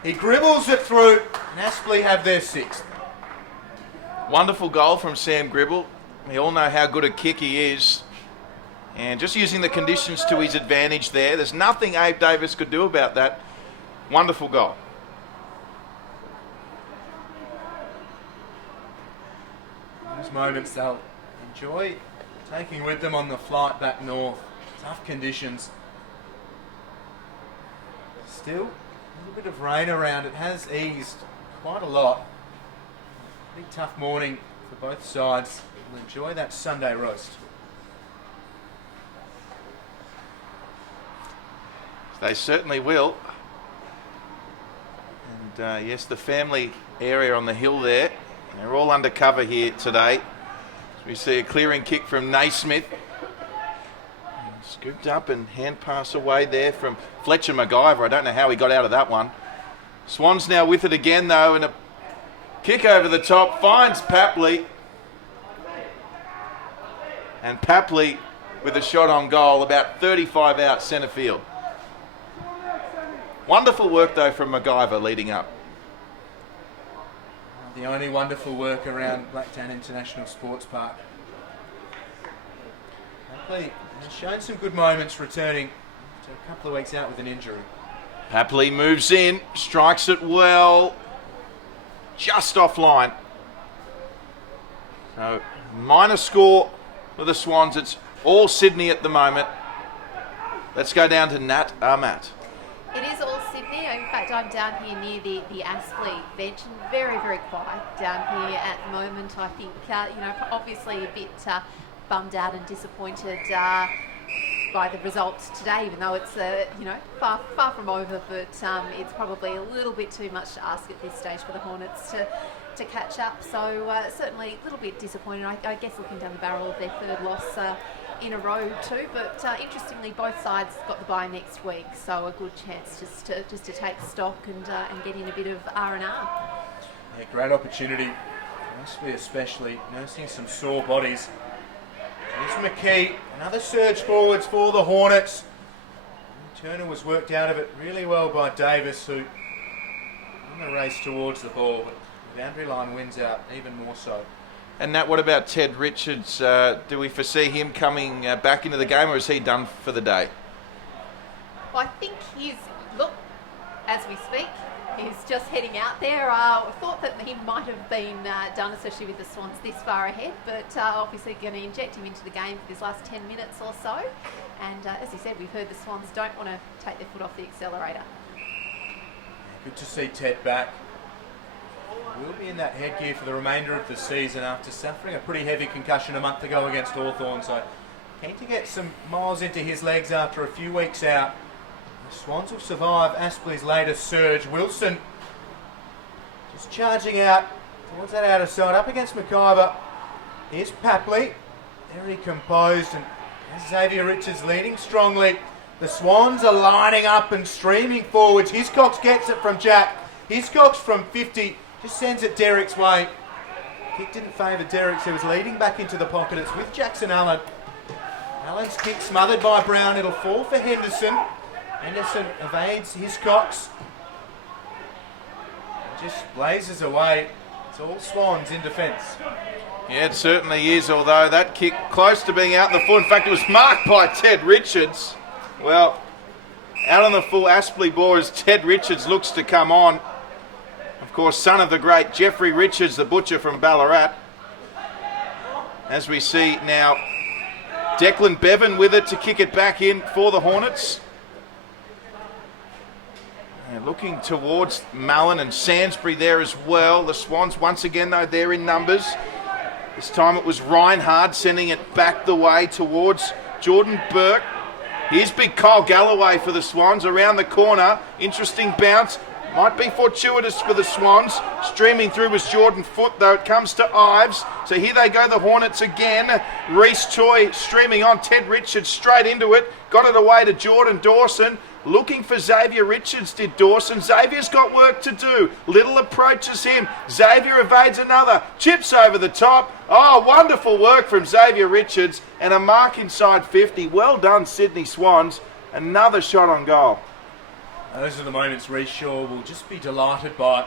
He dribbles it through, and Aspley have their sixth. Wonderful goal from Sam Gribble. We all know how good a kick he is. And just using the conditions to his advantage there. There's nothing Abe Davis could do about that. Wonderful goal. Those moments they'll enjoy taking with them on the flight back north. Tough conditions. Still, a little bit of rain around. It has eased quite a lot. Pretty tough morning for both sides. We'll enjoy that Sunday roast. They certainly will. And yes, the family area on the hill there. They're all under cover here today. We see a clearing kick from Naismith. Scooped up and hand pass away there from Fletcher MacGyver. I don't know how he got out of that one. Swans now with it again though, and a kick over the top finds Papley. And Papley with a shot on goal about 35 out centre field. Wonderful work though from MacGyver leading up. The only wonderful work around Blacktown International Sports Park. Papley has shown some good moments returning to a couple of weeks out with an injury. Papley moves in, strikes it well, just offline. So minor score for the Swans. It's all Sydney at the moment. Let's go down to Nat Ahmat. It is all Sydney. In fact, I'm down here near the Aspley bench, and very, very quiet down here at the moment. I think, obviously a bit bummed out and disappointed by the results today, even though it's, far from over, but it's probably a little bit too much to ask at this stage for the Hornets to catch up. So certainly a little bit disappointed. I guess looking down the barrel of their third loss in a row too, but interestingly both sides got the bye next week, so a good chance just to take stock and get in a bit of R&R. Yeah, great opportunity, Aspley especially, nursing some sore bodies. Here's McKee, another surge forwards for the Hornets. Turner was worked out of it really well by Davis, who in the race towards the ball, but the boundary line wins out even more so. And Nat, what about Ted Richards? Do we foresee him coming back into the game, or is he done for the day? Well, I think as we speak, he's just heading out there. I thought that he might have been done, especially with the Swans this far ahead, but obviously going to inject him into the game for his last 10 minutes or so. And as you said, we've heard the Swans don't want to take their foot off the accelerator. Good to see Ted back. Will be in that headgear for the remainder of the season after suffering a pretty heavy concussion a month ago against Hawthorn. So keen to get some miles into his legs after a few weeks out. The Swans will survive Aspley's latest surge. Wilson just charging out towards that outer side up against MacGyver. Here's Papley, very composed, and Xavier Richards leading strongly. The Swans are lining up and streaming forwards. Hiscox gets it from Jack. Hiscox from 50. Just sends it Derek's way. Kick didn't favour Derek, so he was leading back into the pocket. It's with Jackson Allen. Allen's kick smothered by Brown. It'll fall for Henderson. Henderson evades Hiscox. Just blazes away. It's all Swans in defence. Yeah, it certainly is, although that kick close to being out in the full. In fact, it was marked by Ted Richards. Well, out on the full Aspley ball as Ted Richards looks to come on. Of course, son of the great Jeffrey Richards, the butcher from Ballarat. As we see now, Declan Bevan with it to kick it back in for the Hornets. And looking towards Mullen and Sainsbury there as well. The Swans, once again, though, they're in numbers. This time it was Reinhard sending it back the way towards Jordan Burke. Here's big Kyle Galloway for the Swans around the corner. Interesting bounce. Might be fortuitous for the Swans. Streaming through was Jordan Foote, though it comes to Ives. So here they go, the Hornets again. Reece Toy streaming on. Ted Richards straight into it. Got it away to Jordan Dawson. Looking for Xavier Richards, did Dawson. Xavier's got work to do. Little approaches him. Xavier evades another. Chips over the top. Oh, wonderful work from Xavier Richards. And a mark inside 50. Well done, Sydney Swans. Another shot on goal. Those are the moments Reece Shaw will just be delighted by.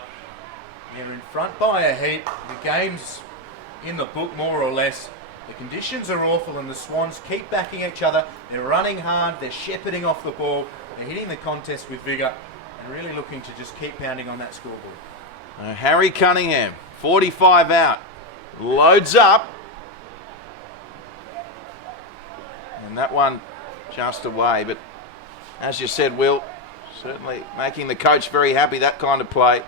They're in front by a heap. The game's in the book more or less. The conditions are awful and the Swans keep backing each other. They're running hard. They're shepherding off the ball. They're hitting the contest with vigour and really looking to just keep pounding on that scoreboard. Harry Cunningham, 45 out. Loads up. And that one just away. But as you said, Will, certainly making the coach very happy, that kind of play.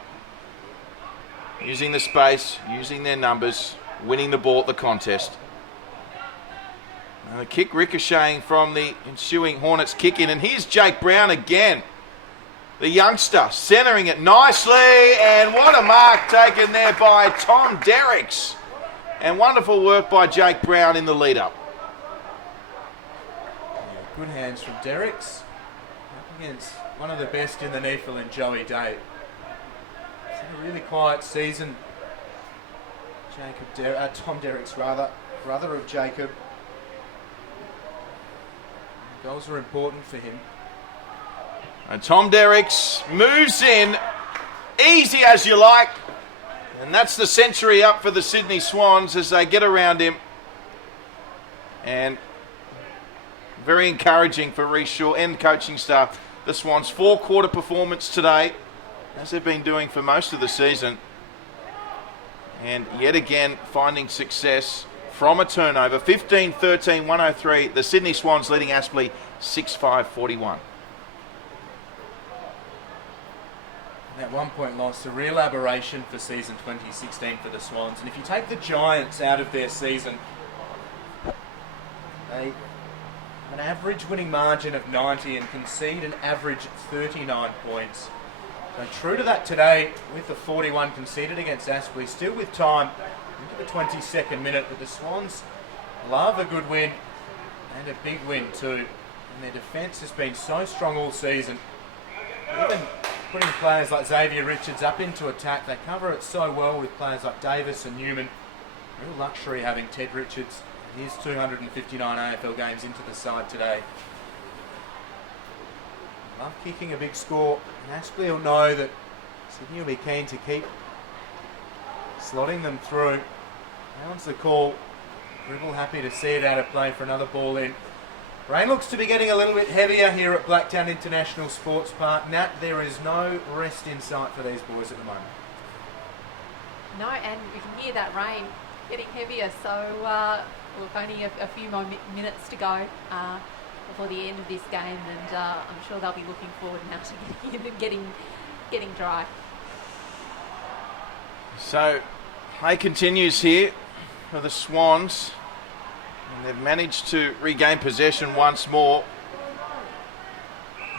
Using the space, using their numbers, winning the ball at the contest. And the kick ricocheting from the ensuing Hornets kick in. And here's Jake Brown again. The youngster centering it nicely. And what a mark taken there by Tom Derricks. And wonderful work by Jake Brown in the lead-up. Yeah, good hands from Derricks. Up against one of the best in the NEAFL and Joey Day. It's had a really quiet season. Tom Derricks, brother of Jacob. Goals are important for him. And Tom Derricks moves in, easy as you like. And that's the century up for the Sydney Swans as they get around him. And very encouraging for Reece Shaw and coaching staff. The Swans' four-quarter performance today, as they've been doing for most of the season. And yet again, finding success from a turnover. 15-13, 103. The Sydney Swans leading Aspley 6-5-41. That 1 point loss, a real aberration for season 2016 for the Swans. And if you take the Giants out of their season, they have an average winning margin of 90 and concede an average 39 points. So true to that today with the 41 conceded against Aspley, still with time into the 22nd minute, but the Swans love a good win and a big win too. And their defence has been so strong all season. Even putting players like Xavier Richards up into attack, they cover it so well with players like Davis and Newman. Real luxury having Ted Richards and his 259 AFL games into the side today. Love kicking a big score, and Aspley will know that Sydney will be keen to keep slotting them through. That one's the call. Gribble happy to see it out of play for another ball in. Rain looks to be getting a little bit heavier here at Blacktown International Sports Park. Nat, there is no rest in sight for these boys at the moment. No, and we can hear that rain getting heavier, so look, only a few more minutes to go before the end of this game, and I'm sure they'll be looking forward now to getting dry. So, play continues here for the Swans. And they've managed to regain possession once more.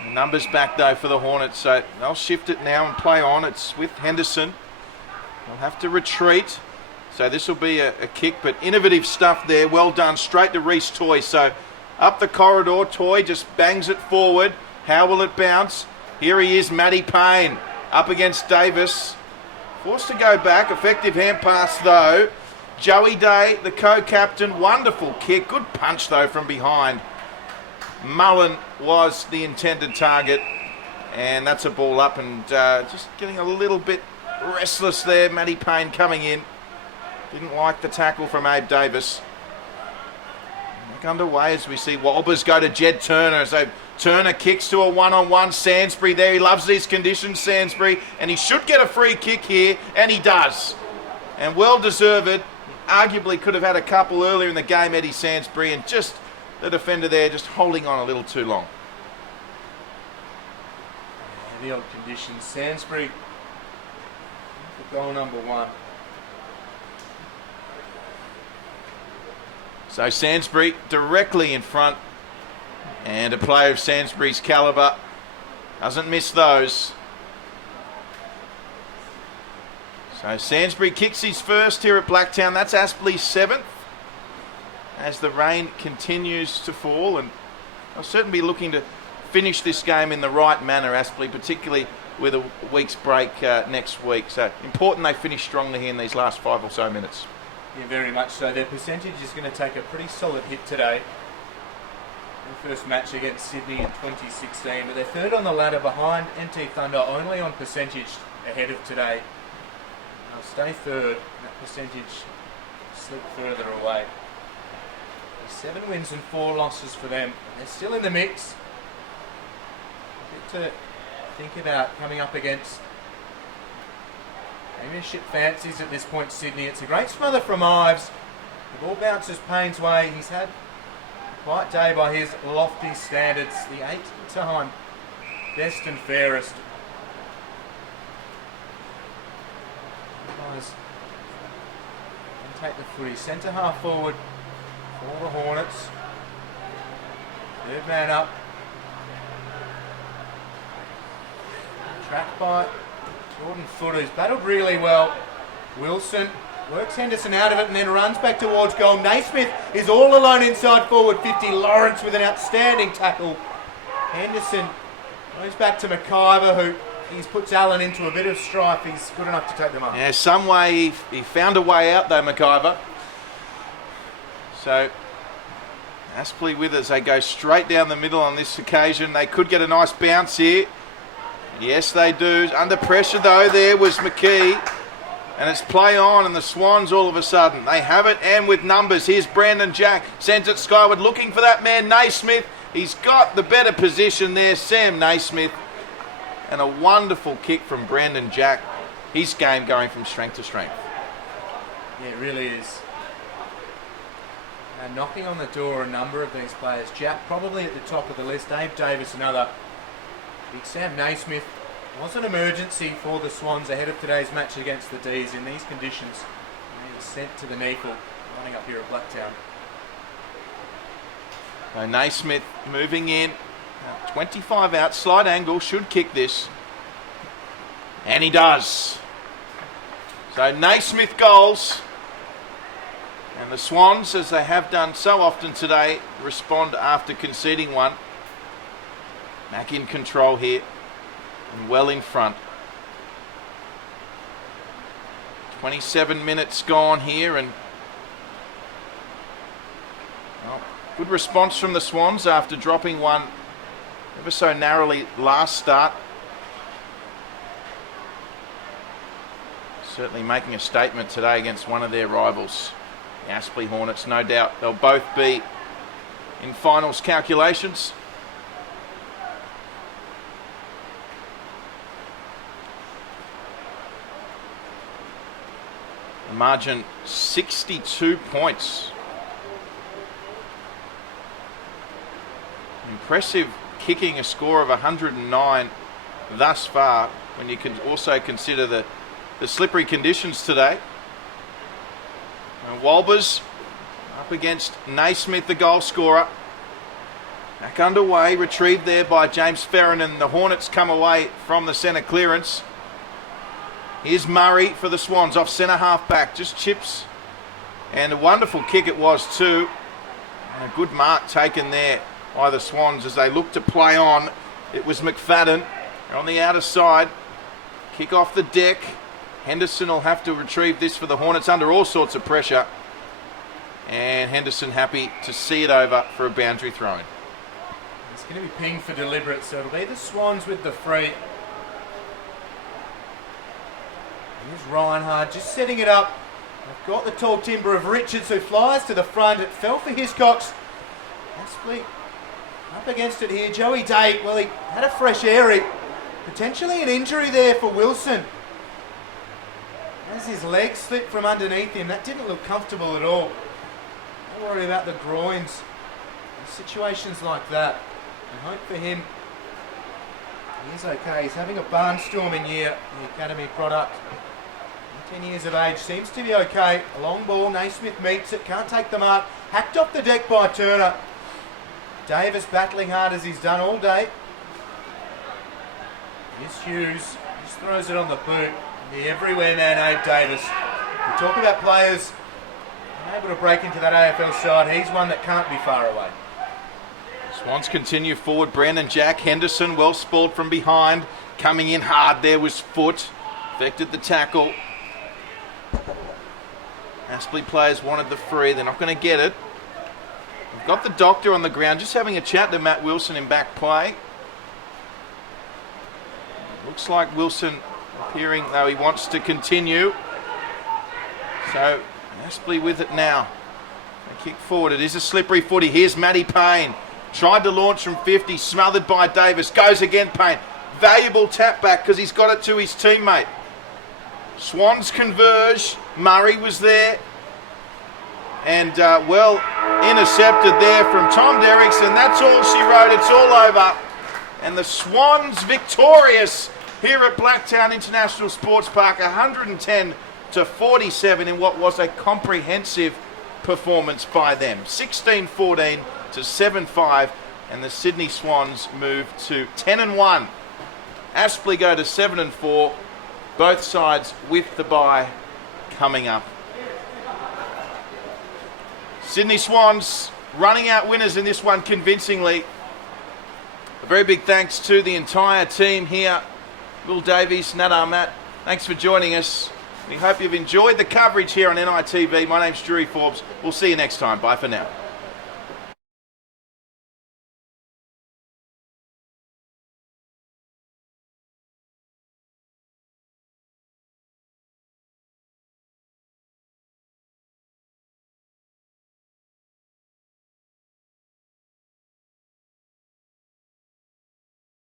The numbers back though for the Hornets, so they'll shift it now and play on. It's with Henderson. They'll have to retreat. So this will be a kick, but innovative stuff there. Well done, straight to Reece Toy. So up the corridor, Toy just bangs it forward. How will it bounce? Here he is, Matty Payne, up against Davis. Forced to go back, effective hand pass though. Joey Day, the co-captain, wonderful kick. Good punch, though, from behind. Mullen was the intended target. And that's a ball up and just getting a little bit restless there. Matty Payne coming in. Didn't like the tackle from Abe Davis. Back underway as we see Walbers go to Jed Turner. So Turner kicks to a one-on-one. Sainsbury there. He loves these conditions, Sainsbury. And he should get a free kick here. And he does. And well-deserved. Arguably could have had a couple earlier in the game, Eddie Sainsbury, and just the defender there just holding on a little too long. The odd conditions. Sainsbury for goal number 1. So Sainsbury directly in front And a player of Sainsbury's calibre doesn't miss those. So Sainsbury kicks his first here at Blacktown. That's Aspley's 7th. As the rain continues to fall, and I'll certainly be looking to finish this game in the right manner, Aspley, particularly with a week's break next week. So important they finish strongly here in these last 5 or so minutes. Yeah, very much so. Their percentage is going to take a pretty solid hit today. Their first match against Sydney in 2016, but they're third on the ladder behind NT Thunder, only on percentage ahead of today. They'll stay third, and that percentage slip further away. 7 wins and 4 losses for them. They're still in the mix. A bit to think about coming up against Premiership fancies at this point, Sydney. It's a great smother from Ives. The ball bounces Payne's way. He's had a quiet day by his lofty standards. The 8-time best and fairest. Guys, can take the footy. Centre half forward for the Hornets. Third man up. Tracked by Jordan Foote, who's battled really well. Wilson works Henderson out of it and then runs back towards goal. Naismith is all alone inside forward 50. Lawrence with an outstanding tackle. Henderson goes back to McIver, who he puts Allen into a bit of strife. He's good enough to take them up. Yeah, some way he found a way out though, McIver. So Aspley with us. They go straight down the middle on this occasion. They could get a nice bounce here. Yes, they do. Under pressure, though, there was McKee. And it's play on, and the Swans all of a sudden. They have it, and with numbers. Here's Brandon Jack. Sends it skyward, looking for that man, Naismith. He's got the better position there, Sam Naismith. And a wonderful kick from Brandon Jack. His game going from strength to strength. Yeah, it really is. Knocking on the door, a number of these players. Jack probably at the top of the list. Dave Davis, another. Big Sam Naismith was an emergency for the Swans ahead of today's match against the D's in these conditions. He was sent to the NEAFL, running up here at Blacktown. So Naismith moving in. 25 out, slight angle, should kick this. And he does. So Naismith goals. And the Swans, as they have done so often today, respond after conceding one. Back in control here and well in front. 27 minutes gone here, and well, good response from the Swans after dropping one ever so narrowly last start. Certainly making a statement today against one of their rivals, the Aspley Hornets. No doubt they'll both be in finals calculations. The margin 62 points. Impressive kicking, a score of 109 thus far, when you can also consider the slippery conditions today. And Walbers up against Naismith, the goal scorer. Back underway, retrieved there by James Ferrin, and the Hornets come away from the centre clearance. Here's Murray for the Swans, off centre half back, just chips. And a wonderful kick it was too. And a good mark taken there by the Swans as they look to play on. It was McFadden on the outer side. Kick off the deck. Henderson will have to retrieve this for the Hornets under all sorts of pressure. And Henderson happy to see it over for a boundary throw-in. It's going to be pinged for deliberate, so it'll be the Swans with the free. Here's Reinhard just setting it up. They've got the tall timber of Richards, who flies to the front. It fell for Hiscox. Aspley up against it here. Joey Day, well, he had a fresh airy. Potentially an injury there for Wilson. As his leg slipped from underneath him, that didn't look comfortable at all. Don't worry about the groins. In situations like that, I hope for him he's okay. He's having a barnstorming year, the academy product. 10 years of age, seems to be okay. A long ball, Naismith meets it, can't take the mark. Hacked off the deck by Turner. Davis battling hard as he's done all day. Here's Hughes, just throws it on the boot. The everywhere man, Abe Davis. We talk about players able to break into that AFL side. He's one that can't be far away. Swans continue forward. Brandon Jack Henderson, well spoiled from behind. Coming in hard there was Foot. Affected the tackle. Aspley players wanted the free. They're not going to get it. We've got the doctor on the ground, just having a chat to Matt Wilson in back play. Looks like Wilson appearing, though he wants to continue. So Aspley with it now. A kick forward. It is a slippery footy. Here's Matty Payne. Tried to launch from 50, smothered by Davis. Goes again, Payne. Valuable tap back because he's got it to his teammate. Swans converge. Murray was there. And well intercepted there from Tom Derrickson. That's all she wrote. It's all over. And the Swans victorious here at Blacktown International Sports Park, 110-47 in what was a comprehensive performance by them. 16-14 to 7-5, and the Sydney Swans move to 10-1. Aspley go to 7-4. Both sides with the bye coming up. Sydney Swans running out winners in this one convincingly. A very big thanks to the entire team here. Will Davies, Nadar Matt, thanks for joining us. We hope you've enjoyed the coverage here on NITV. My name's Drew Forbes. We'll see you next time. Bye for now.